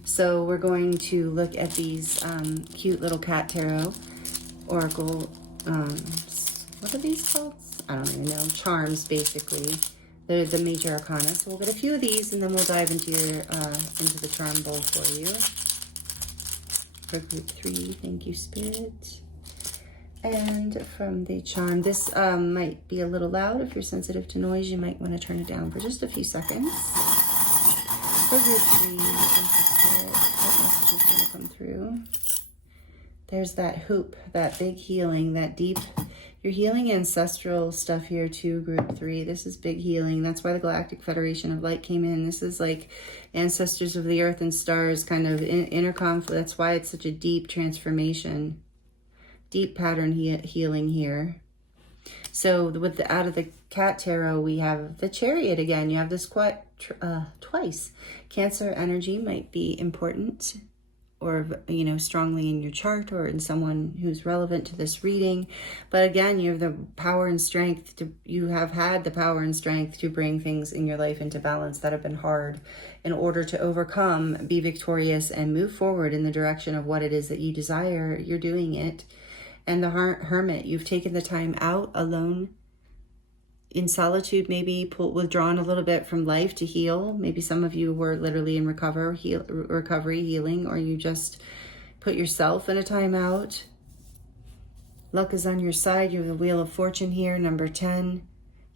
So we're going to look at these cute little cat tarot oracle, what are these called? I don't even know. Charms, basically. They're the major arcana. So we'll get a few of these, and then we'll dive into into the charm bowl for you. For Group 3, thank you, Spirit. And from the charm, this might be a little loud. If you're sensitive to noise, you might want to turn it down for just a few seconds. For Group 3, thank you, Spirit. What message is going to come through? There's that hoop, that big healing, that deep. You're healing ancestral stuff here too, Group 3. This is big healing. That's why the Galactic Federation of Light came in. This is like ancestors of the earth and stars, kind of inner conflict. That's why it's such a deep transformation, deep pattern healing here. So with out of the cat tarot, we have the Chariot again. You have this twice. Cancer energy might be important, or, you know, strongly in your chart or in someone who's relevant to this reading. But again, you have the power and strength you have had the power and strength to bring things in your life into balance that have been hard, in order to overcome, be victorious, and move forward in the direction of what it is that you desire. You're doing it. And the Hermit, you've taken the time out alone, in solitude, maybe withdrawn a little bit from life to heal. Maybe some of you were literally in recovery, healing, or you just put yourself in a timeout. Luck is on your side. You have the Wheel of Fortune here, number 10.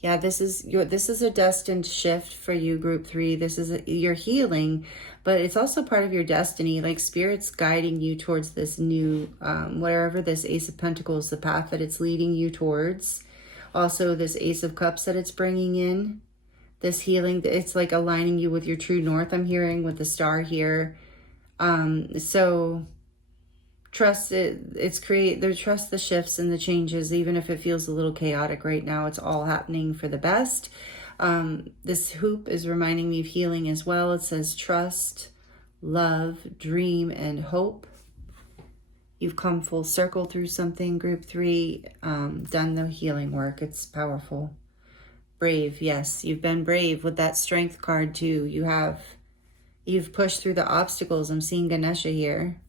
Yeah, this is a destined shift for you, Group 3. This is your healing, but it's also part of your destiny. Like Spirit's guiding you towards this new, wherever this Ace of Pentacles, the path that it's leading you towards. Also, this Ace of Cups that it's bringing in, this healing, it's like aligning you with your true north, I'm hearing, with the star here. So trust it. Trust the shifts and the changes, even if it feels a little chaotic right now. It's all happening for the best. This hoop is reminding me of healing as well. It says trust, love, dream, and hope. You've come full circle through something, Group 3, done the healing work. It's powerful. Brave, yes, you've been brave with that strength card too. You've pushed through the obstacles. I'm seeing Ganesha here.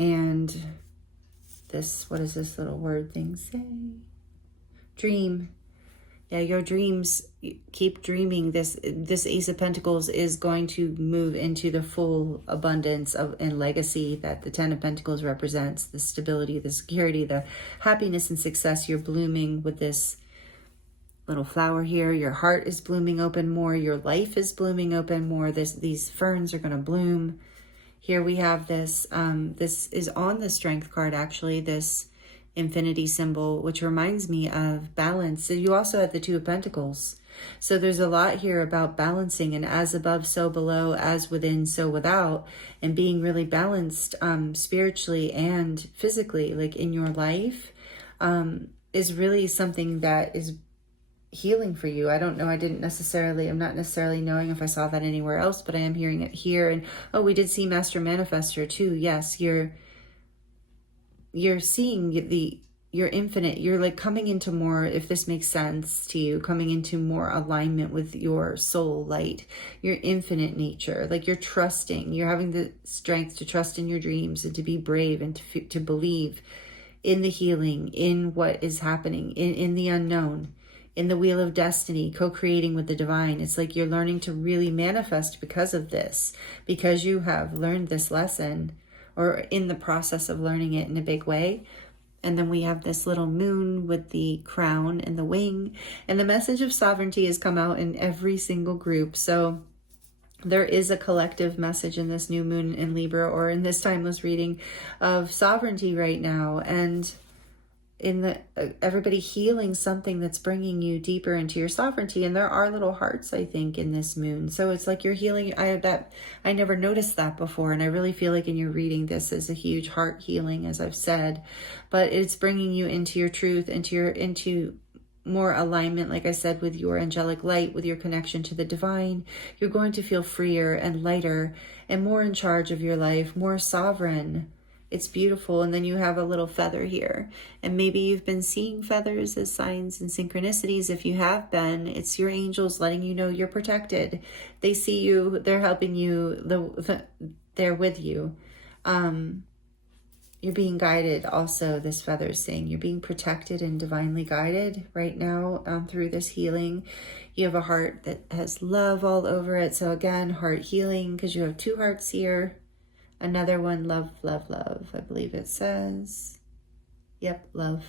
And this, what does this little word thing say? Dream. Yeah, your dreams, keep dreaming. This Ace of Pentacles is going to move into the full abundance of and legacy that the Ten of Pentacles represents. The stability, the security, the happiness and success. You're blooming with this little flower here. Your heart is blooming open more. Your life is blooming open more. These ferns are going to bloom. Here we have this. This is on the Strength card, actually. This infinity symbol, which reminds me of balance. So you also have the Two of Pentacles. So there's a lot here about balancing, and as above, so below, as within, so without, and being really balanced spiritually and physically, like in your life, is really something that is healing for you. I don't know. I'm not necessarily knowing if I saw that anywhere else, but I am hearing it here. And oh, we did see Master Manifestor too. Yes, you're seeing you're infinite. You're like coming into more, if this makes sense to you, coming into more alignment with your soul light, your infinite nature. Like you're trusting, you're having the strength to trust in your dreams and to be brave and to believe in the healing, in what is happening, in the unknown, in the wheel of destiny, co-creating with the divine. It's like you're learning to really manifest because of this, because you have learned this lesson, or in the process of learning it in a big way. And then we have this little moon with the crown and the wing, and the message of sovereignty has come out in every single group. So there is a collective message in this new moon in Libra, or in this timeless reading, of sovereignty right now, and in the everybody healing something that's bringing you deeper into your sovereignty. And there are little hearts, I think, in this moon. So it's like you're healing. I never noticed that before, and I really feel like in your reading this is a huge heart healing, as I've said, but it's bringing you into your truth, into more alignment, like I said, with your angelic light, with your connection to the divine. You're going to feel freer and lighter and more in charge of your life, more sovereign. It's beautiful. And then you have a little feather here. And maybe you've been seeing feathers as signs and synchronicities. If you have been, it's your angels letting you know you're protected. They see you. They're helping you. They're with you. You're being guided also. This feather is saying you're being protected and divinely guided right now through this healing. You have a heart that has love all over it. So again, heart healing, because you have two hearts here. Another one, love, love, love. I believe it says. Yep, love.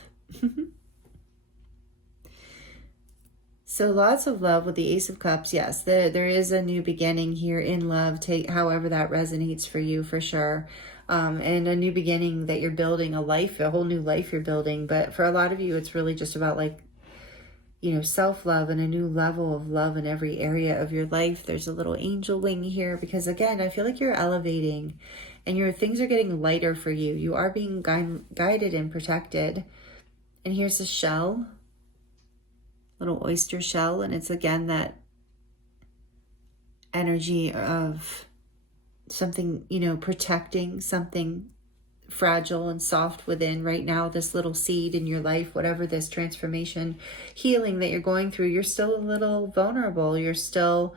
So lots of love with the Ace of Cups. Yes, there is a new beginning here in love. Take however that resonates for you, for sure. And a new beginning that you're building, a whole new life you're building. But for a lot of you, it's really just about, like, you know, self-love and a new level of love in every area of your life. There's a little angel wing here because, again, I feel like you're elevating and things are getting lighter for you. You are being guided and protected. And here's a shell, little oyster shell. And it's, again, that energy of something, you know, protecting something fragile and soft within right now. This little seed in your life, whatever this transformation, healing that you're going through, you're still a little vulnerable. You're still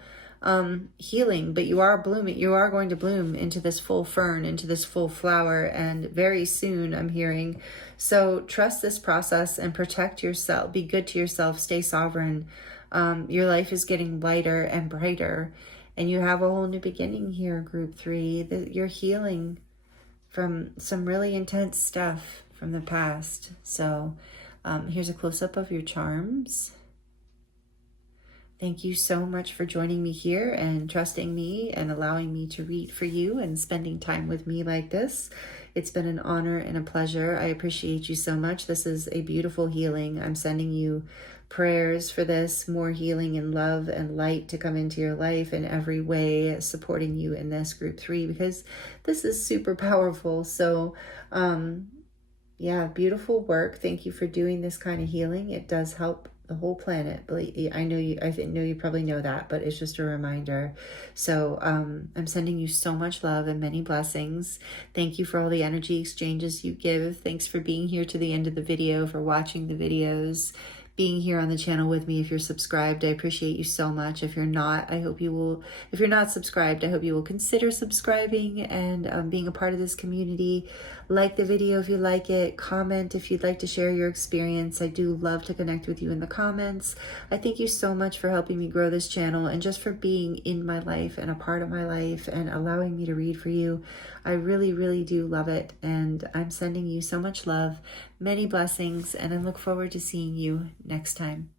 healing, but you are blooming. You are going to bloom into this full fern, into this full flower, and very soon, I'm hearing. So trust this process and protect yourself. Be good to yourself. Stay sovereign. Your life is getting lighter and brighter, and you have a whole new beginning here, Group 3. You're healing from some really intense stuff from the past. So here's a close-up of your charms. Thank you so much for joining me here and trusting me and allowing me to read for you and spending time with me like this. It's been an honor and a pleasure. I appreciate you so much. This is a beautiful healing. I'm sending you prayers for this, more healing and love and light to come into your life in every way, supporting you in this, Group 3, because this is super powerful. So yeah, beautiful work. Thank you for doing this kind of healing. It does help the whole planet. I know you probably know that, but it's just a reminder. So I'm sending you so much love and many blessings. Thank you for all the energy exchanges you give. Thanks for being here to the end of the video, for watching the videos. being here on the channel with me. If you're subscribed, I appreciate you so much. If you're not, I hope you will, if you're not subscribed, I hope you will consider subscribing and being a part of this community. Like the video if you like it, comment if you'd like to share your experience. I do love to connect with you in the comments. I thank you so much for helping me grow this channel and just for being in my life and a part of my life and allowing me to read for you. I really, really do love it, and I'm sending you so much love, many blessings, and I look forward to seeing you next time.